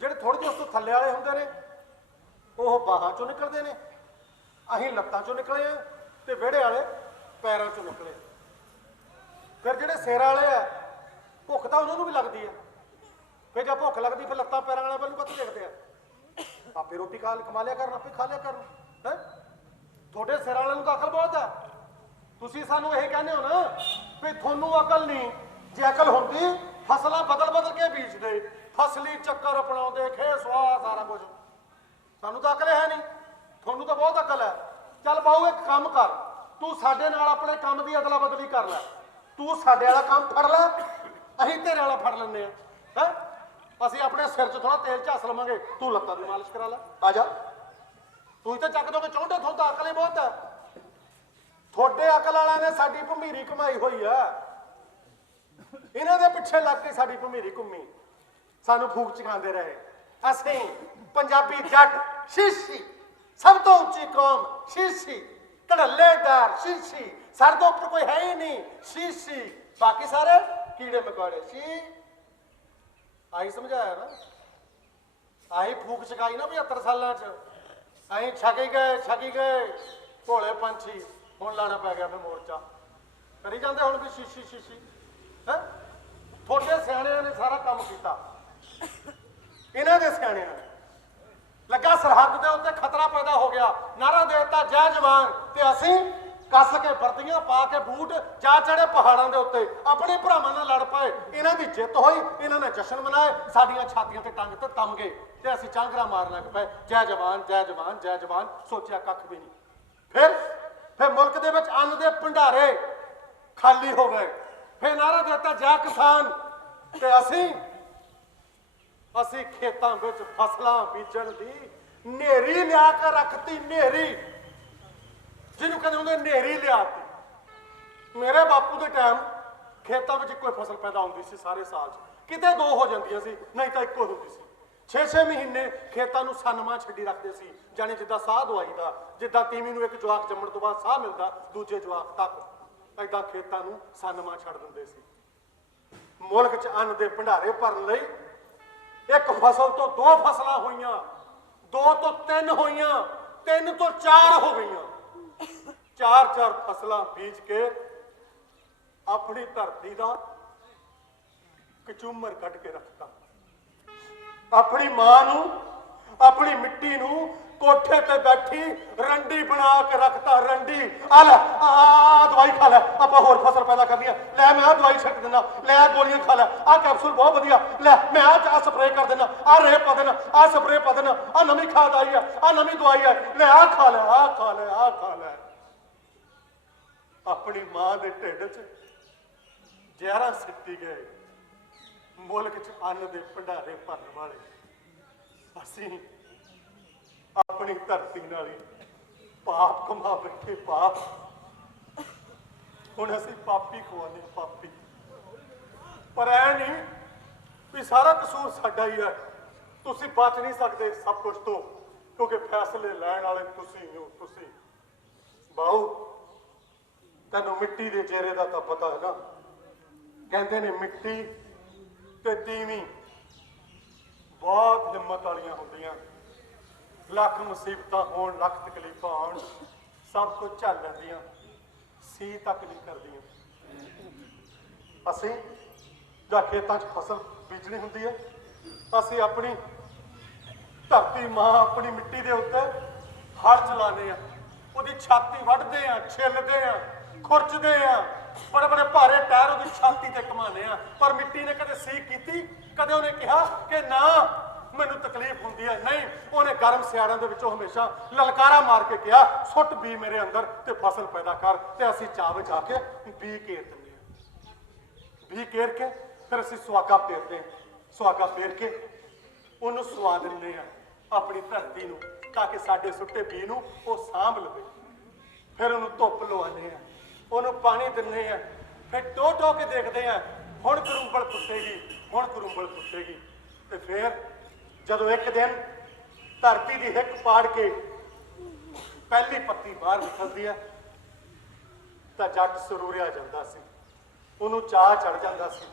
ਜਿਹੜੇ ਥੋੜੇ ਜਿਹੇ ਉਸ ਤੋਂ ਥੱਲੇ ਵਾਲੇ ਹੁੰਦੇ ਨੇ ਉਹ ਬਾਹਾਂ ਚੋਂ ਨਿਕਲਦੇ ਨੇ, ਅਸੀਂ ਲੱਤਾਂ ਚੋਂ ਨਿਕਲੇ ਆ ਤੇ ਵਿਹੜੇ ਵਾਲੇ ਪੈਰਾਂ ਚੋਂ ਨਿਕਲੇ। ਫਿਰ ਜਿਹੜੇ ਸਿਰ ਵਾਲੇ ਆ ਭੁੱਖ ਤਾਂ ਉਹਨਾਂ ਨੂੰ ਵੀ ਲੱਗਦੀ ਹੈ, ਫਿਰ ਜੇ ਭੁੱਖ ਲੱਗਦੀ ਫਿਰ ਲੱਤਾਂ ਪੈਰਾਂ ਵਾਲੇ ਵੱਲ ਨੂੰ ਕਦੋਂ ਦੇਖਦੇ ਆ? ਆਪੇ ਰੋਟੀ ਕਮਾ ਲਿਆ ਕਰਨ, ਆਪੇ ਖਾ ਲਿਆ ਕਰਨ ਹੈ। ਤੁਹਾਡੇ ਸਿਰ ਵਾਲਿਆਂ ਨੂੰ ਤਾਂ ਅਕਲ ਬਹੁਤ ਹੈ। ਤੁਸੀਂ ਸਾਨੂੰ ਇਹ ਕਹਿੰਦੇ ਹੋ ਨਾ ਵੀ ਤੁਹਾਨੂੰ ਅਕਲ ਨਹੀਂ, ਜੇ ਅਕਲ ਹੁੰਦੀ ਫਸਲਾਂ ਬਦਲ ਬਦਲ ਕੇ ਬੀਜਦੇ, ਫਸਲੀ ਚੱਕਰ ਅਪਣਾਉਂਦੇ, ਖੇ ਸੁਆਹ ਸਾਰਾ ਕੁਝ। ਸਾਨੂੰ ਤਾਂ ਅਕਲ ਹੈ ਨਹੀਂ, ਤੁਹਾਨੂੰ ਤਾਂ ਬਹੁਤ ਅਕਲ ਹੈ। ਚੱਲ ਬਾਊ ਇੱਕ ਕੰਮ ਕਰ, ਤੂੰ ਸਾਡੇ ਨਾਲ ਆਪਣੇ ਕੰਮ ਦੀ ਅਦਲਾ ਬਦਲੀ ਕਰ ਲੈ। ਤੂੰ ਸਾਡੇ ਵਾਲਾ ਕੰਮ ਫੜ ਲੈ, ਅਸੀਂ ਤੇਰੇ ਵਾਲਾ ਫੜ ਲੈਂਦੇ ਆ। ਅਸੀਂ ਆਪਣੇ ਸਿਰ 'ਚ ਥੋੜਾ ਤੇਲ ਝੱਸ ਲਵਾਂਗੇ, ਤੂੰ ਲੱਤਾਂ ਦੀ ਮਾਲਿਸ਼ ਕਰਾ ਲੈ। ਆ ਜਾ, ਤੂੰ ਤਾਂ ਚੱਕ ਦੋਗੇ ਚੌਂਡੇ, ਤੁਹਾਨੂੰ ਤਾਂ ਅਕਲ ਹੀ ਬਹੁਤ ਹੈ। ਤੁਹਾਡੇ ਅਕਲ ਵਾਲਿਆਂ ਨੇ ਸਾਡੀ ਭਮੀਰੀ ਕਮਾਈ ਹੋਈ ਆ, ਇਹਨਾਂ ਦੇ ਪਿੱਛੇ ਲੱਗ ਕੇ ਸਾਡੀ ਭਮੀਰੀ ਘੁੰਮੀ, ਸਾਨੂੰ ਫੂਕ ਚਕਾਉਂਦੇ ਰਹੇ। ਅਸੀਂ ਪੰਜਾਬੀ ਜੱਟ ਸ਼ੀਸ਼ੀ, ਸਭ ਤੋਂ ਉੱਚੀ ਕੌਮ ਸ਼ੀਸ਼ੀ, ਧੜੱਲੇਦਾਰ ਸ਼ੀਸ਼ੀ, ਸਾਡੇ ਤੋਂ ਉੱਪਰ ਕੋਈ ਹੈ ਹੀ ਨਹੀਂ ਸ਼ੀਸ਼ੀ, ਬਾਕੀ ਸਾਰੇ ਕੀੜੇ ਮਕੌੜੇ ਸੀ। ਆਹੀ ਸਮਝਾਇਆ ਨਾ, ਆਹੀ ਫੂਕ ਚਕਾਈ ਨਾ 75 ਸਾਲਾਂ 'ਚ। ਅਸੀਂ ਛਕੀ ਗਏ ਭੋਲੇ ਪੰਛੀ, ਹੁਣ ਲਾਣਾ ਪੈ ਗਿਆ ਫਿਰ ਮੋਰਚਾ। ਕਰੀ ਜਾਂਦੇ ਹੁਣ ਵੀ ਸ਼ੀਸ਼ੀ ਸ਼ੀਸ਼ੀ ਹੈ। ਤੁਹਾਡੇ ਸਿਆਣਿਆਂ ਨੇ ਸਾਰਾ ਕੰਮ ਕੀਤਾ, ਇਹਨਾਂ ਦੇ ਸਿਆਣਿਆਂ ਨੇ। ਲੱਗਾ ਸਰਹੱਦ ਦੇ ਉੱਤੇ ਖਤਰਾ ਪੈਦਾ ਹੋ ਗਿਆ, ਨਾਰਾ ਦੇ ਦਿੱਤਾ ਜੈ ਜਵਾਨ, ਤੇ ਅਸੀਂ ਕੱਸ ਕੇ ਵਰਦੀਆਂ ਪਾ ਕੇ ਬੂਟ ਜਾ ਚੜੇ ਪਹਾੜਾਂ ਦੇ ਉੱਤੇ, ਆਪਣੇ ਭਰਾਵਾਂ ਨਾਲ ਲੜ ਪਏ। ਇਹਨਾਂ ਦੀ ਜਿੱਤ ਹੋਈ, ਇਹਨਾਂ ਨੇ ਜਸ਼ਨ ਮਨਾਏ, ਸਾਡੀਆਂ ਛਾਤੀਆਂ ਤੇ ਟੰਗ ਤੇ ਤਮ ਗਏ ਤੇ ਅਸੀਂ ਚਾਂਗਰਾ ਮਾਰਨ ਲੱਗ ਪਏ, ਜੈ ਜਵਾਨ ਜੈ ਜਵਾਨ ਜੈ ਜਵਾਨ। ਸੋਚਿਆ ਕੱਖ ਵੀ ਨਹੀਂ। ਫਿਰ ਮੁਲਕ ਦੇ ਵਿੱਚ ਅੰਨ ਦੇ ਭੰਡਾਰੇ ਖਾਲੀ ਹੋ ਗਏ। ਫਿਰ ਨਾਰਾ ਦਿੱਤਾ ਜੈ ਕਿਸਾਨ, ਤੇ ਅਸੀਂ ਖੇਤਾਂ ਵਿੱਚ ਫਸਲਾਂ ਬੀਜਣ ਦੀ ਨੇਰੀ ਲਿਆ ਕੇ ਰੱਖਤੀ। ਨੇਰੀ ਜਿਹਨੂੰ ਕਹਿੰਦੇ ਹੁੰਦੇ ਨੇਰੀ ਲਿਆਤੀ। ਮੇਰੇ ਬਾਪੂ ਦੇ ਟਾਈਮ ਖੇਤਾਂ ਵਿੱਚ ਇੱਕੋ ਫਸਲ ਪੈਦਾ ਹੁੰਦੀ ਸੀ ਸਾਰੇ ਸਾਲ 'ਚ, ਕਿਤੇ ਦੋ ਹੋ ਜਾਂਦੀਆਂ ਸੀ, ਨਹੀਂ ਤਾਂ ਇੱਕੋ ਹੁੰਦੀ ਸੀ। 6-6 ਮਹੀਨੇ ਖੇਤਾਂ ਨੂੰ ਸਨਮਾ ਛੱਡੀ ਰੱਖਦੇ ਸੀ, ਜਾਣੀ ਜਿੱਦਾਂ ਸਾਹ ਦਵਾਈਦਾ, ਜਿੱਦਾਂ ਤੀਵੀਂ ਨੂੰ ਇੱਕ ਜਵਾਕ ਜੰਮਣ ਤੋਂ ਬਾਅਦ ਸਾਹ ਮਿਲਦਾ ਦੂਜੇ ਜਵਾਕ ਤੱਕ, ਏਦਾਂ ਖੇਤਾਂ ਨੂੰ ਸਨਮਾ ਛੱਡ ਦਿੰਦੇ ਸੀ। ਮੁਲਕ 'ਚ ਅੰਨ ਦੇ ਭੰਡਾਰੇ ਭਰਨ ਲਈ ਇੱਕ ਫਸਲ ਤੋਂ ਦੋ ਫਸਲਾਂ ਹੋਈਆਂ, 2 ਤੋਂ 3 ਹੋਈਆਂ, 3 ਤੋਂ 4 ਹੋ ਗਈਆਂ। 4-4 ਫਸਲਾਂ ਬੀਜ ਕੇ ਆਪਣੀ ਧਰਤੀ ਦਾ ਕਚੂਮਰ ਕੱਢ ਕੇ ਰੱਖਤਾ। ਆਪਣੀ ਮਾਂ ਨੂੰ, ਆਪਣੀ ਮਿੱਟੀ ਨੂੰ ਕੋਠੇ ਤੇ ਬੈਠੀ ਰੰਡੀ ਬਣਾ ਕੇ ਰੱਖਤਾ। ਰੰਡੀ ਆ ਲੈ, ਆ ਦਵਾਈ ਖਾ ਲੈ, ਆਪਾਂ ਹੋਰ ਫਸਲ ਪੈਦਾ ਕਰਨੀ ਆ। ਲੈ ਮੈਂ ਆ ਦਵਾਈ ਛੱਡ ਦਿੰਦਾ, ਲੈ ਆ ਗੋਲੀਆਂ ਖਾ ਲੈ, ਆ ਕੈਪਸੂਲ ਬਹੁਤ ਵਧੀਆ, ਲੈ ਮੈਂ ਆ ਸਪਰੇਅ ਕਰ ਦਿੰਦਾ, ਆ ਰੇ ਪਾ ਦੇਣਾ, ਆ ਸਪਰੇਅ ਪਾ ਦੇਣਾ, ਆ ਨਵੀਂ ਖਾਦ ਆਈ ਆ ਨਵੀਂ ਦਵਾਈ ਆ, ਲੈ ਆ ਖਾ ਲੈ, ਆ ਖਾ ਲੈ, ਆ ਖਾ ਲੈ। ਆਪਣੀ ਮਾਂ ਦੇ ਢਿੱਡ 'ਚ ਜ਼ਹਿਰਾਂ ਸਿੱਟੀ ਗਏ। ਮੁਲਕ 'ਚ ਅੰਨ ਦੇ ਭੰਡਾਰੇ ਭਰਨ ਵਾਲੇ ਅਸੀਂ ਆਪਣੀ ਧਰਤੀ ਨਾਲ ਹੀ ਪਾਪ ਕਮਾ ਬੈਠੇ। ਪਾਪ ਹੁਣ ਅਸੀਂ ਪਾਪੀ ਖਵਾਉਂਦੇ, ਪਾਪੀ। ਪਰ ਐ ਨਹੀਂ ਵੀ ਸਾਰਾ ਕਸੂਰ ਸਾਡਾ ਹੀ ਹੈ। ਤੁਸੀਂ ਬਚ ਨਹੀਂ ਸਕਦੇ ਸਭ ਕੁਝ ਤੋਂ, ਕਿਉਂਕਿ ਫੈਸਲੇ ਲੈਣ ਵਾਲੇ ਤੁਸੀਂ ਹੋ। ਤੁਸੀਂ ਬਾਊ, ਤੈਨੂੰ ਮਿੱਟੀ ਦੇ ਚਿਹਰੇ ਦਾ ਤਾਂ ਪਤਾ ਹੈ ਨਾ। ਕਹਿੰਦੇ ਨੇ ਮਿੱਟੀ ਤੇ ਤੀਵੀਂ ਬਹੁਤ ਹਿੰਮਤ ਵਾਲੀਆਂ ਹੁੰਦੀਆਂ। ਲੱਖ ਮੁਸੀਬਤਾਂ ਹੋਣ, ਲੱਖ ਤਕਲੀਫਾਂ ਆਉਣ, ਸਭ ਕੁਝ ਝੱਲ ਲੈਂਦੀਆਂ, ਸੀ ਤੱਕ ਨਹੀਂ ਕਰਦੀਆਂ। ਅਸੀਂ ਜਾਂ ਖੇਤਾਂ 'ਚ ਫਸਲ ਬੀਜਣੀ ਹੁੰਦੀ ਹੈ, ਅਸੀਂ ਆਪਣੀ ਧਰਤੀ ਮਾਂ, ਆਪਣੀ ਮਿੱਟੀ ਦੇ ਉੱਤੇ ਹਲ ਚਲਾਉਂਦੇ ਆ, ਉਹਦੀ ਛਾਤੀ ਵੱਢਦੇ ਆ, ਛਿੱਲਦੇ ਆ, ਖੁਰਚਦੇ ਆ, ਬੜੇ ਬੜੇ ਭਾਰੇ ਟਾਇਰ ਉਹਦੀ ਛਾਤੀ ਤੇ ਘਮਾਉਂਦੇ ਆ। ਪਰ ਮਿੱਟੀ ਨੇ ਕਦੇ ਸੀਖ ਕੀਤੀ? ਕਦੇ ਉਹਨੇ ਕਿਹਾ ਕਿ ਨਾ ਮੈਨੂੰ ਤਕਲੀਫ ਹੁੰਦੀ ਹੈ? ਨਹੀਂ, ਉਹਨੇ ਗਰਮ ਸਿਆੜਾਂ ਦੇ ਵਿੱਚੋਂ ਹਮੇਸ਼ਾ ਲਲਕਾਰਾ ਮਾਰ ਕੇ ਕਿਹਾ ਸੁੱਟ ਬੀ ਮੇਰੇ ਅੰਦਰ ਤੇ ਫਸਲ ਪੈਦਾ ਕਰ। ਤੇ ਅਸੀਂ ਚਾਹ ਵਿੱਚ ਆ ਕੇ ਬੀ ਘੇਰ ਦਿੰਦੇ ਹਾਂ। ਬੀ ਘੇਰ ਕੇ ਫਿਰ ਅਸੀਂ ਸੁਹਾਗਾ ਫੇਰਦੇ ਹਾਂ। ਸੁਹਾਗਾ ਫੇਰ ਕੇ ਉਹਨੂੰ ਸੁਆ ਦਿੰਦੇ ਹਾਂ ਆਪਣੀ ਧਰਤੀ ਨੂੰ, ਤਾਂ ਕਿ ਸਾਡੇ ਸੁੱਟੇ ਬੀ ਨੂੰ ਉਹ ਸਾਂਭ ਲਵੇ। ਫਿਰ ਉਹਨੂੰ ਧੁੱਪ ਲਵਾਉਂਦੇ ਹਾਂ, ਉਹਨੂੰ ਪਾਣੀ ਦਿੰਦੇ ਹਾਂ, ਫਿਰ ਟੋ ਟੋ ਕੇ ਦੇਖਦੇ ਹਾਂ ਹੁਣ ਕਰੂੰਬਲ ਫੁੱਟੇਗੀ, ਹੁਣ ਕਰੂੰਬਲ ਫੁੱਟੇਗੀ। ਤੇ ਫਿਰ ਜਦੋਂ ਇੱਕ ਦਿਨ ਧਰਤੀ ਦੀ ਹਿੱਕ ਪਾੜ ਕੇ ਪਹਿਲੀ ਪੱਤੀ ਬਾਹਰ ਨਿਕਲਦੀ ਹੈ ਤਾਂ ਜੱਟ ਸਰੂਰਿਆ ਜਾਂਦਾ ਸੀ, ਉਹਨੂੰ ਚਾਹ ਚੜ ਜਾਂਦਾ ਸੀ,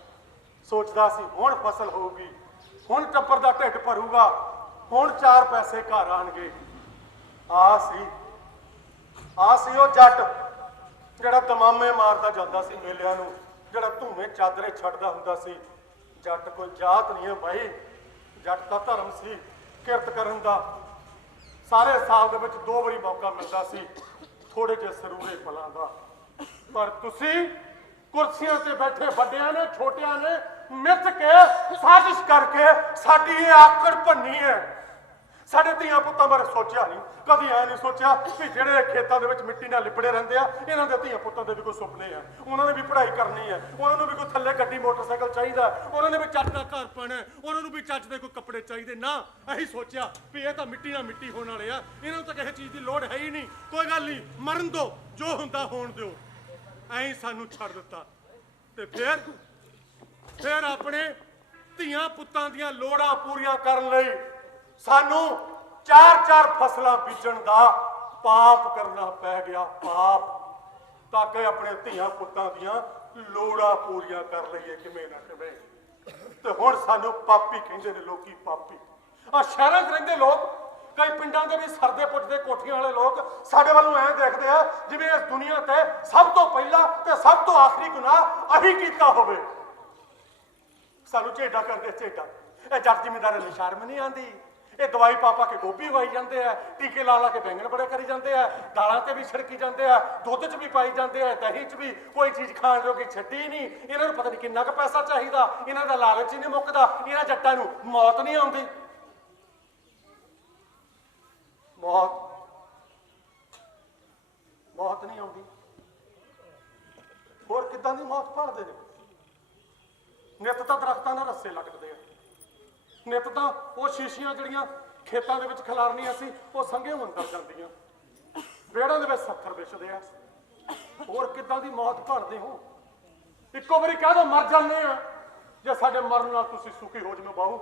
ਸੋਚਦਾ ਸੀ ਹੁਣ ਫਸਲ ਹੋਊਗੀ, ਹੁਣ ਟੱਬਰ ਦਾ ਢਿੱਡ ਭਰੂਗਾ, ਹੁਣ 4 ਪੈਸੇ ਘਰ ਆਣਗੇ। ਆ ਸੀ ਉਹ ਜੱਟ ਜਿਹੜਾ ਦਮਾਮੇ ਮਾਰਦਾ ਜਾਂਦਾ ਸੀ ਮੇਲਿਆਂ ਨੂੰ, ਜਿਹੜਾ ਧੂਮੇ ਚਾਦਰੇ ਛੱਡਦਾ ਹੁੰਦਾ ਸੀ। ਜੱਟ ਕੋਈ ਜਾਤ ਨਹੀਂ ਹੈ ਭਾਈ, ਜੱਟ ਦਾ ਧਰਮ ਸੀ ਕਿਰਤ ਕਰਨ ਦਾ। ਸਾਰੇ ਸਾਲ ਦੇ ਵਿੱਚ 2 ਵਾਰੀ ਮੌਕਾ ਮਿਲਦਾ ਸੀ ਥੋੜੇ ਜਿਹੇ ਸਰੂਰੇ ਫਲਾਂ ਦਾ। ਪਰ ਤੁਸੀਂ ਕੁਰਸੀਆਂ ਤੇ ਬੈਠੇ ਵੱਡਿਆਂ ਨੇ ਛੋਟਿਆਂ ਨੇ ਮਿੱਥ ਕੇ ਸਾਜ਼ਿਸ਼ ਕਰਕੇ ਸਾਡੀ ਇਹ ਆਕੜ ਭੰਨੀ ਹੈ। ਸਾਡੇ ਧੀਆਂ ਪੁੱਤਾਂ ਬਾਰੇ ਸੋਚਿਆ ਨਹੀਂ, ਕਦੀ ਐ ਨਹੀਂ ਸੋਚਿਆ ਵੀ ਜਿਹੜੇ ਖੇਤਾਂ ਦੇ ਵਿੱਚ ਮਿੱਟੀ ਨਾਲ ਲਿਬੜੇ ਰਹਿੰਦੇ ਆ, ਇਹਨਾਂ ਦੇ ਧੀਆਂ ਪੁੱਤਾਂ ਦੇ ਵੀ ਕੋਈ ਸੁਪਨੇ ਆ, ਉਹਨਾਂ ਨੇ ਵੀ ਪੜ੍ਹਾਈ ਕਰਨੀ ਹੈ, ਉਹਨਾਂ ਨੂੰ ਵੀ ਕੋਈ ਥੱਲੇ ਗੱਡੀ ਮੋਟਰਸਾਈਕਲ ਚਾਹੀਦਾ, ਉਹਨਾਂ ਨੇ ਵੀ ਚੱਜ ਦਾ ਘਰ ਪਾਣਾ, ਉਹਨਾਂ ਨੂੰ ਵੀ ਚੱਜ ਦੇ ਕੋਈ ਕੱਪੜੇ ਚਾਹੀਦੇ। ਨਾ, ਇਹੀ ਸੋਚਿਆ ਵੀ ਇਹ ਤਾਂ ਮਿੱਟੀ ਨਾਲ ਮਿੱਟੀ ਹੋਣ ਵਾਲੇ ਆ, ਇਹਨਾਂ ਨੂੰ ਤਾਂ ਕਿਸੇ ਚੀਜ਼ ਦੀ ਲੋੜ ਹੈ ਹੀ ਨਹੀਂ, ਕੋਈ ਗੱਲ ਨਹੀਂ, ਮਰਨ ਦਿਓ, ਜੋ ਹੁੰਦਾ ਹੋਣ ਦਿਓ। ਐਂ ਸਾਨੂੰ ਛੱਡ ਦਿੱਤਾ। ਤੇ ਫਿਰ ਆਪਣੇ ਧੀਆਂ ਪੁੱਤਾਂ ਦੀਆਂ ਲੋੜਾਂ ਪੂਰੀਆਂ ਕਰਨ ਲਈ ਸਾਨੂੰ 4 ਫਸਲਾਂ ਬੀਜਣ ਦਾ ਪਾਪ ਕਰਨਾ ਪੈ ਗਿਆ। ਪਾਪ, ਤਾਂ ਕਿ ਆਪਣੇ ਧੀਆਂ ਪੁੱਤਾਂ ਦੀਆਂ ਲੋੜਾਂ ਪੂਰੀਆਂ ਕਰ ਲਈਏ ਕਿਵੇਂ ਨਾ ਕਿਵੇਂ। ਤੇ ਹੁਣ ਸਾਨੂੰ ਪਾਪੀ ਕਹਿੰਦੇ ਨੇ ਲੋਕੀ, ਪਾਪੀ। ਆ ਸ਼ਹਿਰਾਂ 'ਚ ਰਹਿੰਦੇ ਲੋਕ, ਕਈ ਪਿੰਡਾਂ ਦੇ ਵੀ ਸਰਦੇ ਪੁੱਜਦੇ ਕੋਠੀਆਂ ਵਾਲੇ ਲੋਕ ਸਾਡੇ ਵੱਲੋਂ ਐਂ ਦੇਖਦੇ ਆ ਜਿਵੇਂ ਇਸ ਦੁਨੀਆ ਤੇ ਸਭ ਤੋਂ ਪਹਿਲਾ ਤੇ ਸਭ ਤੋਂ ਆਖਰੀ ਗੁਨਾਹ ਅਸੀਂ ਕੀਤਾ ਹੋਵੇ। ਸਾਨੂੰ ਝੇਡਾ ਕਰਦੇ, ਝੇਡਾ। ਇਹ ਜੱਟ ਜ਼ਿਮੀਂਦਾਰਾਂ ਨੂੰ ਸ਼ਰਮ ਨਹੀਂ ਆਉਂਦੀ? ਇਹ ਦਵਾਈ ਪਾ ਕੇ ਗੋਭੀ ਉਗਾਈ ਜਾਂਦੇ ਆ, ਟੀਕੇ ਲਾ ਕੇ ਬੈਂਗਣ ਬੜੇ ਕਰੀ ਜਾਂਦੇ ਆ, ਦਾਲਾਂ ਤੇ ਵੀ ਛਿੜਕੀ ਜਾਂਦੇ ਆ, ਦੁੱਧ 'ਚ ਵੀ ਪਾਈ ਜਾਂਦੇ ਆ, ਦਹੀਂ 'ਚ ਵੀ, ਕੋਈ ਚੀਜ਼ ਖਾਣ ਜੋਗੀ ਛੱਡੀ ਨਹੀਂ। ਇਹਨਾਂ ਨੂੰ ਪਤਾ ਨਹੀਂ ਕਿੰਨਾ ਕੁ ਪੈਸਾ ਚਾਹੀਦਾ, ਇਹਨਾਂ ਦਾ ਲਾਲਚ ਹੀ ਨਹੀਂ ਮੁੱਕਦਾ। ਇਹਨਾਂ ਜੱਟਾਂ ਨੂੰ ਮੌਤ ਨਹੀਂ ਆਉਂਦੀ। ਮੌਤ ਨਹੀਂ ਆਉਂਦੀ। ਹੋਰ ਕਿੱਦਾਂ ਦੀ ਮੌਤ ਭਾਲਦੇ ਨੇ? ਨਿੱਤ ਤਾਂ ਦਰਖਤਾਂ ਨਾਲ ਰੱਸੇ ਲੱਗਦੇ ਆ, ਨਿੱਤ ਤਾਂ ਉਹ ਸ਼ੀਸ਼ੀਆਂ ਜਿਹੜੀਆਂ ਖੇਤਾਂ ਦੇ ਵਿੱਚ ਖਿਲਾਰਨੀਆਂ ਸੀ ਉਹ ਸੰਘੇ ਅੰਦਰ ਜਾਂਦੀਆਂ, ਵਿਹੜਾਂ ਦੇ ਵਿੱਚ ਸੱਥਰ ਵਿਛਦੇ ਆ। ਹੋਰ ਕਿੱਦਾਂ ਦੀ ਮੌਤ ਭਾਲਦੇ ਹੋ? ਇੱਕੋ ਵਾਰੀ ਕਹਿ ਦੋ ਮਰ ਜਾਂਦੇ ਆ, ਜੇ ਸਾਡੇ ਮਰਨ ਨਾਲ ਤੁਸੀਂ ਸੁਖੀ ਹੋ ਜਿਵੇਂ ਬਾਹੂ।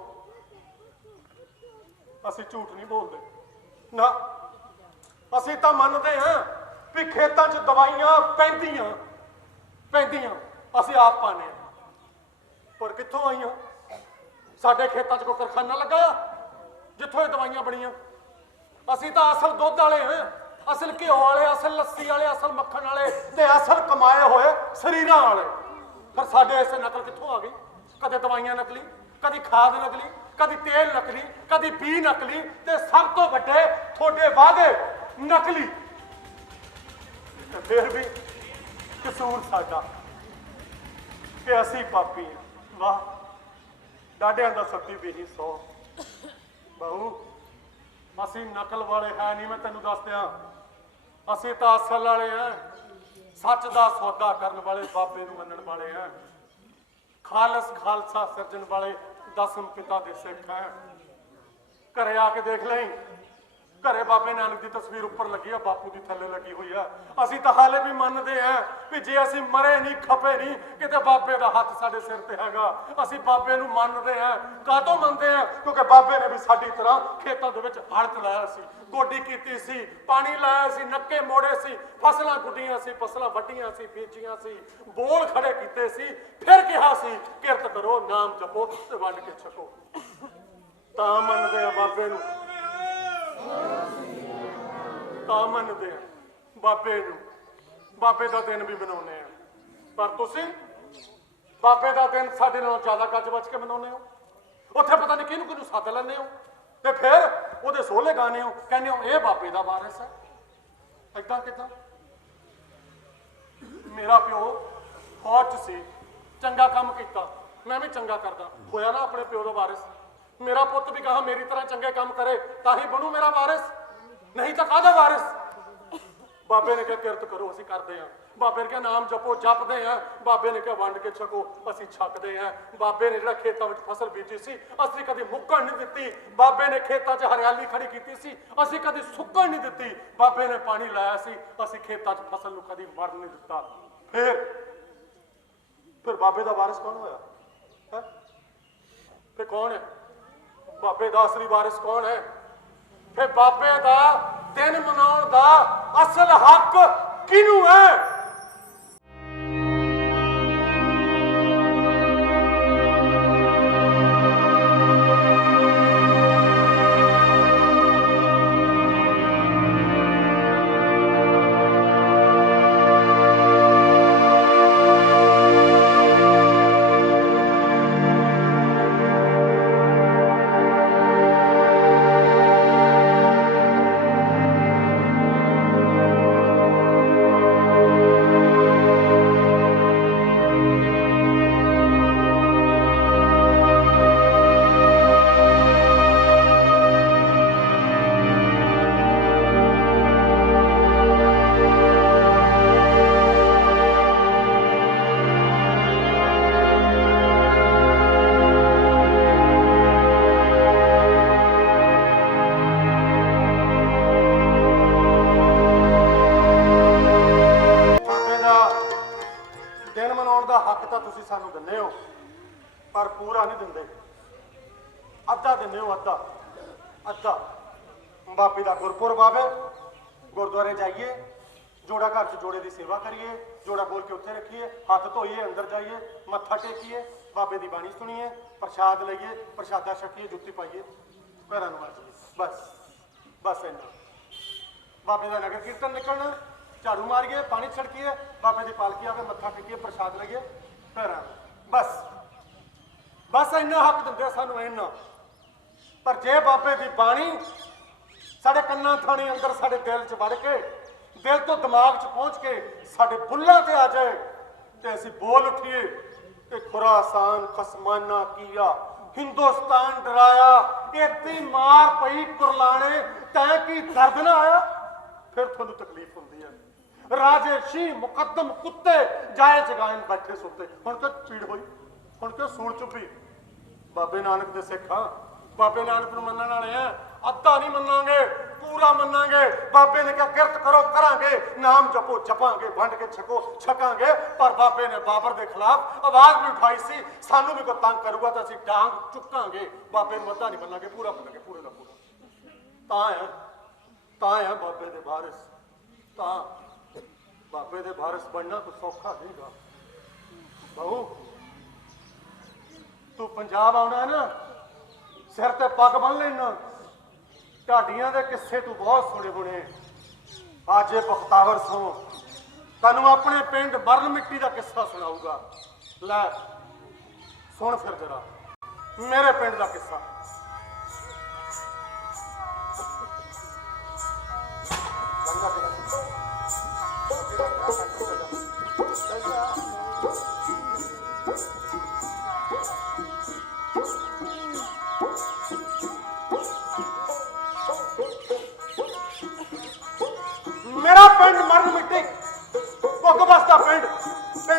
ਅਸੀਂ ਝੂਠ ਨਹੀਂ ਬੋਲਦੇ ਨਾ, ਅਸੀਂ ਤਾਂ ਮੰਨਦੇ ਹਾਂ ਵੀ ਖੇਤਾਂ 'ਚ ਦਵਾਈਆਂ ਪੈਂਦੀਆਂ, ਅਸੀਂ ਆਪ ਪਾਣੇ। ਪਰ ਕਿੱਥੋਂ ਆਈਆਂ? ਸਾਡੇ ਖੇਤਾਂ 'ਚ ਕੋਈ ਕਾਰਖਾਨਾ ਲੱਗਾ ਜਿੱਥੋਂ ਇਹ ਦਵਾਈਆਂ ਬਣੀਆਂ? ਅਸੀਂ ਤਾਂ ਅਸਲ ਦੁੱਧ ਵਾਲੇ ਹਾਂ, ਅਸਲ ਘਿਓ ਵਾਲੇ, ਅਸਲ ਲੱਸੀ ਵਾਲੇ, ਅਸਲ ਮੱਖਣ ਵਾਲੇ ਤੇ ਅਸਲ ਕਮਾਏ ਹੋਏ ਸਰੀਰਾਂ ਵਾਲੇ। ਪਰ ਸਾਡੇ ਐਸੇ ਨਕਲ ਕਿੱਥੋਂ ਆ ਗਈ? ਕਦੇ ਦਵਾਈਆਂ ਨਕਲੀ, ਕਦੀ ਖਾਦ ਨਕਲੀ, ਕਦੀ ਤੇਲ ਨਕਲੀ, ਕਦੀ ਬੀ ਨਕਲੀ, ਤੇ ਸਭ ਤੋਂ ਵੱਡੇ ਤੁਹਾਡੇ ਵਾਅਦੇ ਨਕਲੀ। ਤੇ ਫਿਰ ਵੀ ਕਸੂਰ ਸਾਡਾ ਕਿ ਅਸੀਂ ਪਾਪੀ ਹਾਂ। ਵਾਹ, ਡਾਢਿਆਂ ਦਾ ਸੱਤੀ ਵੀ 100 ਬਹੂ, ਅਸੀਂ ਨਕਲ ਵਾਲੇ ਹੈ ਨਹੀਂ। ਮੈਂ ਤੈਨੂੰ ਦੱਸ ਦਿਆਂ, ਅਸੀਂ ਤਾਂ ਅਸਲ ਵਾਲੇ ਹਾਂ, ਸੱਚ ਦਾ ਸੌਦਾ ਕਰਨ ਵਾਲੇ, ਬਾਬੇ ਨੂੰ ਮੰਨਣ ਵਾਲੇ ਹਾਂ, ਖਾਲਸਾ ਸਿਰਜਣ ਵਾਲੇ 10 ਪਿਤਾ ਦੇ ਸਿੱਖ ਹੈ। ਘਰੇ ਆ ਕੇ ਦੇਖ ਲਈ, ਘਰੇ ਬਾਬੇ ਨਾਨਕ ਦੀ ਤਸਵੀਰ ਉੱਪਰ ਲੱਗੀ ਆ, ਬਾਪੂ ਦੀ ਥੱਲੇ ਲੱਗੀ ਹੋਈ ਆ। ਅਸੀਂ ਤਾਂ ਹਾਲੇ ਵੀ ਮੰਨਦੇ ਆ ਵੀ ਜੇ ਅਸੀਂ ਮਰੇ ਨਹੀਂ, ਖਪੇ ਨਹੀਂ, ਕਿਤੇ ਬਾਬੇ ਦਾ ਹੱਥ ਸਾਡੇ ਸਿਰ ਤੇ ਹੈਗਾ। ਅਸੀਂ ਬਾਬੇ ਨੂੰ ਮੰਨਦੇ ਆ। ਕਾਹਤੋਂ ਮੰਨਦੇ ਆ? ਕਿਉਂਕਿ ਬਾਬੇ ਨੇ ਵੀ ਸਾਡੀ ਤਰ੍ਹਾਂ ਖੇਤਾਂ ਦੇ ਵਿੱਚ ਹਲ ਚਲਾਇਆ ਸੀ, ਗੋਡੀ ਕੀਤੀ ਸੀ, ਪਾਣੀ ਲਾਇਆ ਸੀ, ਨੱਕੇ ਮੋੜੇ ਸੀ, ਫਸਲਾਂ ਗੁੱਡੀਆਂ ਸੀ, ਫਸਲਾਂ ਵੱਢੀਆਂ ਸੀ, ਬੀਜੀਆਂ ਸੀ, ਬੋਲ ਖੜੇ ਕੀਤੇ ਸੀ, ਫਿਰ ਕਿਹਾ ਸੀ ਕਿਰਤ ਕਰੋ, ਨਾਮ ਜਪੋ ਤੇ ਵੰਡ ਕੇ ਛਕੋ। ਤਾਂ ਮੰਨਦੇ ਆ ਬਾਬੇ ਨੂੰ, ਤਾਂ ਮੰਨਦੇ ਆ ਬਾਬੇ ਨੂੰ, ਬਾਬੇ ਦਾ ਦਿਨ ਵੀ ਬਣਾਉਂਦੇ ਆ। ਪਰ ਬਾਬੇ ਦਾ ਦਿਨ ਸਾਡੇ ਨਾਲੋਂ ਜ਼ਿਆਦਾ ਗੱਜ ਵੱਜ ਕੇ ਮਨਾਉਂਦੇ ਹੋ। ਉੱਥੇ ਪਤਾ ਨਹੀਂ ਕਿਹਨੂੰ ਕਿਹਨੂੰ ਸੱਦ ਲੈਂਦੇ ਹੋ ਤੇ ਫਿਰ ਉਹਦੇ ਸੋਹਲੇ ਗਾਣੇ ਹੋ, ਕਹਿੰਦੇ ਹੋ ਇਹ ਬਾਬੇ ਦਾ ਵਾਰਿਸ ਹੈ। ਏਦਾਂ ਕਿੱਦਾਂ? ਮੇਰਾ ਪਿਓ ਫੌਜ 'ਚ ਸੀ, ਚੰਗਾ ਕੰਮ ਕੀਤਾ, ਮੈਂ ਵੀ ਚੰਗਾ ਕਰਦਾ, ਹੋਇਆ ਨਾ ਆਪਣੇ ਪਿਓ ਦਾ ਵਾਰਿਸ। ਮੇਰਾ ਪੁੱਤ ਵੀ ਕਹਾ ਮੇਰੀ ਤਰ੍ਹਾਂ ਚੰਗੇ ਕੰਮ ਕਰੇ ਤਾਂ ਹੀ ਬਣੂ ਮੇਰਾ ਵਾਰਿਸ, ਨਹੀਂ ਤਾਂ ਕਾਹਦਾ ਵਾਰਿਸ? ਬਾਬੇ ਨੇ ਕਿਹਾ ਕਿਰਤ ਕਰੋ, ਅਸੀਂ ਕਰਦੇ ਹਾਂ। ਬਾਬੇ ਨੇ ਕਿਹਾ ਨਾਮ ਜਪੋ, ਜਪਦੇ ਹਾਂ। ਬਾਬੇ ਨੇ ਕਿਹਾ ਵੰਡ ਕੇ ਛਕੋ, ਅਸੀਂ ਛਕਦੇ ਹਾਂ। ਬਾਬੇ ਨੇ ਜਿਹੜਾ ਖੇਤਾਂ ਵਿੱਚ ਫਸਲ ਬੀਜੀ ਸੀ, ਅਸੀਂ ਕਦੇ ਮੁੱਕਣ ਨਹੀਂ ਦਿੱਤੀ। ਬਾਬੇ ਨੇ ਖੇਤਾਂ 'ਚ ਹਰਿਆਲੀ ਖੜੀ ਕੀਤੀ ਸੀ, ਅਸੀਂ ਕਦੇ ਸੁੱਕਣ ਨਹੀਂ ਦਿੱਤੀ। ਬਾਬੇ ਨੇ ਪਾਣੀ ਲਾਇਆ ਸੀ, ਅਸੀਂ ਖੇਤਾਂ 'ਚ ਫਸਲ ਨੂੰ ਕਦੀ ਮਰਨ ਨਹੀਂ ਦਿੱਤਾ। ਫਿਰ ਬਾਬੇ ਦਾ ਵਾਰਿਸ ਕੌਣ ਹੋਇਆ ਹੈ? ਫਿਰ ਕੌਣ ਹੈ ਬਾਬੇ ਦਾ ਅਸਲੀ ਵਾਰਿਸ? ਕੌਣ ਹੈ? ਫਿਰ ਬਾਬੇ ਦਾ ਦਿਨ ਮਨਾਉਣ ਦਾ ਅਸਲ ਹੱਕ ਕਿਹਨੂੰ ਹੈ? ਦਿਨ ਮਨਾਉਣ ਦਾ ਹੱਕ ਤਾਂ ਤੁਸੀਂ ਸਾਨੂੰ ਦਿੰਦੇ ਹੋ, ਪਰ ਪੂਰਾ ਨਹੀਂ ਦਿੰਦੇ। ਅੱਧਾ ਦਿੰਦੇ ਹੋ, ਅੱਧਾ। ਬਾਬੇ ਦਾ ਗੁਰਪੁਰਬ ਆਵੇ, ਗੁਰਦੁਆਰੇ ਜਾਈਏ, ਜੋੜਾ ਘਰ 'ਚ ਜੋੜੇ ਦੀ ਸੇਵਾ ਕਰੀਏ, ਜੋੜਾ ਬੋਲ ਕੇ ਉੱਥੇ ਰੱਖੀਏ, ਹੱਥ ਧੋਈਏ, ਅੰਦਰ ਜਾਈਏ, ਮੱਥਾ ਟੇਕੀਏ, ਬਾਬੇ ਦੀ ਬਾਣੀ ਸੁਣੀਏ, ਪ੍ਰਸ਼ਾਦ ਲਈਏ, ਪ੍ਰਸ਼ਾਦਾ ਛਕੀਏ, ਜੁੱਤੀ ਪਾਈਏ, ਘਰਾਂ ਨੂੰ ਆ ਜਾਈਏ। ਬਸ ਇੰਨਾ। ਬਾਬੇ ਦਾ ਨਗਰ ਕੀਰਤਨ ਨਿਕਲਣਾ, ਝਾੜੂ ਮਾਰੀਏ, ਪਾਣੀ ਛੜਕੀਏ, ਬਾਬੇ ਦੀ ਪਾਲਕੀ ਆਵੇ, ਮੱਥਾ ਟੇਕੀਏ, ਪ੍ਰਸ਼ਾਦ ਲਈਏ, ਫਿਰ ਬਸ ਇੰਨਾ ਹੱਕ ਦਿੰਦੇ ਸਾਨੂੰ, ਇੰਨਾ। ਪਰ ਜੇ ਬਾਬੇ ਦੀ ਬਾਣੀ ਸਾਡੇ ਕੰਨਾਂ ਥਾਣੀ ਅੰਦਰ, ਸਾਡੇ ਦਿਲ 'ਚ ਵੜ ਕੇ, ਦਿਲ ਤੋਂ ਦਿਮਾਗ 'ਚ ਪਹੁੰਚ ਕੇ ਸਾਡੇ ਬੁੱਲਾਂ ਤੇ ਆ ਜਾਏ ਤੇ ਅਸੀਂ ਬੋਲ ਉੱਠੀਏ ਕਿ ਖੁਰਾਸਾਨ ਖਸਮਾਨਾ ਕੀਆ, ਹਿੰਦੁਸਤਾਨ ਡਰਾਇਆ, ਇਤੀ ਮਾਰ ਪਈ ਕੁਰਲਾਣੇ, ਤੈਂ ਕੀ ਦਰਦ ਨਾ ਆਇਆ? ਫਿਰ ਤੁਹਾਨੂੰ ਤਕਲੀਫ ਹੁੰਦੀ ਹੈ। ਰਾਜੇ ਸ਼ੀ ਮੁਕੱਦਮ ਕੁੱਤੇ, ਜਾਏ ਜਗਾਇਨ ਬੈਠੇ ਸੁੱਤੇ। ਹੁਣ ਤਾਂ ਚੀੜ ਹੋਈ, ਹੁਣ ਕਿਉਂ ਸੂਲ ਚੁੱਪੀ? ਬਾਬੇ ਨਾਨਕ ਦੇ ਸਿੱਖ ਹਾਂ, ਬਾਬੇ ਨਾਨਕ ਨੂੰ ਮੰਨਣ ਵਾਲੇ ਆ। ਅੱਧਾ ਨਹੀਂ ਮੰਨਾਂਗੇ, ਪੂਰਾ ਮੰਨਾਂਗੇ। ਬਾਬੇ ਨੇ ਕਿਹਾ ਕਿਰਤ ਕਰੋ, ਕਰਾਂਗੇ, ਨਾਮ ਜਪੋ, ਜਪਾਂਗੇ, ਵੰਡ ਕੇ ਛਕੋ, ਛਕਾਂਗੇ। ਪਰ ਬਾਬੇ ਨੇ ਬਾਬਰ ਦੇ ਖਿਲਾਫ ਆਵਾਜ਼ ਵੀ ਉਠਾਈ ਸੀ, ਸਾਨੂੰ ਵੀ ਕੋਈ ਤੰਗ ਕਰੂਗਾ ਤਾਂ ਅਸੀਂ ਡਾਂਗ ਚੁੱਕਾਂਗੇ। ਬਾਬੇ ਨੂੰ ਅੱਧਾ ਨਹੀਂ ਮੰਨਾਂਗੇ, ਪੂਰਾ ਮੰਨਾਂਗੇ, ਪੂਰੇ ਦਾ ਪੂਰਾ। ਤਾਂ ਹੈ ਬਾਬੇ ਦੇ ਵਾਰਿਸ। ਤਾਂ ਬਾਬੇ ਦੇ ਵਾਰਿਸ ਬਣਨਾ ਕੋਈ ਸੌਖਾ ਨਹੀਂਗਾ। ਬਹੂ, ਤੂੰ ਪੰਜਾਬ ਆਉਣਾ ਨਾ, ਸਿਰ ਤੇ ਪੱਗ ਬੰਨ ਲੈਣਾ। ਢਾਡੀਆਂ ਦੇ ਕਿੱਸੇ ਤੂੰ ਬਹੁਤ ਸੁਣੇ ਹੋਣੇ। ਅੱਜ ਇਹ ਬਖਤਾਵਰ ਸੋ ਤੈਨੂੰ ਆਪਣੇ ਪਿੰਡ ਬਰਨ ਮਿੱਟੀ ਦਾ ਕਿੱਸਾ ਸੁਣਾਊਗਾ। ਲੈ ਸੁਣ ਫਿਰ ਜਰਾ ਮੇਰੇ ਪਿੰਡ ਦਾ ਕਿੱਸਾ। ਮੇਰਾ ਪਿੰਡ ਮਰਨ ਮਿੱਟੀ, ਭੁੱਖ ਬਸਦਾ ਪਿੰਡ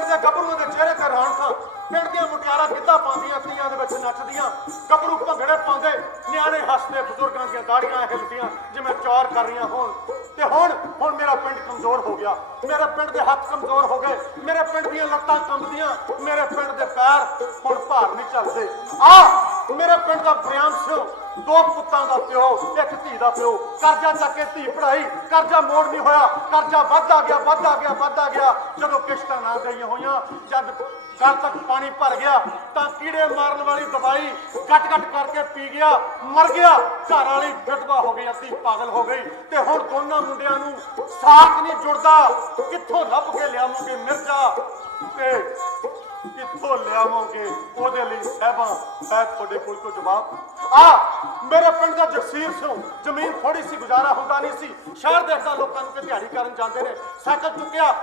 ਦੇ ਗੱਭਰੂਆਂ ਦੇ ਚਿਹਰੇ ਤੇ ਰੌਣਕਾਂ। ਪਿੰਡ ਦੀਆਂ ਮੁਟਿਆਰਾਂ ਗਿੱਧਾ ਪਾਉਂਦੀਆਂ, ਤੀਆਂ ਦੇ ਵਿੱਚ ਨੱਚਦੀਆਂ, ਗੱਭਰੂ ਭੰਗੜੇ ਪਾਉਂਦੇ, ਨਿਆਣੇ ਹੱਸਦੇ, ਬਜ਼ੁਰਗਾਂ ਦੀਆਂ ਦਾੜੀਆਂ ਹਿੱਲਦੀਆਂ ਜਿਵੇਂ ਚੌਰ ਕਰ ਰਹੀਆਂ ਹੋਣ। ਤੇ ਹੁਣ ਮੇਰਾ ਪਿੰਡ ਕਮਜ਼ੋਰ ਹੋ ਗਿਆ। ਮੇਰੇ ਪਿੰਡ ਦੇ ਹੱਥ ਕਮਜ਼ੋਰ ਹੋ ਗਏ, ਮੇਰੇ ਪਿੰਡ ਦੀਆਂ ਲੱਤਾਂ ਕੰਬਦੀਆਂ, ਮੇਰੇ ਪਿੰਡ ਦੇ ਪੈਰ ਹੁਣ ਭਾਰ ਨਹੀਂ ਚੱਲਦੇ। ਮੇਰੇ ਪਿੰਡ ਦਾ ਬਰਿਆਮ ਸਿੰਘ, 2 ਪੁੱਤਾਂ ਦਾ ਪਿਓ, 1 ਧੀ ਦਾ ਪਿਓ, ਕਰਜ਼ਾ ਚੱਕ ਕੇ ਧੀ ਪੜਾਈ, ਕਰਜ਼ਾ ਮੋੜ ਨਹੀਂ ਹੋਇਆ, ਕਰਜ਼ਾ ਵੱਧਦਾ ਗਿਆ। ਜਦੋਂ ਕਿਸ਼ਤਾਂ ਨਾ ਗਈਆਂ ਹੋਈਆਂ, ਜਦ ਘਰ ਤੱਕ ਪਾਣੀ ਭਰ ਗਿਆ ਤਾਂ ਕੀੜੇ ਮਾਰਨ ਵਾਲੀ ਦਵਾਈ ਘਟ ਕਰਕੇ ਪੀ ਗਿਆ, ਮਰ ਗਿਆ। ਘਰ ਵਾਲੀ ਵਿਧਵਾ ਹੋ ਗਈ, ਅੱਧੀ ਪਾਗਲ ਹੋ ਗਈ। ਤੇ ਹੁਣ ਦੋਨਾਂ ਮੁੰਡਿਆਂ ਨੂੰ ਸਾਕ ਨਹੀਂ ਜੁੜਦਾ, ਕਿੱਥੋਂ ਲੱਭ ਕੇ ਲਿਆਵਾਂਗੇ ਮਿਰਜ਼ਾ। ਤੇ ਕਿੱਥੋਂ ਲਿਆਵੋਗੇ ਉਹਦੇ ਲਈ ਸਾਹਿਬਾਂ ਹੈ ਤੁਹਾਡੇ ਕੋਲ ਕੋਈ ਜਵਾਬ? ਮੇਰੇ ਪਿੰਡ ਦਾ ਜਗਸੀਰ ਸਿੰਘ, ਜ਼ਮੀਨ ਥੋੜੀ ਸੀ, ਗੁਜ਼ਾਰਾ ਹੁੰਦਾ ਨਹੀਂ ਸੀ। ਸ਼ਹਿਰ ਦੇਖਦਾ ਲੋਕਾਂ ਨੂੰ ਕਿ ਦਿਹਾੜੀ ਕਰਨ ਜਾਂਦੇ ਨੇ, ਸਾਈਕਲ ਚੁੱਕਿਆ,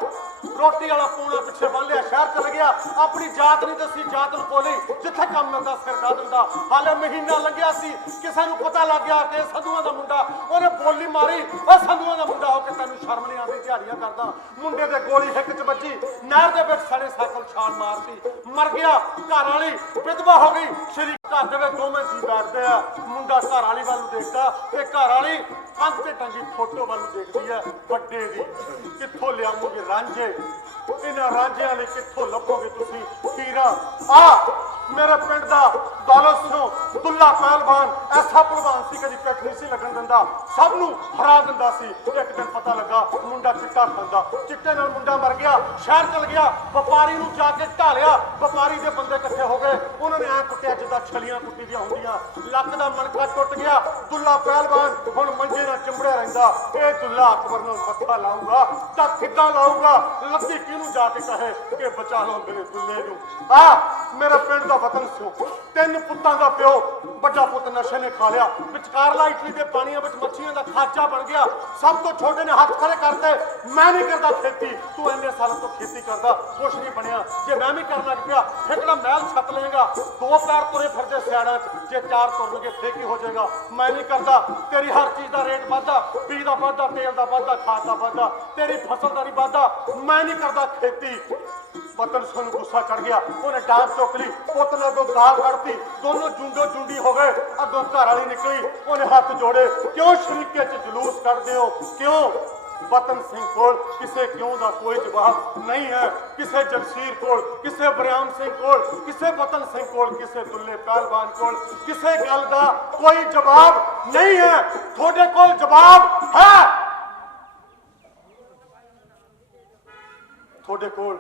ਰੋਟੀ ਵਾਲਾ ਪੂਣਾ ਪਿੱਛੇ ਬੰਨ ਲਿਆ, ਸ਼ਹਿਰ ਚਲ ਗਿਆ। ਆਪਣੀ ਜਾਤ ਨਹੀਂ ਦੱਸੀ, ਜਾਤ ਨੂੰ ਬੋਲੀ, ਜਿੱਥੇ ਕੰਮ ਮਿਲਦਾ ਸਿਰਦਾ ਦਿੰਦਾ। ਹਾਲੇ ਮਹੀਨਾ ਲੰਘਿਆ ਸੀ, ਕਿਸੇ ਨੂੰ ਪਤਾ ਲੱਗ ਗਿਆ ਕਿ ਸੰਧੂਆਂ ਦਾ ਮੁੰਡਾ, ਉਹਨੇ ਬੋਲੀ ਮਾਰੀ, ਉਹ ਸੰਧੂਆਂ ਦਾ ਮੁੰਡਾ ਹੋ ਕੇ ਤੈਨੂੰ ਸ਼ਰਮ ਨਹੀਂ ਆਉਂਦੀ, ਦਿਹਾੜੀਆਂ ਕਰਦਾ। ਮੁੰਡੇ ਦੇ ਗੋਲੀ ਹਿੱਕ 'ਚ ਵੱਜੀ, ਨਹਿਰ ਦੇ ਵਿੱਚ ਸੜੇ ਸਾਈਕਲ ਛਾਲ ਮਾਰਤੀ, ਮਰ ਗਿਆ। ਘਰ ਵਾਲੀ ਵਿਧਵਾ ਹੋ ਗਈ। ਸ਼੍ਰੀ ਘਰ ਦੇ ਵਿੱਚ ਦੋਵੇਂ ਜੀ ਬੈਠਦੇ ਆ, ਮੁੰਡਾ ਘਰ ਵਾਲੀ ਵੱਲ ਨੂੰ ਦੇਖਦਾ ਤੇ ਘਰ ਵਾਲੀ ਕੰਧ ਤੇ ਟੰਗੀ ਫੋਟੋ ਵੱਲ ਨੂੰ ਦੇਖਦੀ ਹੈ ਵੱਡੇ ਦੀ। ਕਿੱਥੋਂ ਲਿਆਵੋਗੇ ਰਾਂਝੇ? ਇਹਨਾਂ ਰਾਂਝਿਆਂ ਲਈ ਕਿੱਥੋਂ ਲੱਭੋਗੇ ਤੁਸੀਂ ਹੀਰਾ? ਮੇਰੇ ਪਿੰਡ ਦਾ ਦੌਲਤ ਸਿੰਘ ਦੁੱਲਾ ਪਹਿਲਵਾਨ ਐਸਾ ਪਹਿਲਵਾਨ ਸੀ, ਕਦੀ ਪਿੱਠ ਨਹੀਂ ਸੀ ਲੱਗਣ ਦਿੰਦਾ, ਸਭ ਨੂੰ ਹਰਾ ਦਿੰਦਾ ਸੀ। ਇੱਕ ਦਿਨ ਪਤਾ ਲੱਗਾ ਮੁੰਡਾ ਚਿੱਟਾ ਖਾਂਦਾ, ਚਿੱਟੇ ਨਾਲ ਮੁੰਡਾ ਮਰ ਗਿਆ, ਸ਼ਹਿਰ ਚਲ ਗਿਆ। ਵਪਾਰੀ ਨੂੰ ਜਾ ਕੇ ਢਾਲਿਆ, ਵਪਾਰੀ ਦੇ ਬੰਦੇ ਇਕੱਠੇ ਹੋ ਗਏ, ਉਹਨਾਂ ਨੇ ਐਂ ਕੁੱਟਿਆ ਜਿੱਦਾਂ ਛਲੀਆਂ ਕੁੱਟੀ ਦੀਆਂ ਹੁੰਦੀਆਂ। ਲੱਕ ਦਾ ਮਣਕਾ ਟੁੱਟ ਗਿਆ। ਦੁੱਲਾ ਪਹਿਲਵਾਨ ਹੁਣ ਮੰਜੇ ਨਾਲ ਚਿੰਬੜਿਆ ਰਹਿੰਦਾ। ਇਹ ਦੁੱਲਾ ਅਕਬਰ ਨੂੰ ਮੱਥਾ ਲਾਊਗਾ ਤਾਂ ਕਿੱਦਾਂ ਲਾਊਗਾ? ਲੱਦੀ ਕਿਹਨੂੰ ਜਾ ਕੇ ਕਹੇ ਕਿ ਬਚਾ ਲਓ ਮੇਰੇ ਦੁੱਲੇ ਨੂੰ? ਮੇਰੇ ਪਿੰਡ ਦਾ ਵਤਨ ਸਿਓ, 3 ਪੁੱਤਾਂ ਦਾ ਪਿਓ। ਵੱਡਾ ਪੁੱਤ ਨਸ਼ੇ ਨੇ ਖਾ ਲਿਆ, ਵਿਚਕਾਰਲਾ ਇਟਲੀ ਦੇ ਪਾਣੀਆਂ ਵਿੱਚ ਮੱਛੀਆਂ ਦਾ ਖਾਚਾ ਬਣ ਗਿਆ। ਸਭ ਤੋਂ ਛੋਟੇ ਨੇ ਹੱਥ ਖੜੇ ਕਰਤੇ, ਮੈਂ ਨਹੀਂ ਕਰਦਾ ਖੇਤੀ। ਤੂੰ ਇੰਨੇ ਸਾਲਾਂ ਤੋਂ ਖੇਤੀ ਕਰਦਾ, ਕੁਛ ਨਹੀਂ ਬਣਿਆ। ਜੇ ਮੈਂ ਵੀ ਕਰਨ ਲੱਗ ਪਿਆ ਫਿਰ ਕਿਹੜਾ ਮਹਿਲ ਛੱਤ ਲਏਗਾ? 2 ਪੈਰ ਤੁਰੇ ਫਿਰਦੇ ਸਿਆਣਾ 'ਚ, ਜੇ 4 ਤੁਰਨਗੇ ਫੇਰ ਕੀ ਹੋ ਜਾਏਗਾ? ਮੈਂ ਨਹੀਂ ਕਰਦਾ। ਤੇਰੀ ਹਰ ਚੀਜ਼ ਦਾ ਰੇਟ ਵੱਧਦਾ, ਬੀਜ ਦਾ ਵੱਧਦਾ, ਤੇਲ ਦਾ ਵੱਧਦਾ, ਖਾਦ ਦਾ ਵੱਧਦਾ, ਤੇਰੀ ਫਸਲ ਦਾ ਨਹੀਂ ਵੱਧਦਾ। ਮੈਂ ਨਹੀਂ ਕਰਦਾ ਖੇਤੀ। ਵਤਨ ਸਿੰਘ ਨੂੰ ਗੁੱਸਾ ਚੜ ਗਿਆ, ਉਹਨੇ ਡਾਂਗ ਚੁੱਕ ਲਈ, ਪੁੱਤ ਨੇ ਅੱਗੋਂ ਦਾਲ ਕੱਢਤੀ, ਦੋਨੋਂ ਜੁੰਡੋ ਜੁੰਡੀ ਹੋ ਗਏ। ਅੱਗੋਂ ਘਰ ਵਾਲੀ ਨਿਕਲੀ, ਉਹਨੇ ਹੱਥ ਜੋੜੇ, ਕਿਉਂ ਸ਼ਰੀਕੇ 'ਚ ਜਲੂਸ ਕੱਢਦੇ ਹੋ? ਕਿਉਂ? ਵਤਨ ਸਿੰਘ ਕੋਲ ਕਿਸੇ ਕਿਉਂ ਦਾ ਕੋਈ ਜਵਾਬ ਨਹੀਂ ਹੈ। ਕਿਸੇ ਜਗਸੀਰ ਕੋਲ, ਕਿਸੇ ਬਰਿਆਮ ਸਿੰਘ ਕੋਲ, ਕਿਸੇ ਵਤਨ ਸਿੰਘ ਕੋਲ, ਕਿਸੇ ਦੁੱਲੇ ਪਹਿਲਵਾਨ ਕੋਲ ਕਿਸੇ ਗੱਲ ਦਾ ਕੋਈ ਜਵਾਬ ਨਹੀਂ ਹੈ। ਤੁਹਾਡੇ ਕੋਲ ਜਵਾਬ ਹੈ। ਤੁਹਾਡੇ ਕੋਲ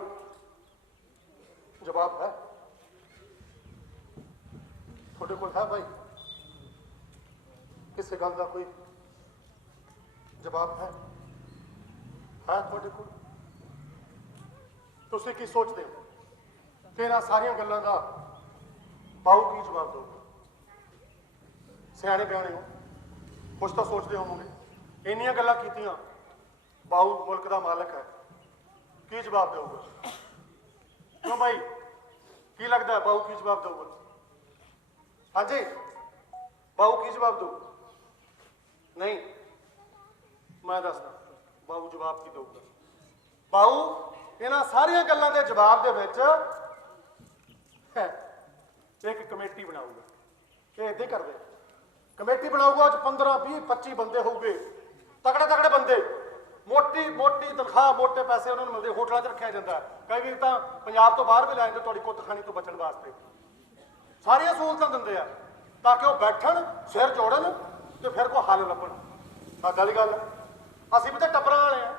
ਜਵਾਬ ਹੈ। ਤੁਹਾਡੇ ਕੋਲ ਹੈ ਭਾਈ? ਕਿਸੇ ਗੱਲ ਦਾ ਕੋਈ ਜਵਾਬ ਹੈ ਤੁਹਾਡੇ ਕੋਲ? ਤੁਸੀਂ ਕੀ ਸੋਚਦੇ ਹੋ ਕਿ ਇਹਨਾਂ ਸਾਰੀਆਂ ਗੱਲਾਂ ਦਾ ਬਾਊ ਕੀ ਜਵਾਬ ਦਊਗਾ? ਸਿਆਣੇ ਬਿਆਣੇ ਹੋ, ਕੁਛ ਤਾਂ ਸੋਚਦੇ ਹੋਵੋਗੇ। ਇੰਨੀਆਂ ਗੱਲਾਂ ਕੀਤੀਆਂ, ਬਾਊ ਮੁਲਕ ਦਾ ਮਾਲਕ ਹੈ, ਕੀ ਜਵਾਬ ਦੇਊਗਾ? ਕਿਉਂ ਭਾਈ, ਕੀ ਲੱਗਦਾ ਬਾਊ ਕੀ ਜਵਾਬ ਦਊਗਾ? ਹਾਂਜੀ, ਬਾਊ ਕੀ ਜਵਾਬ ਦਊ? ਨਹੀਂ, ਮੈਂ ਦੱਸਦਾ ਬਾਊ ਜਵਾਬ ਕੀ ਦਊਗਾ। ਬਾਊ ਇਹਨਾਂ ਸਾਰੀਆਂ ਗੱਲਾਂ ਦੇ ਜਵਾਬ ਦੇ ਵਿੱਚ ਇੱਕ ਕਮੇਟੀ ਬਣਾਊਗਾ। ਇਹ ਏਦਾਂ ਕਰਦੇ, ਕਮੇਟੀ ਬਣਾਊਗਾ, ਉਹ 'ਚ 15, 20, 25 ਬੰਦੇ ਹੋਊਗੇ, ਤਕੜੇ ਤਕੜੇ ਬੰਦੇ, ਮੋਟੀ ਮੋਟੀ ਤਨਖਾਹ, ਮੋਟੇ ਪੈਸੇ ਉਹਨਾਂ ਨੂੰ ਮਿਲਦੇ, ਹੋਟਲਾਂ 'ਚ ਰੱਖਿਆ ਜਾਂਦਾ। ਕਈ ਵਾਰ ਤਾਂ ਪੰਜਾਬ ਤੋਂ ਬਾਹਰ ਵੀ ਲੈ ਜਾਂਦੇ ਤੁਹਾਡੀ ਕੁੱਤ ਖਾਣੀ ਤੋਂ ਬਚਣ ਵਾਸਤੇ। ਸਾਰੀਆਂ ਸਹੂਲਤਾਂ ਦਿੰਦੇ ਆ ਤਾਂ ਕਿ ਉਹ ਬੈਠਣ, ਸਿਰ ਜੋੜਨ ਤੇ ਫਿਰ ਕੋਈ ਹੱਲ ਲੱਭਣ। ਸਾਡਾ ਦੀ ਗੱਲ, ਅਸੀਂ ਵੀ ਤਾਂ ਟੱਪਰਾਂ ਵਾਲੇ ਆ,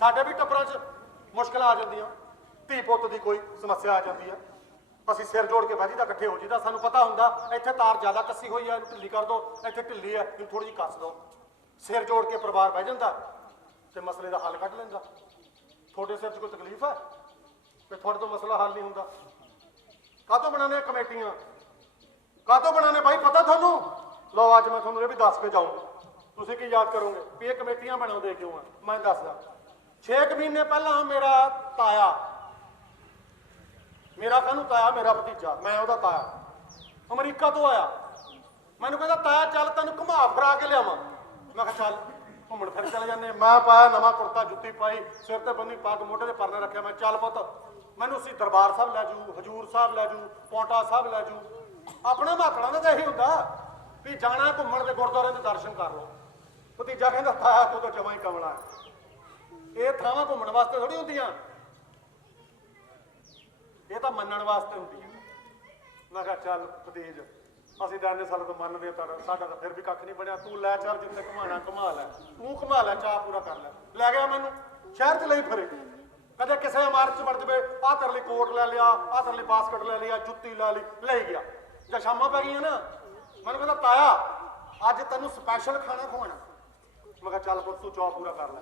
ਸਾਡੇ ਵੀ ਟੱਪਰਾਂ 'ਚ ਮੁਸ਼ਕਲਾਂ ਆ ਜਾਂਦੀਆਂ, ਧੀ ਪੁੱਤ ਦੀ ਕੋਈ ਸਮੱਸਿਆ ਆ ਜਾਂਦੀ ਆ, ਅਸੀਂ ਸਿਰ ਜੋੜ ਕੇ ਬਾਜੀ ਦਾ ਇਕੱਠੇ ਹੋ ਜੀਦਾ। ਸਾਨੂੰ ਪਤਾ ਹੁੰਦਾ ਇੱਥੇ ਤਾਰ ਜ਼ਿਆਦਾ ਕੱਸੀ ਹੋਈ ਆ, ਇਹਨੂੰ ਢਿੱਲੀ ਕਰ ਦਿਓ, ਇੱਥੇ ਢਿੱਲੀ ਆ, ਇਹਨੂੰ ਥੋੜੀ ਜਿਹੀ ਕੱਸ ਦਿਓ। ਸਿਰ ਜੋੜ ਕੇ ਪਰਿਵਾਰ ਬਹਿ ਜਾਂਦਾ ਤੇ ਮਸਲੇ ਦਾ ਹੱਲ ਕੱਢ ਲੈਂਦਾ। ਤੁਹਾਡੇ ਸਿਰ 'ਚ ਕੋਈ ਤਕਲੀਫ ਹੈ ਤੇ ਤੁਹਾਡੇ ਤੋਂ ਮਸਲਾ ਹੱਲ ਨਹੀਂ ਹੁੰਦਾ? ਕਾਹਤੋਂ ਬਣਾਉਂਦੇ ਕਮੇਟੀਆਂ? ਕਾਹਤੋਂ ਬਣਾਉਂਦੇ ਭਾਈ, ਪਤਾ ਤੁਹਾਨੂੰ? ਲਓ ਅੱਜ ਮੈਂ ਤੁਹਾਨੂੰ ਇਹ ਵੀ ਦੱਸ ਕੇ ਜਾਊਂ, ਤੁਸੀਂ ਕੀ ਯਾਦ ਕਰੋਗੇ ਵੀ ਇਹ ਕਮੇਟੀਆਂ ਬਣਾਉਂਦੇ ਕਿਉਂ ਆ? ਮੈਂ ਦੱਸਦਾ। 6 ਮਹੀਨੇ ਪਹਿਲਾਂ ਮੇਰਾ ਤਾਇਆ, ਮੇਰਾ ਕਾਹਨੂੰ ਤਾਇਆ, ਮੇਰਾ ਭਤੀਜਾ, ਮੈਂ ਉਹਦਾ ਤਾਇਆ, ਅਮਰੀਕਾ ਤੋਂ ਆਇਆ। ਮੈਨੂੰ ਕਹਿੰਦਾ ਤਾਇਆ ਚੱਲ ਤੈਨੂੰ ਘੁਮਾ ਫਿਰਾ ਕੇ ਲਿਆਵਾਂ। ਮੈਂ ਕਿਹਾ ਚੱਲ ਘੁੰਮਣ ਫਿਰ ਚਲੇ ਜਾਂਦੇ। ਮੈਂ ਪਾਇਆ ਨਵਾਂ ਕੁੜਤਾ, ਜੁੱਤੀ ਪਾਈ, ਸਿਰ ਤੇ ਬੰਨੀ ਪੱਗ, ਮੋਢੇ ਤੇ ਪਰਨਾ ਰੱਖਿਆ। ਮੈਂ ਚੱਲ ਪੁੱਤ ਮੈਨੂੰ ਅਸੀਂ ਦਰਬਾਰ ਸਾਹਿਬ ਲੈ ਜੂ, ਹਜੂਰ ਸਾਹਿਬ ਲੈ ਜੂ, ਪੌਂਟਾ ਸਾਹਿਬ ਲੈ ਜੂ। ਆਪਣੇ ਮਾਤੜਾਂ ਦਾ ਤਾਂ ਇਹੀ ਹੁੰਦਾ ਵੀ ਜਾਣਾ ਘੁੰਮਣ ਦੇ, ਗੁਰਦੁਆਰੇ ਦੇ ਦਰਸ਼ਨ ਕਰ ਲਓ। ਭਤੀਜਾ ਕਹਿੰਦਾ ਤਾਇਆ ਤੂੰ ਤਾਂ ਜਮਾਂ ਹੀ ਕਮਲਾ ਹੈ, ਇਹ ਥਾਵਾਂ ਘੁੰਮਣ ਵਾਸਤੇ ਥੋੜੀ ਹੁੰਦੀਆਂ, ਇਹ ਤਾਂ ਮੰਨਣ ਵਾਸਤੇ ਹੁੰਦੀ ਹੈ। ਮੈਂ ਕਿਹਾ ਚੱਲ ਭਤੀਜ, ਅਸੀਂ ਤਾਂ ਇੰਨੇ ਸਾਲਾਂ ਤੋਂ ਮੰਨਦੇ ਤਾਂ ਸਾਡਾ ਤਾਂ ਫਿਰ ਵੀ ਕੱਖ ਨਹੀਂ ਬਣਿਆ। ਤੂੰ ਲੈ ਚੱਲ, ਜਿੱਥੇ ਘੁਮਾਣਾ ਘੁਮਾ ਲੈ, ਤੂੰ ਘੁਮਾ ਲੈ, ਚਾਹ ਪੂਰਾ ਕਰ ਲੈ। ਲੈ ਗਿਆ ਮੈਨੂੰ, ਸ਼ਹਿਰ 'ਚ ਲਈ ਫਿਰੇ, ਕਦੇ ਕਿਸੇ ਇਮਾਰਤ 'ਚ ਵੜ ਜਾਵੇ, ਆਹ ਤੇਰੇ ਲਈ ਕੋਟ ਲੈ ਲਿਆ, ਆਹ ਤੇਰੇ ਲਈ ਬਾਸਕਟ ਲੈ ਲਿਆ, ਜੁੱਤੀ ਲੈ ਲਈ, ਲੈ ਗਿਆ। ਜਾਂ ਸ਼ਾਮਾਂ ਪੈ ਗਈਆਂ ਨਾ, ਮੈਨੂੰ ਕਹਿੰਦਾ ਤਾਇਆ ਅੱਜ ਤੈਨੂੰ ਸਪੈਸ਼ਲ ਖਾਣਾ ਖਵਾਉਣਾ। ਮੈਂ ਕਿਹਾ ਚੱਲ ਪੁੱਤ ਤੂੰ ਚਾਹ ਪੂਰਾ ਕਰ ਲੈ,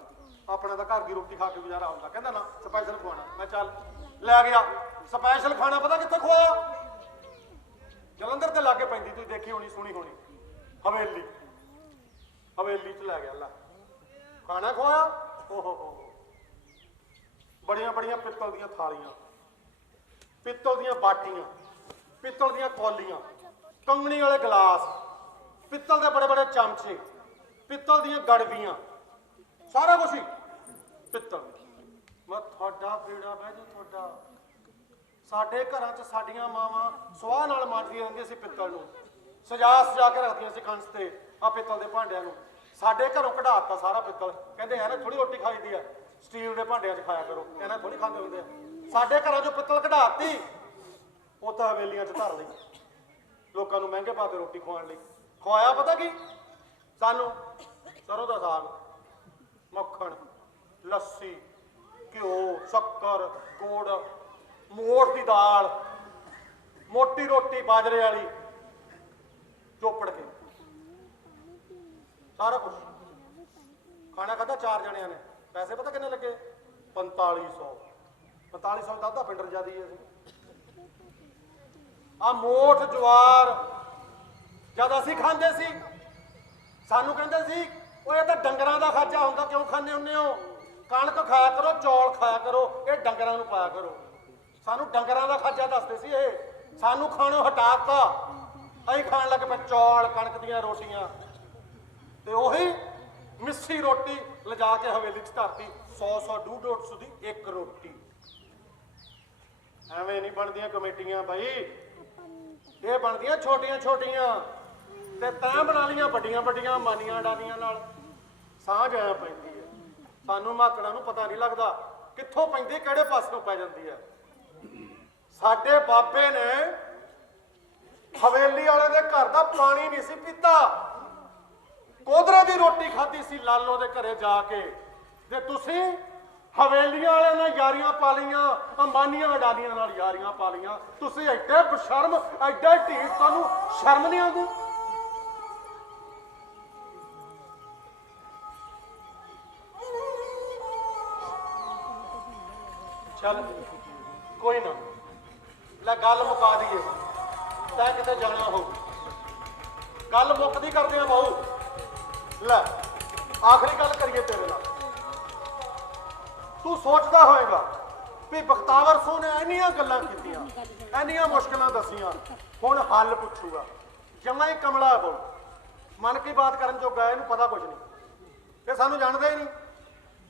ਆਪਣਾ ਤਾਂ ਘਰ ਦੀ ਰੋਟੀ ਖਾ ਕੇ ਗੁਜ਼ਾਰਾ ਹੁੰਦਾ। ਕਹਿੰਦਾ ਨਾ ਸਪੈਸ਼ਲ ਖਵਾਉਣਾ। ਮੈਂ ਚੱਲ ਲੈ ਗਿਆ ਸਪੈਸ਼ਲ ਖਾਣਾ ਪਤਾ ਕਿੱਥੇ ਖਵਾਇਆ? ਜਲੰਧਰ ਦੇ ਲਾਗੇ ਪੈਂਦੀ, ਤੁਸੀਂ ਦੇਖੀ ਹੋਣੀ ਸੁਣੀ ਹੋਣੀ, ਹਵੇਲੀ। ਹਵੇਲੀ ਚ ਲੈ ਗਿਆ, ਲੈ ਖਾਣਾ ਖਵਾਇਆ। ਓਹੋ, ਬੜੀਆਂ ਬੜੀਆਂ ਪਿੱਤਲ ਦੀਆਂ ਥਾਲੀਆਂ, ਪਿੱਤਲ ਦੀਆਂ ਬਾਟੀਆਂ, ਪਿੱਤਲ ਦੀਆਂ ਕੌਲੀਆਂ, ਕੰਗਣੀ ਵਾਲੇ ਗਲਾਸ, ਪਿੱਤਲ ਦੇ ਬੜੇ ਬੜੇ ਚਮਚੇ, ਪਿੱਤਲ ਦੀਆਂ ਗੜਵੀਆਂ, ਸਾਰਾ ਕੁਝ ਹੀ ਪਿੱਤਲ। ਮੈਂ ਤੁਹਾਡਾ ਬੇੜਾ ਬਹਿ ਜਾ ਤੁਹਾਡਾ। ਸਾਡੇ ਘਰਾਂ 'ਚ ਸਾਡੀਆਂ ਮਾਵਾਂ ਸਵਾਹ ਨਾਲ ਮਾਂਜਦੀਆਂ ਰਹਿੰਦੀਆਂ ਸੀ ਪਿੱਤਲ ਨੂੰ, ਸਜਾ ਕੇ ਰੱਖਦੀਆਂ ਸੀ ਕੰਸ ਤੇ ਆ ਪਿੱਤਲ ਦੇ ਭਾਂਡਿਆਂ ਨੂੰ। ਸਾਡੇ ਘਰੋਂ ਕਢਾਤਾ ਸਾਰਾ ਪਿੱਤਲ, ਕਹਿੰਦੇ ਐ ਨਾ ਥੋੜੀ ਰੋਟੀ ਖਾਈਦੀ ਆ, ਸਟੀਲ ਦੇ ਭਾਂਡਿਆਂ 'ਚ ਖਾਇਆ ਕਰੋ, ਇਹਨਾਂ ਥੋੜੀ ਖਾਂਦੇ ਹੁੰਦੇ ਆ। ਸਾਡੇ ਘਰਾਂ 'ਚੋਂ ਪਿੱਤਲ ਕਢਾਤੀ, ਉਹ ਤਾਂ ਹਵੇਲੀਆਂ 'ਚ ਧਰ ਲਈ, ਲੋਕਾਂ ਨੂੰ ਮਹਿੰਗੇ ਪਾ ਕੇ ਰੋਟੀ ਖਵਾਉਣ ਲਈ। ਖਵਾਇਆ ਪਤਾ ਕੀ ਸਾਨੂੰ? ਸਰੋਂ ਦਾ ਸਾਗ, ਮੱਖਣ, ਲੱਸੀ, ਘਿਓ, ਸ਼ੱਕਰ, ਗੁੜ, ਮੋਠ ਦੀ ਦਾਲ, ਮੋਟੀ ਰੋਟੀ ਬਾਜਰੇ ਵਾਲੀ, ਚੋਪੜ ਕੇ ਸਾਰਾ ਕੁਝ। ਖਾਣਾ ਖਾਧਾ 4 ਜਣਿਆਂ ਨੇ, ਪੈਸੇ ਪਤਾ ਕਿੰਨੇ ਲੱਗੇ? 4500। 4500 ਦਾ ਅੱਧਾ ਪਿੰਡ ਰਜਾਦੀ ਹੈ। ਆ ਮੋਠ ਜਵਾਰ ਜਦ ਅਸੀਂ ਖਾਂਦੇ ਸੀ, ਸਾਨੂੰ ਕਹਿੰਦੇ ਸੀ ਉਹ ਇਹ ਤਾਂ ਡੰਗਰਾਂ ਦਾ ਖਾਜਾ ਹੁੰਦਾ, ਕਿਉਂ ਖਾਂਦੇ ਹੁੰਦੇ ਹੋ? ਕਣਕ ਖਾਇਆ ਕਰੋ, ਚੌਲ ਖਾਇਆ ਕਰੋ, ਇਹ ਡੰਗਰਾਂ ਨੂੰ ਪਾਇਆ ਕਰੋ। ਸਾਨੂੰ ਡੰਗਰਾਂ ਦਾ ਖਾਜਾ ਦੱਸਦੇ ਸੀ ਇਹ, ਸਾਨੂੰ ਖਾਣੋਂ ਹਟਾਤਾ। ਅਸੀਂ ਖਾਣ ਲੱਗ ਪਏ ਚੌਲ, ਕਣਕ ਦੀਆਂ ਰੋਟੀਆਂ, ਤੇ ਉਹੀ ਮਿੱਸੀ ਰੋਟੀ ਲਿਜਾ ਕੇ ਹਵੇਲੀ 'ਚ ਧਰਤੀ। 100 150 ਦੀ ਇੱਕ ਰੋਟੀ। ਐਵੇਂ ਨਹੀਂ ਬਣਦੀਆਂ ਕਮੇਟੀਆਂ ਬਾਈ, ਇਹ ਬਣਦੀਆਂ ਛੋਟੀਆਂ ਛੋਟੀਆਂ, ਤੇ ਤਾਂ ਬਣਾ ਲੀਆਂ ਵੱਡੀਆਂ ਵੱਡੀਆਂ ਮਾਨੀਆਂ ਡਾਨੀਆਂ ਨਾਲ। ਸਾਂਝ ਐ ਪੈਂਦੀ ਹੈ, ਸਾਨੂੰ ਮਾਤੜਾ ਨੂੰ ਪਤਾ ਨਹੀਂ ਲੱਗਦਾ ਕਿੱਥੋਂ ਪੈਂਦੀ, ਕਿਹੜੇ ਪਾਸੋਂ ਪੈ ਜਾਂਦੀ ਹੈ। ਸਾਡੇ ਬਾਬੇ ਨੇ ਹਵੇਲੀ ਵਾਲੇ ਦੇ ਘਰ ਦਾ ਪਾਣੀ ਨਹੀਂ ਸੀ ਪੀਤਾ, ਕੋਧਰੇ ਦੀ ਰੋਟੀ ਖਾਧੀ ਸੀ ਲਾਲੋ ਦੇ ਘਰੇ ਜਾ ਕੇ। ਤੇ ਤੁਸੀਂ ਹਵੇਲੀਆਂ ਵਾਲਿਆਂ ਨਾਲ ਯਾਰੀਆਂ ਪਾ ਲਈਆਂ, ਅੰਬਾਨੀਆਂ ਅਡਾਨੀਆਂ ਨਾਲ ਯਾਰੀਆਂ ਪਾ ਲਈਆਂ। ਤੁਸੀਂ ਐਡੇ ਬਸ਼ਰਮ, ਐਡਾ ਢੀਠ, ਤੁਹਾਨੂੰ ਸ਼ਰਮ ਨਹੀਂ ਆਉਂਦੀ? ਚੱਲ ਕੋਈ ਨਾ, ਲੈ ਗੱਲ ਮੁਕਾ ਦਈਏ, ਤੈਂ ਕਿਤੇ ਜਾਣਾ ਹੋਊ। ਗੱਲ ਮੁੱਕਦੀ ਕਰਦੇ ਆ ਬਾਊ। ਲੈ ਆਖਰੀ ਗੱਲ ਕਰੀਏ ਤੇਰੇ ਨਾਲ। ਤੂੰ ਸੋਚਦਾ ਹੋਏਗਾ ਵੀ ਬਖਤਾਵਰ ਸਿੰਘ ਨੇ ਇੰਨੀਆਂ ਗੱਲਾਂ ਕੀਤੀਆਂ, ਇੰਨੀਆਂ ਮੁਸ਼ਕਲਾਂ ਦੱਸੀਆਂ, ਹੁਣ ਹੱਲ ਪੁੱਛੂਗਾ। ਜਮਾਂ ਹੀ ਕਮਲਾ ਬਾਊ, ਮਨ ਕੀ ਬਾਤ ਕਰਨ ਜੋਗਾ, ਇਹਨੂੰ ਪਤਾ ਕੁਝ ਨਹੀਂ, ਇਹ ਸਾਨੂੰ ਜਾਣਦਾ ਹੀ ਨਹੀਂ।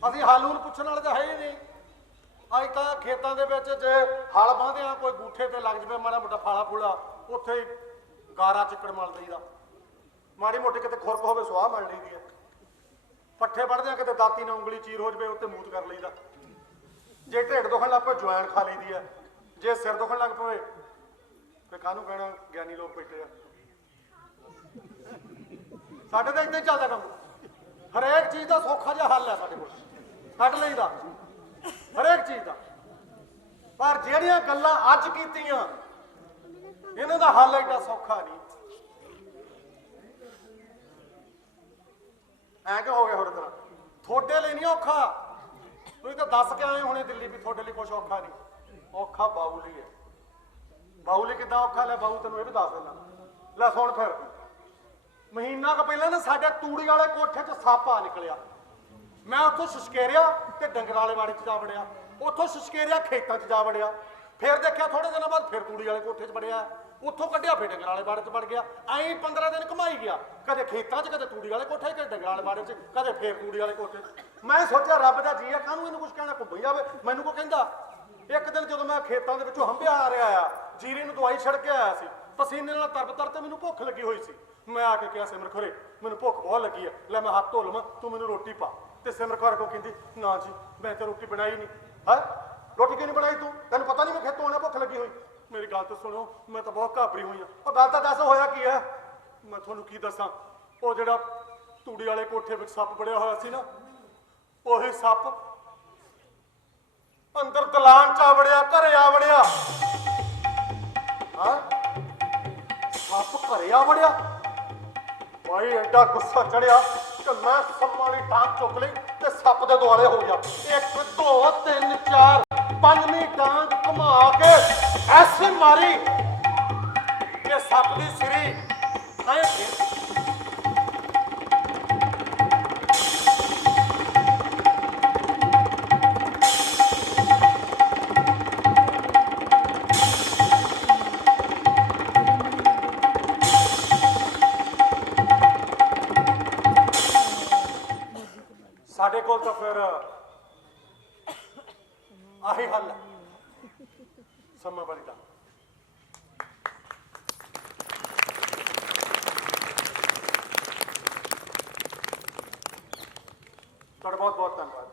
ਅਸੀਂ ਹੱਲ ਹੁਲ ਪੁੱਛਣ ਵਾਲੇ ਤਾਂ ਹੈ ਹੀ ਨਹੀਂ। ਅੱਜ ਤਾਂ ਖੇਤਾਂ ਦੇ ਵਿੱਚ ਜੇ ਹਲ ਬਾਂਹਦੇ ਆ, ਕੋਈ ਗੂਠੇ ਤੇ ਲੱਗ ਜਵੇ ਮਾੜਾ ਮੋਟਾ ਫਾਲਾ ਫੂਲਾ, ਉੱਥੇ ਹੀ ਗਾਰਾ ਚਿੱਕੜ ਮਲ ਦਈਦਾ। ਮਾੜੀ ਮੋਟੀ ਕਿਤੇ ਖੁਰਕ ਹੋਵੇ ਸੁਆਹ ਮਲ ਲਈਦੀ ਹੈ। ਪੱਠੇ ਵੱਢਦੇ ਆ, ਕਿਤੇ ਦਾਤੀ ਨਾਲ ਉਂਗਲੀ ਚੀਰ ਹੋ ਜਵੇ, ਉੱਤੇ ਮੂਤ ਕਰ ਲਈਦਾ। ਜੇ ਢਿੱਡ ਦੁਖਣ ਲੱਗ ਪਏ ਜਵੈਣ ਖਾ ਲਈਦੀ ਹੈ। ਜੇ ਸਿਰ ਦੁਖਣ ਲੱਗ ਪਵੇ ਫਿਰ ਕਾਹਨੂੰ ਕਹਿਣਾ ਗਿਆਨੀ ਲੋਕ ਬੈਠੇ ਆ। ਸਾਡੇ ਤਾਂ ਇੱਦਾਂ ਹੀ ਚੱਲਦਾ ਕੰਮ। ਹਰੇਕ ਚੀਜ਼ ਦਾ ਸੌਖਾ ਜਿਹਾ ਹੱਲ ਹੈ ਸਾਡੇ ਕੋਲ, ਕੱਢ ਲਈਦਾ ਹਰੇਕ ਚੀਜ਼ ਦਾ। ਪਰ ਜਿਹੜੀਆਂ ਗੱਲਾਂ ਅੱਜ ਕੀਤੀਆਂ, ਇਹਨਾਂ ਦਾ ਹੱਲ ਐਡਾ ਸੌਖਾ ਨਹੀਂ। ਐ ਕਿ ਹੋ ਗਿਆ ਹੋਰ ਤਰ੍ਹਾਂ, ਤੁਹਾਡੇ ਲਈ ਨਹੀਂ ਔਖਾ। ਤੁਸੀਂ ਤਾਂ ਦੱਸ ਕੇ ਆਏ ਹੋਣੇ ਦਿੱਲੀ ਵੀ ਤੁਹਾਡੇ ਲਈ ਕੁਛ ਔਖਾ ਨਹੀਂ। ਔਖਾ ਬਾਊ ਲਈ ਹੈ। ਬਾਊ ਲਈ ਕਿੱਦਾਂ ਔਖਾ? ਲੈ ਬਾਊ ਤੈਨੂੰ ਇਹ ਵੀ ਦੱਸ ਦਿੰਦਾ। ਲੈ ਸੁਣ ਫਿਰ, ਮਹੀਨਾ ਕੁ ਪਹਿਲਾਂ ਨਾ ਸਾਡੇ ਤੂੜੀ ਵਾਲੇ ਕੋਠੇ 'ਚ ਸੱਪ ਆ ਨਿਕਲਿਆ। ਮੈਂ ਉੱਥੋਂ ਸ਼ਸ਼ਕੇਰਿਆ ਤੇ ਡੰਗਰਾਂ ਵਾਲੇ ਵਾੜੇ 'ਚ ਜਾ ਵੜਿਆ, ਉੱਥੋਂ ਸ਼ਸ਼ਕੇਰਿਆ ਖੇਤਾਂ 'ਚ ਜਾ ਵੜਿਆ, ਫਿਰ ਦੇਖਿਆ ਥੋੜੇ ਦਿਨਾਂ ਬਾਅਦ ਫਿਰ ਤੂੜੀ ਵਾਲੇ ਕੋਠੇ 'ਚ ਵੜਿਆ, ਉੱਥੋਂ ਕੱਢਿਆ ਫਿਰ ਡੰਗਰਾਂ ਵਾਲੇ ਬਾੜੇ 'ਚ ਵੜ ਗਿਆ। ਐਂ 15 ਦਿਨ ਘੁਮਾਈ ਗਿਆ, ਕਦੇ ਖੇਤਾਂ 'ਚ, ਕਦੇ ਤੂੜੀ ਵਾਲੇ ਕੋਠੇ 'ਚ, ਕਦੇ ਡੰਗਰਾਂ ਵਾਲੇ ਬਾੜੇ 'ਚ, ਕਦੇ ਫਿਰ ਤੂੜੀ ਵਾਲੇ ਕੋਠੇ 'ਚ। ਮੈਂ ਸੋਚਿਆ ਰੱਬ ਦਾ ਜੀ ਆ, ਕਾਹਨੂੰ ਇਹਨੂੰ ਕੁਝ ਕਹਿਣਾ, ਘੁੰਮੀ ਜਾਵੇ, ਮੈਨੂੰ ਕੋ ਕਹਿੰਦਾ। ਇੱਕ ਦਿਨ ਜਦੋਂ ਮੈਂ ਖੇਤਾਂ ਦੇ ਵਿੱਚੋਂ ਹੰਭਿਆ ਆ ਰਿਹਾ ਆ, ਜੀਰੀ ਨੂੰ ਦਵਾਈ ਛਿੜਕ ਕੇ ਆਇਆ ਸੀ, ਪਸੀਨੇ ਨਾਲ ਤਰਬ ਤੇ ਮੈਨੂੰ ਭੁੱਖ ਲੱਗੀ ਹੋਈ ਸੀ। ਮੈਂ ਆ ਕੇ ਕਿਹਾ ਸਿਮਰ ਖੁਰੇ ਮੈਨੂੰ ਭੁੱਖ ਬਹੁਤ ਲੱਗੀ ਹੈ, ਲੈ ਮੈਂ ਹੱਥ ਧੋ ਲਵਾਂ, ਤੂੰ ਮੈਨੂੰ ਰੋਟੀ ਪਾ। ਤੇ ਸਿਮਰ ਖੁਰ ਕੋ ਕਹਿੰਦੀ ਨਾ ਜੀ ਮੈਂ ਤਾਂ ਰੋਟੀ ਬਣਾਈ ਨਹੀਂ। ਹੈ ਰੋਟੀ ਕਿਉਂ ਨਹੀਂ ਬਣਾਈ ਤੂੰ? ਤੈਨੂੰ ਪਤਾ ਨਹੀਂ ਮੈਂ ਖੇਤੋਂ ਆਉਣਾ, ਭੁੱਖ ਲੱਗੀ ਹੋਈ। ਮੇਰੀ ਗੱਲ ਤਾਂ ਸੁਣੋ, ਮੈਂ ਤਾਂ ਬਹੁਤ ਘਾਬਰੀ ਹੋਈ ਹਾਂ। ਉਹ ਗੱਲ ਤਾਂ ਦੱਸ ਹੋਇਆ ਕੀ ਹੈ? ਮੈਂ ਤੁਹਾਨੂੰ ਕੀ ਦੱਸਾਂ, ਉਹ ਜਿਹੜਾ ਤੂੜੀ ਵਾਲੇ ਕੋਠੇ ਵਿੱਚ ਸੱਪ ਬੜਿਆ ਹੋਇਆ ਸੀ ਨਾ, ਉਹੀ ਸੱਪ ਅੰਦਰ ਦਲਾਨ 'ਚ ਆ ਵੜਿਆ, ਘਰੇ ਆ ਵੜਿਆ। ਹਾਂ ਸੱਪ ਘਰੇ ਆ ਵੜਿਆ। ਭਾਈ ਐਡਾ ਗੁੱਸਾ ਚੜਿਆ ਕਿ ਮੈਂ ਸੰਮਾਂ ਵਾਲੀ ਟਾਂਗ ਚੁੱਕ ਲਈ ਤੇ ਸੱਪ ਦੇ ਦੁਆਲੇ ਹੋ ਗਿਆ। 1 2 3 4 ਪੰਜਵੀਂ ਡਾਂਗ ਘੁਮਾ ਕੇ ਐਸੀ ਮਾਰੀ ਕਿ ਸੱਪ ਦੀ ਸਿਰੀ ਐ ਸਾਡੇ ਕੋਲ ਤਾਂ ਫਿਰ ਆਹੀ ਹੱਲ ਹੈ ਸਮਾਂ ਬਦਲਦਾ। ਤੁਹਾਡਾ ਬਹੁਤ ਬਹੁਤ ਧੰਨਵਾਦ।